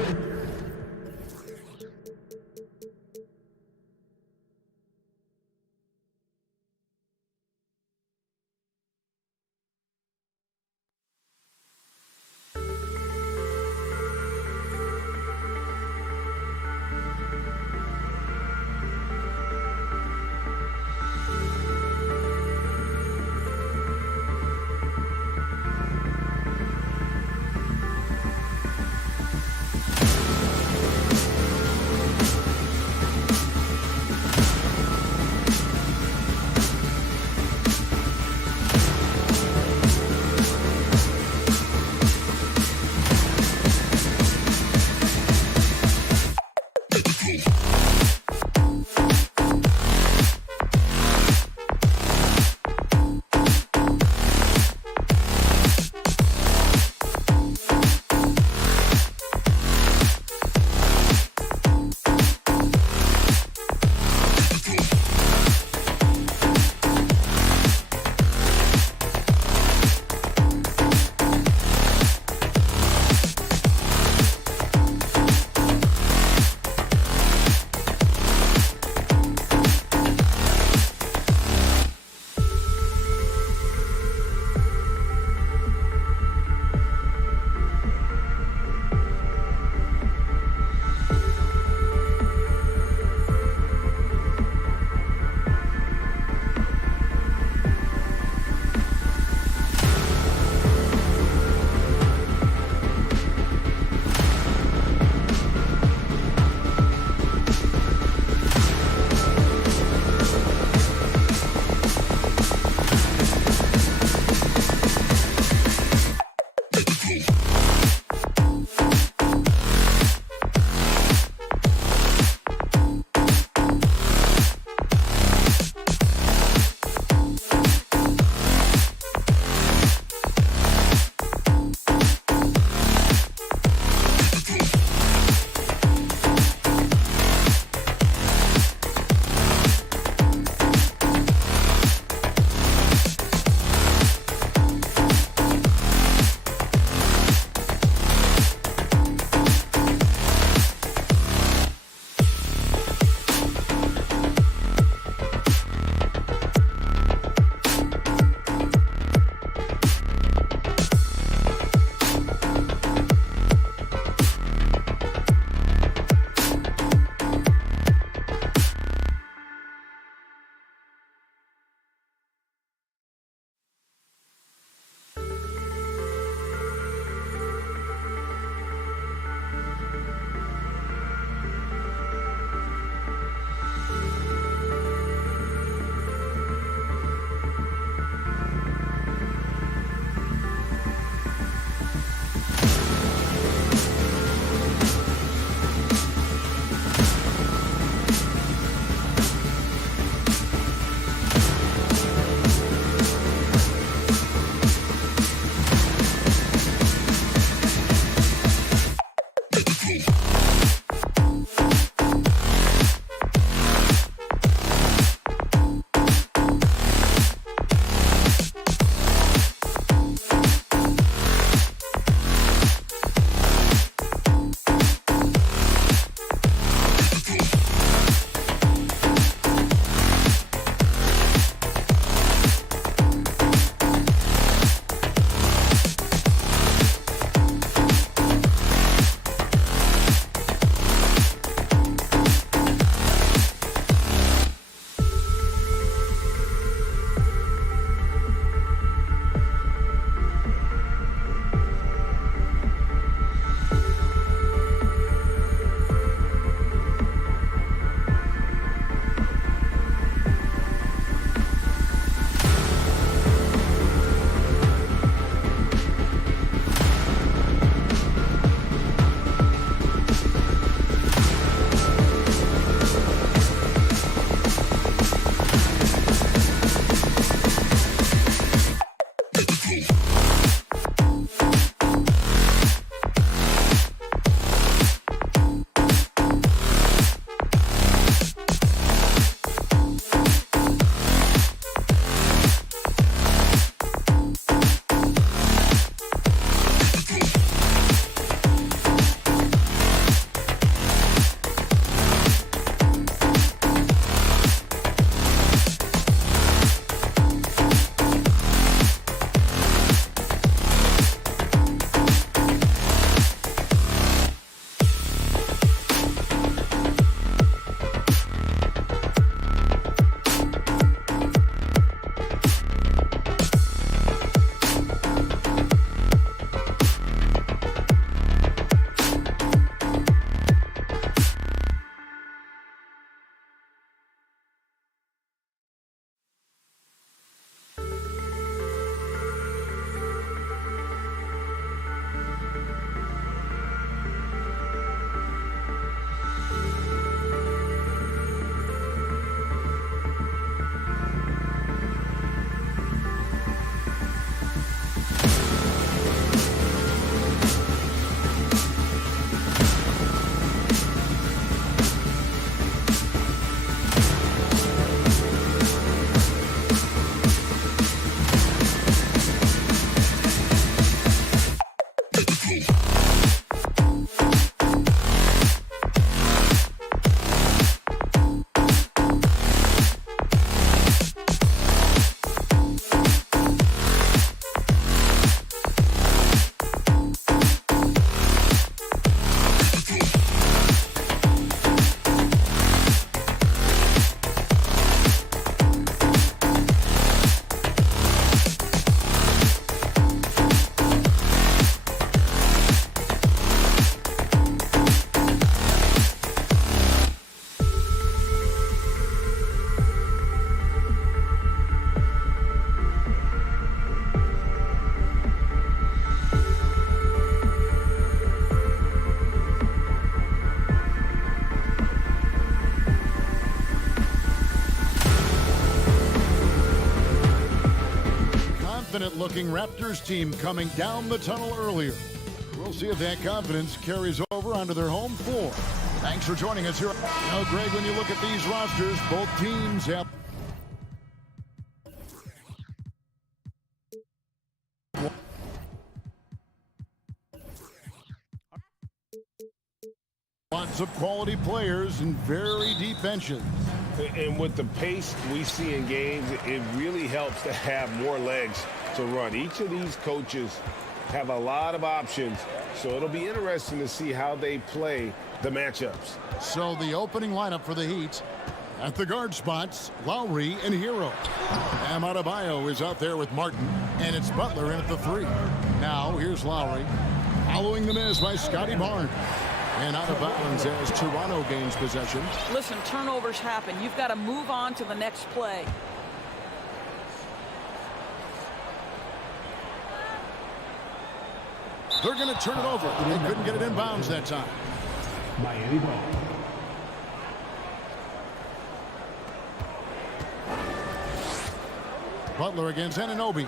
confident-looking Raptors team coming down the tunnel earlier. We'll see if that confidence carries over onto their home floor. Thanks for joining us here. You know, Greg, when you look at these rosters, both teams have lots of quality players and very deep benches. And with the pace we see in games, it really helps to have more legs to run. Each of these coaches have a lot of options, so it'll be interesting to see how they play the matchups. So the opening lineup for the Heat, at the guard spots, Lowry and Hero. Bam Adebayo is out there with Martin, and it's Butler in at the 3. Now here's Lowry, following the miss by Scotty Barnes. And out of bounds as Toronto gains possession. Listen, turnovers happen. You've got to move on to the next play. They're going to turn it over. They couldn't get it in bounds that time. Miami ball. Butler against Anunoby.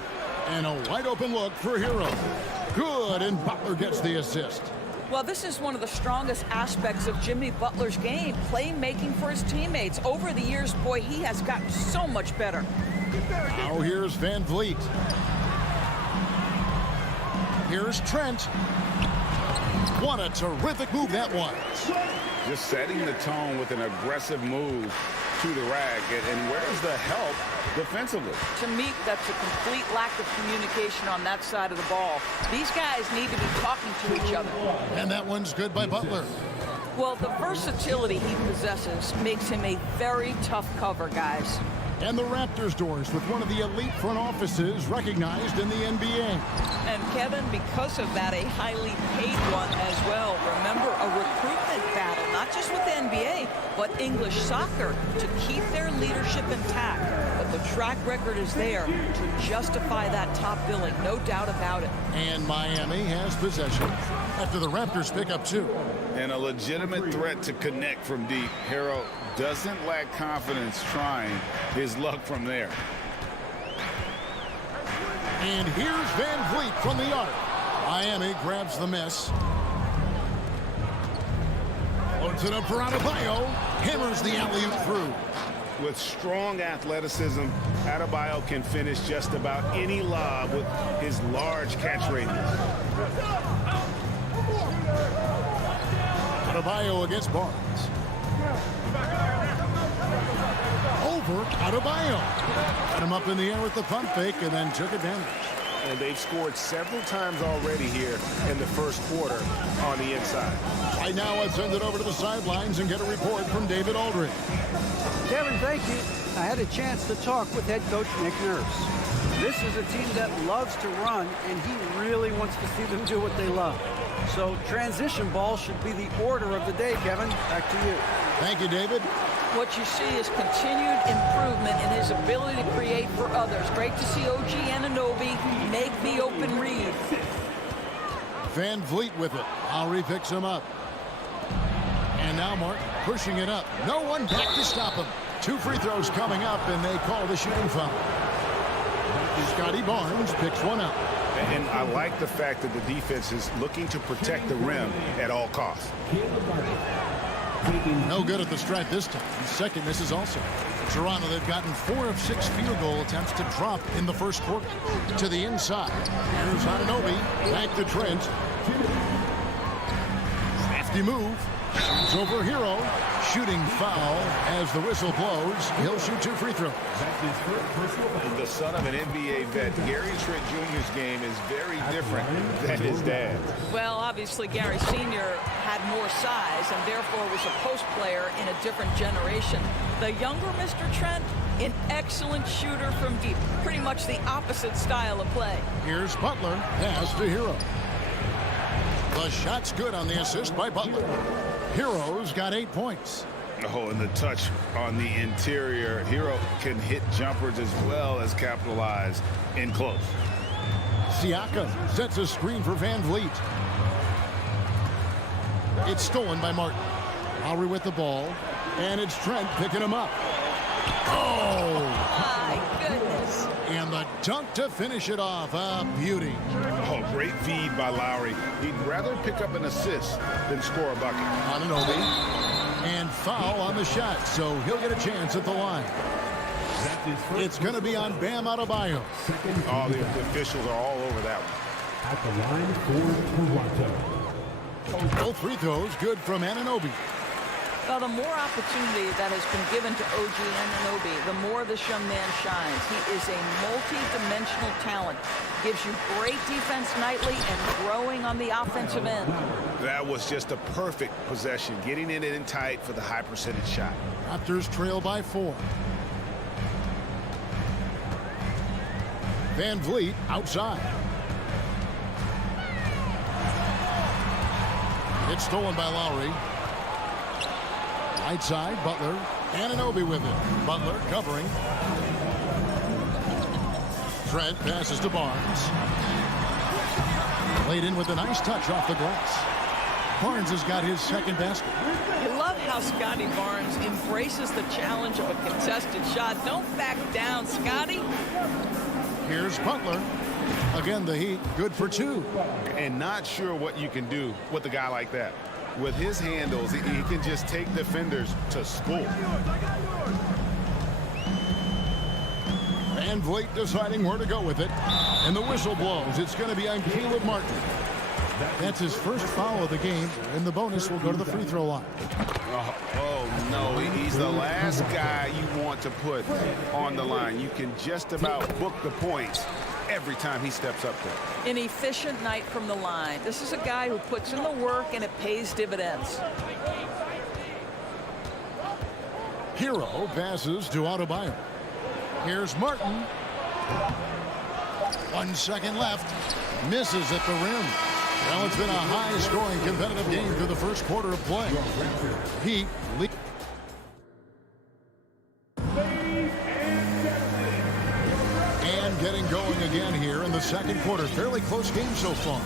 And a wide open look for Hero. Good, and Butler gets the assist. Well, this is one of the strongest aspects of Jimmy Butler's game, playmaking for his teammates. Over the years, boy, he has gotten so much better. Now here's Van Vliet. Here's Trent. What a terrific move that was. Just setting the tone with an aggressive move to the rack. And where's the help defensively? To me, that's a complete lack of communication on that side of the ball. These guys need to be talking to each other. And that one's good by Butler. Well, the versatility he possesses makes him a very tough cover, guys. And the Raptors doors with one of the elite front offices recognized in the NBA. And Kevin, because of that, a highly paid one as well. Remember, a recruitment battle, not just with the NBA, but English soccer to keep their leadership intact. But the track record is there to justify that top billing, no doubt about it. And Miami has possession after the Raptors pick up 2. And a legitimate threat to connect from deep. Hero doesn't lack confidence trying his luck from there. And here's Van Vliet from the arc. Miami grabs the miss. Loads it up for Adebayo. Hammers the alley-oop through. With strong athleticism, Adebayo can finish just about any lob with his large catch radius. Adebayo against Barnes. Over Adebayo. Got him up in the air with the pump fake and then took advantage. And they've scored several times already here in the first quarter on the inside. Right now, I'll send it over to the sidelines and get a report from David Aldridge. Kevin, thank you. I had a chance to talk with head coach Nick Nurse. This is a team that loves to run, and he really wants to see them do what they love. So transition ball should be the order of the day, Kevin. Back to you. Thank you, David. What you see is continued improvement in his ability to create for others. Great to see OG Anunoby make the open read. Van Vliet with it. Lowry picks him up. And now Martin pushing it up. No one back to stop him. 2 free throws coming up, and they call the shooting foul. Scotty Barnes picks one up. And I like the fact that the defense is looking to protect the rim at all costs. No good at the stripe this time. Second misses also. Toronto, they've gotten 4 of 6 field goal attempts to drop in the first quarter. To the inside. Here's Anunoby. Back to Trent. Crafty move. Shoots over Hero. Shooting foul as the whistle blows. He'll shoot 2 free throws. The son of an NBA vet, Gary Trent Jr.'s game is very different than his dad. Well, obviously, Gary Sr. had more size and therefore was a post player in a different generation. The younger Mr. Trent, an excellent shooter from deep. Pretty much the opposite style of play. Here's Butler. Pass to Hero. The shot's good on the assist by Butler. Hero's got 8 points. Oh, and the touch on the interior. Hero can hit jumpers as well as capitalize in close. Siakam sets a screen for Van Vliet. It's stolen by Martin. Lowry with the ball. And it's Trent picking him up. Oh! My goodness. And the dunk to finish it off. A beauty. Oh, great feed by Lowry. He'd rather pick up an assist than score a bucket. Anunoby. And foul on the shot, so he'll get a chance at the line. It's going to be on Bam Adebayo. Oh, the officials are all over that one. At the line for Toronto. Both free throws good from Anunoby. Well, the more opportunity that has been given to OG Anunoby, the more this young man shines. He is a multi-dimensional talent. Gives you great defense nightly and growing on the offensive end. That was just a perfect possession, getting it in tight for the high percentage shot. Raptors trail by 4. Van Vliet outside. It's stolen by Lowry. Right side, Butler. Anunoby with it. Butler covering. Trent passes to Barnes. Laid in with a nice touch off the glass. Barnes has got his second basket. You love how Scotty Barnes embraces the challenge of a contested shot. Don't back down, Scotty. Here's Butler. Again, the Heat good for 2. And not sure what you can do with a guy like that. With his handles, he can just take defenders to school. Van Vliet deciding where to go with it. And the whistle blows. It's going to be on Caleb Martin. That's his first foul of the game. And the bonus will go to the free throw line. Oh no, he's the last guy you want to put on the line. You can just about book the points every time he steps up there. An efficient night from the line. This is a guy who puts in the work and it pays dividends. Hero passes to Adebayo. Here's Martin. 1 second left. Misses at the rim. Well, it's been a high-scoring competitive game through the first quarter of play. Heat lead. And getting going again here in the second quarter. Fairly close game so far.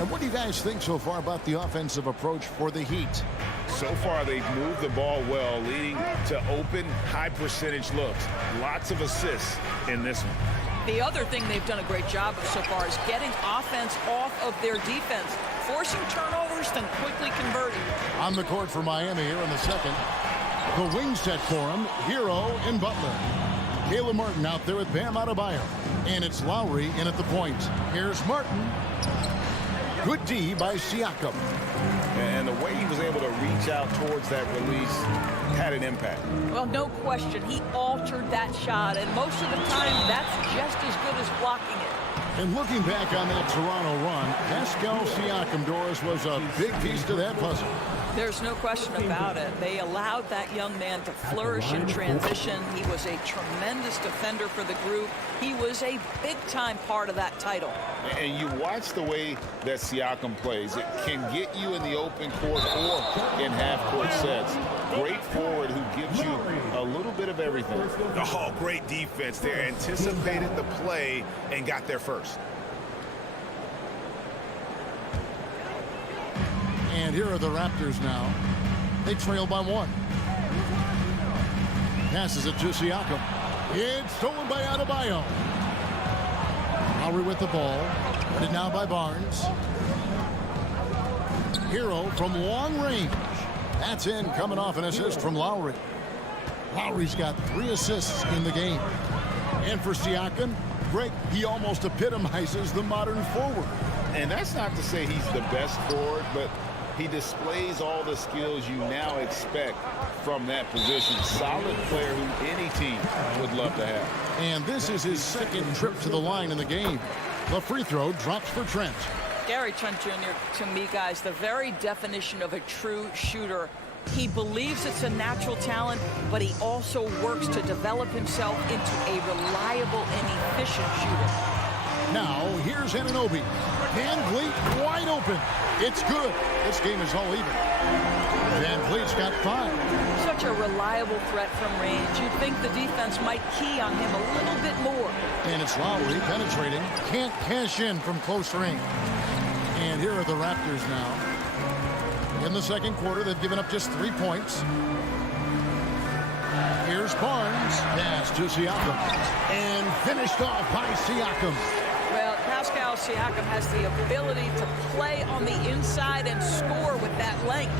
And what do you guys think so far about the offensive approach for the Heat? So far, they've moved the ball well, leading to open, high-percentage looks. Lots of assists in this one. The other thing they've done a great job of so far is getting offense off of their defense, forcing turnovers, then quickly converting. On the court for Miami here in the second. The wing set for him, Hero and Butler. Caleb Martin out there with Bam Adebayo. And it's Lowry in at the point. Here's Martin. Good D by Siakam. And the way he was able to reach out towards that release had an impact. Well, no question. He altered that shot, and most of the time, that's just as good as blocking it. And looking back on that Toronto run, Pascal Siakam, Doris, was a big piece to that puzzle. There's no question about it. They allowed that young man to flourish in transition. He was a tremendous defender for the group. He was a big-time part of that title. And you watch the way that Siakam plays. It can get you in the open court or in half-court sets. Great forward who gives you a little bit of everything. Oh, great defense there. Anticipated the play and got there first. And here are the Raptors now. They trail by 1. Passes it to Siakam. It's stolen by Adebayo. Lowry with the ball. Put it now by Barnes. Hero from long range. That's in, coming off an assist from Lowry. Lowry's got 3 assists in the game. And for Siakam, Greg, he almost epitomizes the modern forward. And that's not to say he's the best forward, but he displays all the skills you now expect from that position. Solid player who any team would love to have. And this is his second trip to the line in the game. The free throw drops for Trent. Gary Trent Jr., to me, guys, the very definition of a true shooter. He believes it's a natural talent, but he also works to develop himself into a reliable and efficient shooter. Now, here's Anunoby. Van Vliet wide open. It's good. This game is all even. Van Vliet's got 5. Such a reliable threat from range. You'd think the defense might key on him a little bit more. And it's Lowry penetrating. Can't cash in from close range. And here are the Raptors now. In the second quarter, they've given up just 3 points. Here's Barnes. Pass to Siakam. And finished off by Siakam. Well, Pascal Siakam has the ability to play on the inside and score with that length.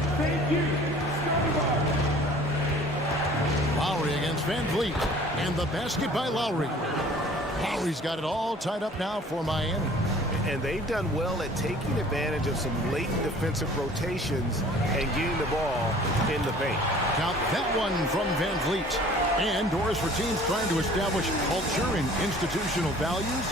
Lowry against Van Vliet. And the basket by Lowry. Lowry's got it all tied up now for Miami. And they've done well at taking advantage of some latent defensive rotations and getting the ball in the paint. Count that one from Van Vliet. And Doris, for teams trying to establish culture and institutional values,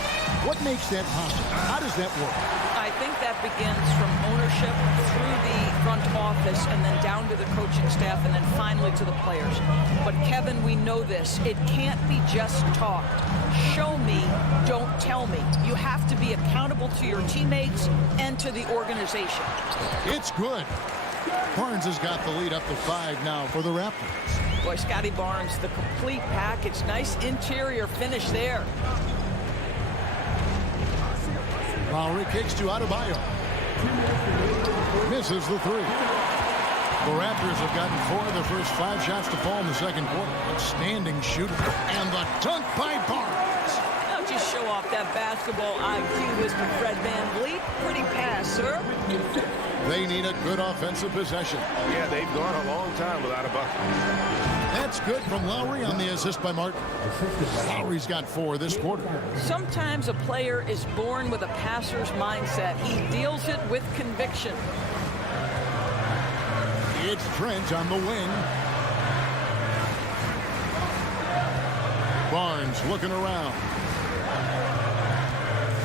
what makes that possible? How does that work? I think that begins from ownership through the front office and then down to the coaching staff and then finally to the players. But Kevin, we know this. It can't be just talked. Show me, don't tell me. You have to be accountable to your teammates and to the organization. It's good. Barnes has got the lead up to 5 now for the Raptors. Boy, Scotty Barnes, the complete package. Nice interior finish there. Lowry kicks to Adebayo. Misses the 3. The Raptors have gotten 4 of their first 5 shots to fall in the second quarter. Outstanding shooter. And the dunk by Barnes. Don't you show off that basketball IQ, Mr. Fred VanVleet. Pretty pass, sir. They need a good offensive possession. Yeah, they've gone a long time without a bucket. That's good from Lowry on the assist by Martin. Lowry's got 4 this quarter. Sometimes a player is born with a passer's mindset. He deals it with conviction. It's Trent on the wing. Barnes looking around.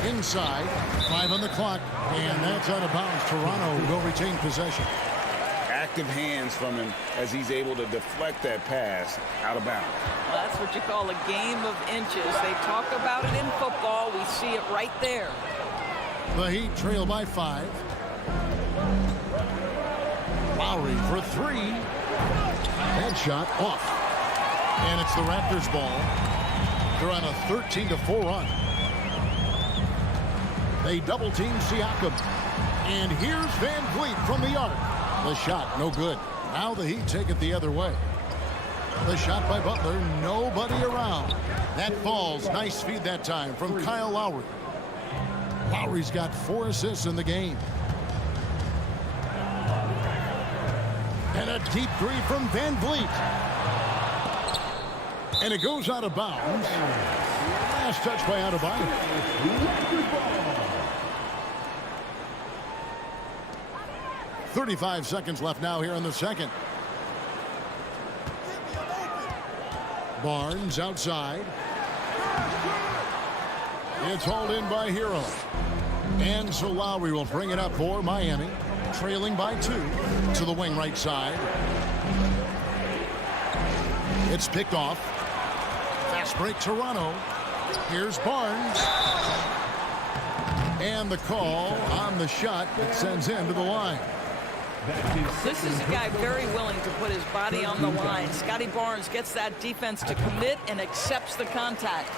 Inside, 5 on the clock, and that's out of bounds. Toronto will retain possession. Active hands from him as he's able to deflect that pass out of bounds. Well, that's what you call a game of inches. They talk about it in football. We see it right there. The Heat trail by 5. Lowry for 3. That shot off. And it's the Raptors ball. They're on a 13-4 run. They double team Siakam. And here's Van Vliet from the arc. The shot, no good. Now the Heat take it the other way. The shot by Butler, nobody around. That falls. Nice feed that time from Kyle Lowry. Lowry's got 4 assists in the game. And a deep 3 from Van Vliet. And it goes out of bounds. Last touch by Adebayo. 35 seconds left now here in the second. Barnes outside. It's hauled in by Hero. And so Lowry will bring it up for Miami. Trailing by 2 to the wing right side. It's picked off. Fast break Toronto. Here's Barnes. And the call on the shot that sends him to the line. This is a guy very willing to put his body on the line. Scotty Barnes gets that defense to commit and accepts the contact.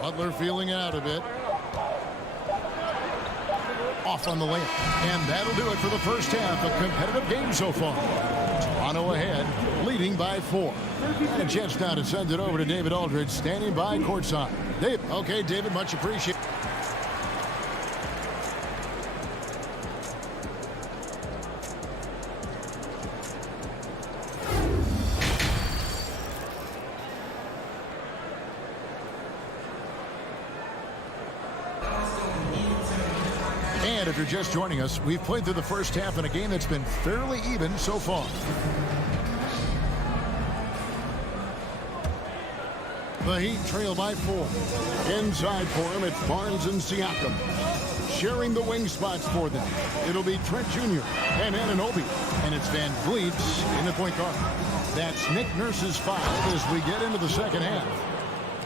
Butler feeling out a bit. Off on the layup. And that'll do it for the first half. A competitive game so far. Toronto ahead, leading by 4. And a chance now to send it over to David Aldridge, standing by courtside. Dave, okay, David, much appreciated. And if you're just joining us, we've played through the first half in a game that's been fairly even so far. The Heat trail by 4. Inside for him, it's Barnes and Siakam. Sharing the wing spots for them. It'll be Trent Jr. and Anunoby. And it's Van Vliet in the point guard. That's Nick Nurse's 5 as we get into the second half.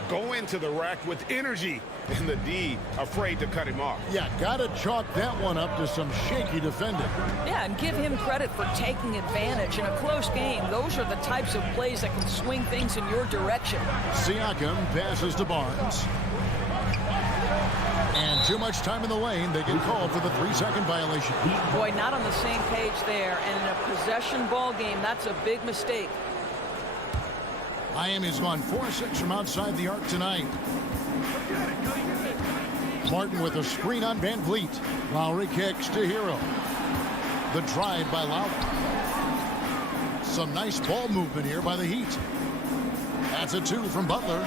Go into the rack with energy. And the D afraid to cut him off. Yeah, gotta chalk that one up to some shaky defending. Yeah, and give him credit for taking advantage in a close game. Those are the types of plays that can swing things in your direction. Siakam passes to Barnes. And too much time in the lane. They get called for the 3-second violation. Boy, not on the same page there. And in a possession ball game, that's a big mistake. Miami's gone 4-6 from outside the arc tonight. Martin with a screen on Van Vliet. Lowry kicks to Hero. The drive by Lowry. Some nice ball movement here by the Heat. That's a 2 from Butler.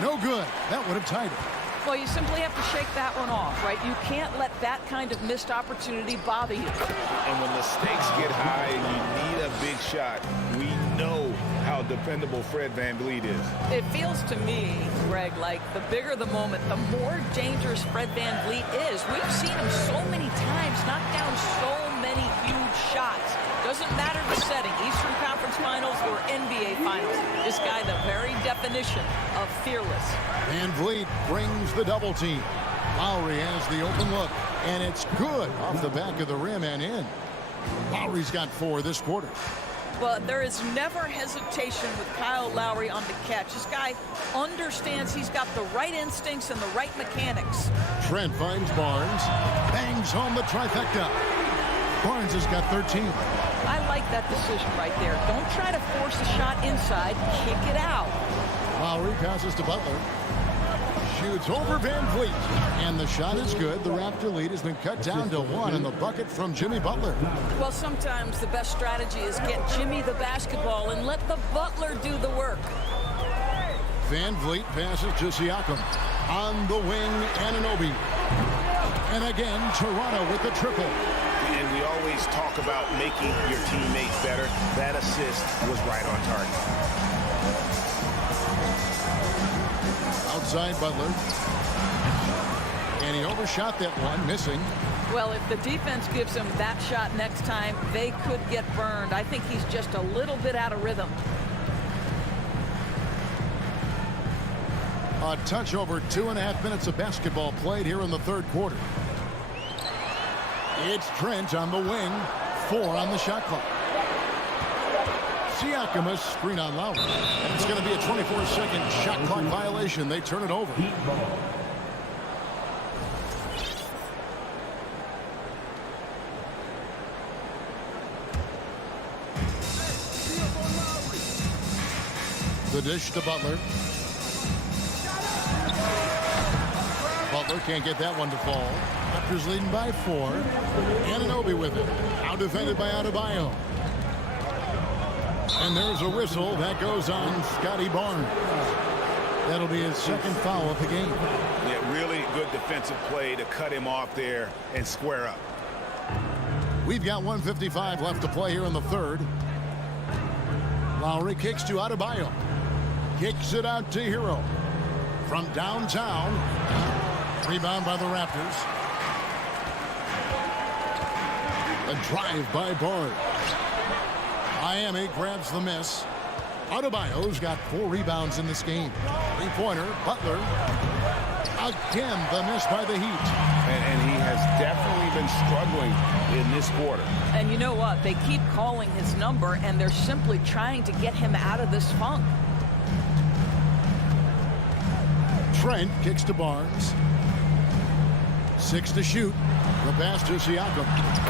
No good. That would have tied it. Well, you simply have to shake that one off, right? You can't let that kind of missed opportunity bother you. And when the stakes get high and you need a big shot, we know how dependable Fred VanVleet is. It feels to me, Greg, like the bigger the moment, the more dangerous Fred VanVleet is. We've seen him so many times knock down so many huge shots. Doesn't matter the setting, Eastern Conference Finals or NBA Finals. This guy, the very definition of fearless. VanVleet brings the double team. Lowry has the open look, and it's good off the back of the rim and in. Lowry's got 4 this quarter. Well, there is never hesitation with Kyle Lowry on the catch. This guy understands he's got the right instincts and the right mechanics. Trent finds Barnes, bangs home the trifecta. Barnes has got 13. I like that decision right there. Don't try to force a shot inside. Kick it out. Lowry passes to Butler. Shoots over VanVleet. And the shot is good. The Raptor lead has been cut down to 1 in the bucket from Jimmy Butler. Well, sometimes the best strategy is get Jimmy the basketball and let the Butler do the work. VanVleet passes to Siakam. On the wing, Anunoby. And again, Toronto with the triple. And we always talk about making your teammates better. That assist was right on target. Outside Butler. And he overshot that one, missing. Well, if the defense gives him that shot next time, they could get burned. I think he's just a little bit out of rhythm. A touch over 2.5 minutes of basketball played here in the third quarter. It's Trent on the wing. 4 on the shot clock. Siakam a screen on Lowry. And it's going to be a 24-second shot clock violation. They turn it over. The dish to Butler. Butler can't get that one to fall. Raptors leading by 4. Anunoby with it. Now defended by Adebayo. And there's a whistle. That goes on Scotty Barnes. That'll be his second foul of the game. Yeah, really good defensive play to cut him off there and square up. We've got 1:55 left to play here in the third. Lowry kicks to Adebayo. Kicks it out to Hero. From downtown. Rebound by the Raptors. A drive by Barnes. Miami grabs the miss. Adebayo's got 4 rebounds in this game. 3-pointer, Butler. Again, the miss by the Heat. And he has definitely been struggling in this quarter. And you know what? They keep calling his number, and they're simply trying to get him out of this funk. Trent kicks to Barnes. 6 to shoot. The pass to Siakam.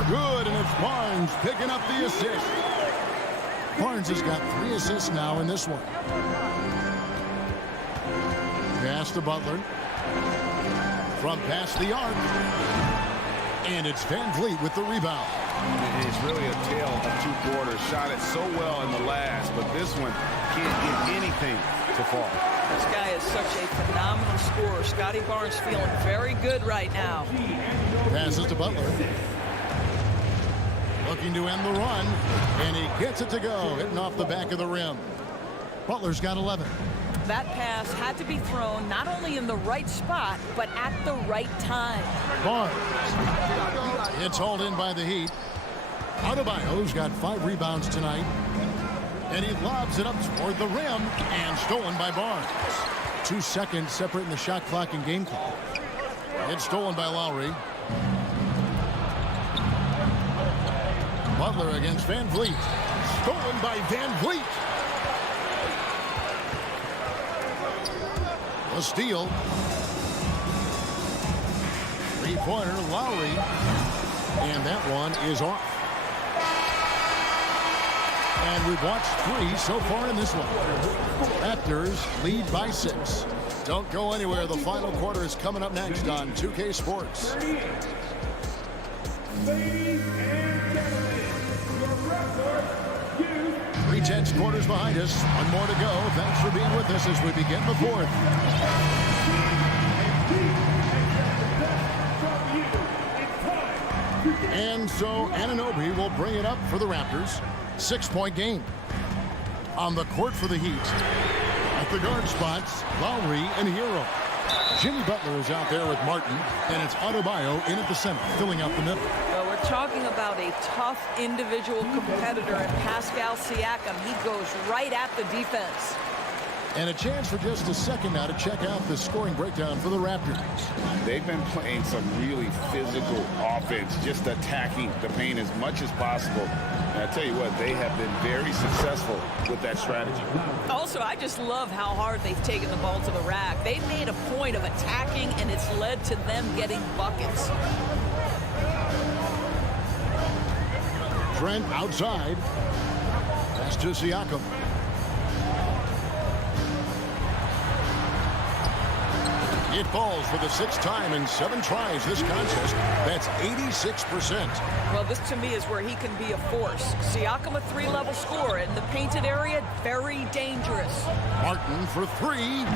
Good, and it's Barnes picking up the assist. Barnes has got 3 assists now in this one. Pass to Butler. From past the arc. And it's VanVleet with the rebound. It's really a tale of 2 quarters. Shot it so well in the last, but this one can't get anything to fall. This guy is such a phenomenal scorer. Scotty Barnes feeling very good right now. Passes to Butler. Looking to end the run, and he gets it to go, hitting off the back of the rim. Butler's got 11. That pass had to be thrown not only in the right spot, but at the right time. Barnes. It's hauled in by the Heat. Adebayo's got 5 rebounds tonight. And he lobs it up toward the rim, and stolen by Barnes. 2 seconds separating the shot clock and game clock. It's stolen by Lowry. Butler against VanVleet. Stolen by VanVleet. A steal. three-pointer, Lowry. And that one is off. And we've watched 3 so far in this one. Raptors lead by 6. Don't go anywhere. The final quarter is coming up next on 2K Sports. Ladies and gentlemen, your Raptors, 3/10 quarters behind us. One more to go. Thanks for being with us as we begin the fourth. And so Anunoby will bring it up for the Raptors. 6-point game. On the court for the Heat. At the guard spots, Lowry and Hero. Jimmy Butler is out there with Martin, and it's Adebayo in at the center, filling out the middle. Well, we're talking about a tough individual competitor in Pascal Siakam. He goes right at the defense. And a chance for just a second now to check out the scoring breakdown for the Raptors. They've been playing some really physical offense, just attacking the paint as much as possible. And I tell you what, they have been very successful with that strategy. Also, I just love how hard they've taken the ball to the rack. They've made a point of attacking, and it's led to them getting buckets. Trent outside. Pass to Siakam. It falls for the 6th time in 7 tries this contest. That's 86%. Well, this to me is where he can be a force. Siakam, a 3-level scorer in the painted area, very dangerous. Martin for 3.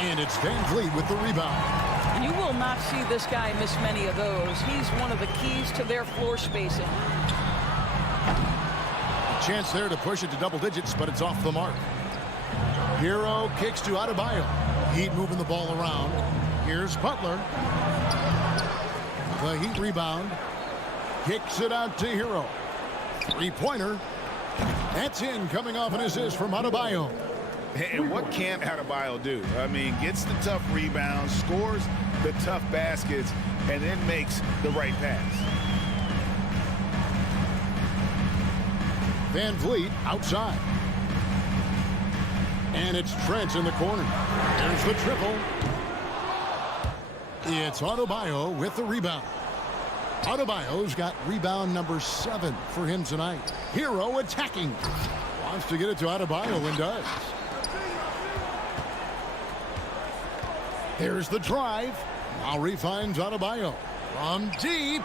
And it's Van Vliet with the rebound. You will not see this guy miss many of those. He's one of the keys to their floor spacing. A chance there to push it to double digits, but it's off the mark. Hero kicks to Adebayo. Heat moving the ball around. Here's Butler. The Heat rebound. Kicks it out to Hero. 3-pointer. That's in, coming off an assist from Adebayo. And what can't Adebayo do? I mean, gets the tough rebounds, scores the tough baskets, and then makes the right pass. Van Vliet outside. And it's Trent in the corner. There's the triple. It's Adebayo with the rebound. Adebayo's got rebound number 7 for him tonight. Hero attacking. Wants to get it to Adebayo and does. There's the drive. Lowry finds Adebayo. From deep.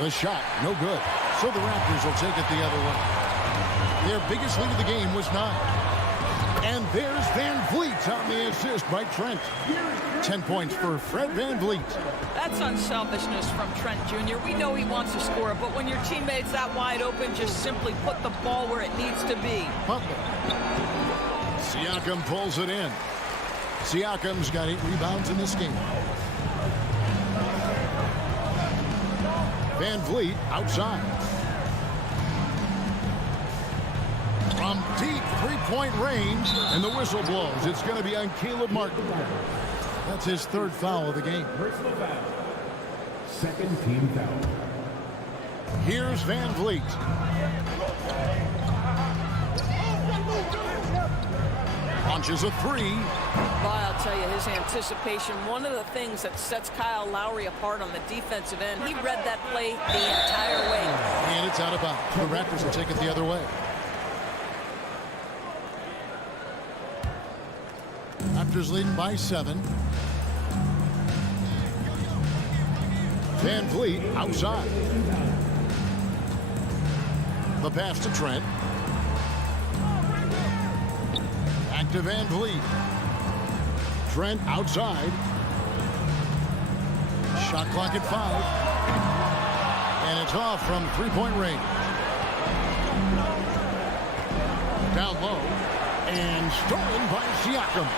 The shot, no good. So the Raptors will take it the other way. Their biggest lead of the game was 9. And there's Van Vliet on the assist by Trent. 10 points for Fred Van Vliet. That's unselfishness from Trent Jr. We know he wants to score, but when your teammate's that wide open, just simply put the ball where it needs to be. Butler. Siakam pulls it in. Siakam's got 8 rebounds in this game. Van Vliet outside. From deep 3-point range, and the whistle blows. It's going to be on Caleb Martin. That's his 3rd foul of the game. personal foul. Second team foul. Here's Van Vliet. Launches a 3. Well, I'll tell you, his anticipation, one of the things that sets Kyle Lowry apart on the defensive end, he read that play the entire way. And it's out of bounds. The Raptors will take it the other way. Raptors leading by 7. Van Vliet outside. The pass to Trent. Back to Van Vliet. Trent outside. Shot clock at 5. And it's off from 3-point range. Down low. And stolen by Siakam.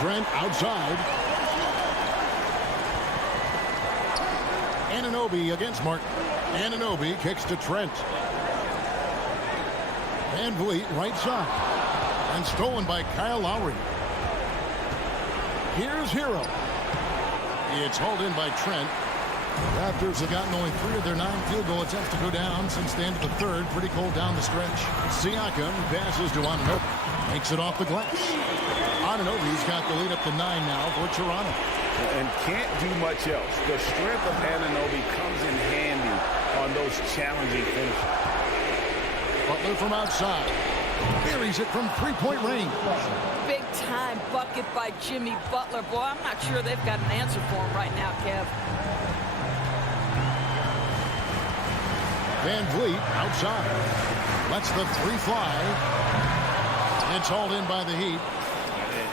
Trent outside. Anunoby against Martin. Anunoby kicks to Trent. Van Vliet right side. And stolen by Kyle Lowry. Here's Hero. It's hauled in by Trent. Raptors have gotten only 3 of their 9 field goal attempts to go down since the end of the third. Pretty cold down the stretch. Siakam passes to Anunoby. Makes it off the glass. Anunoby's got the lead up to 9 now for Toronto. And can't do much else. The strength of Anunoby comes in handy on those challenging finishes. Butler from outside. Buries it from 3-point range. Big time bucket by Jimmy Butler. Boy, I'm not sure they've got an answer for him right now, Kev. Van Vliet outside. Lets the 3 fly. It's hauled in by the Heat.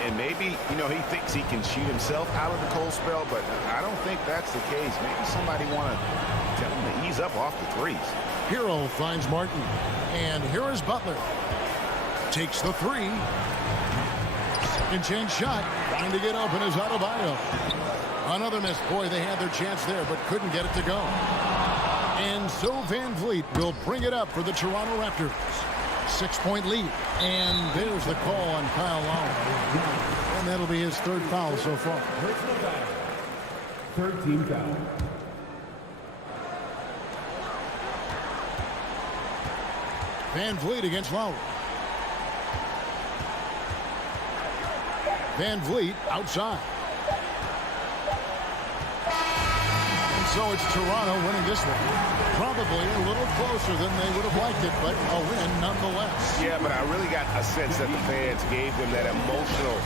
And maybe, you know, he thinks he can shoot himself out of the cold spell, but I don't think that's the case. Maybe somebody want to tell him to ease up off the threes. Hero finds Martin. And here is Butler. Takes the 3. Second chance shot. Trying to get open is Adebayo. Another miss. Boy, they had their chance there, but couldn't get it to go. And so Van Vliet will bring it up for the Toronto Raptors. 6-point lead. And there's the call on Kyle Lowry. And that'll be his 3rd foul so far. Personal foul. 3rd team foul. Van Vliet against Lowry. Van Vliet outside. And so it's Toronto winning this one. Probably a little closer than they would have liked it, but a win nonetheless. Yeah, but I really got a sense that the fans gave them that emotional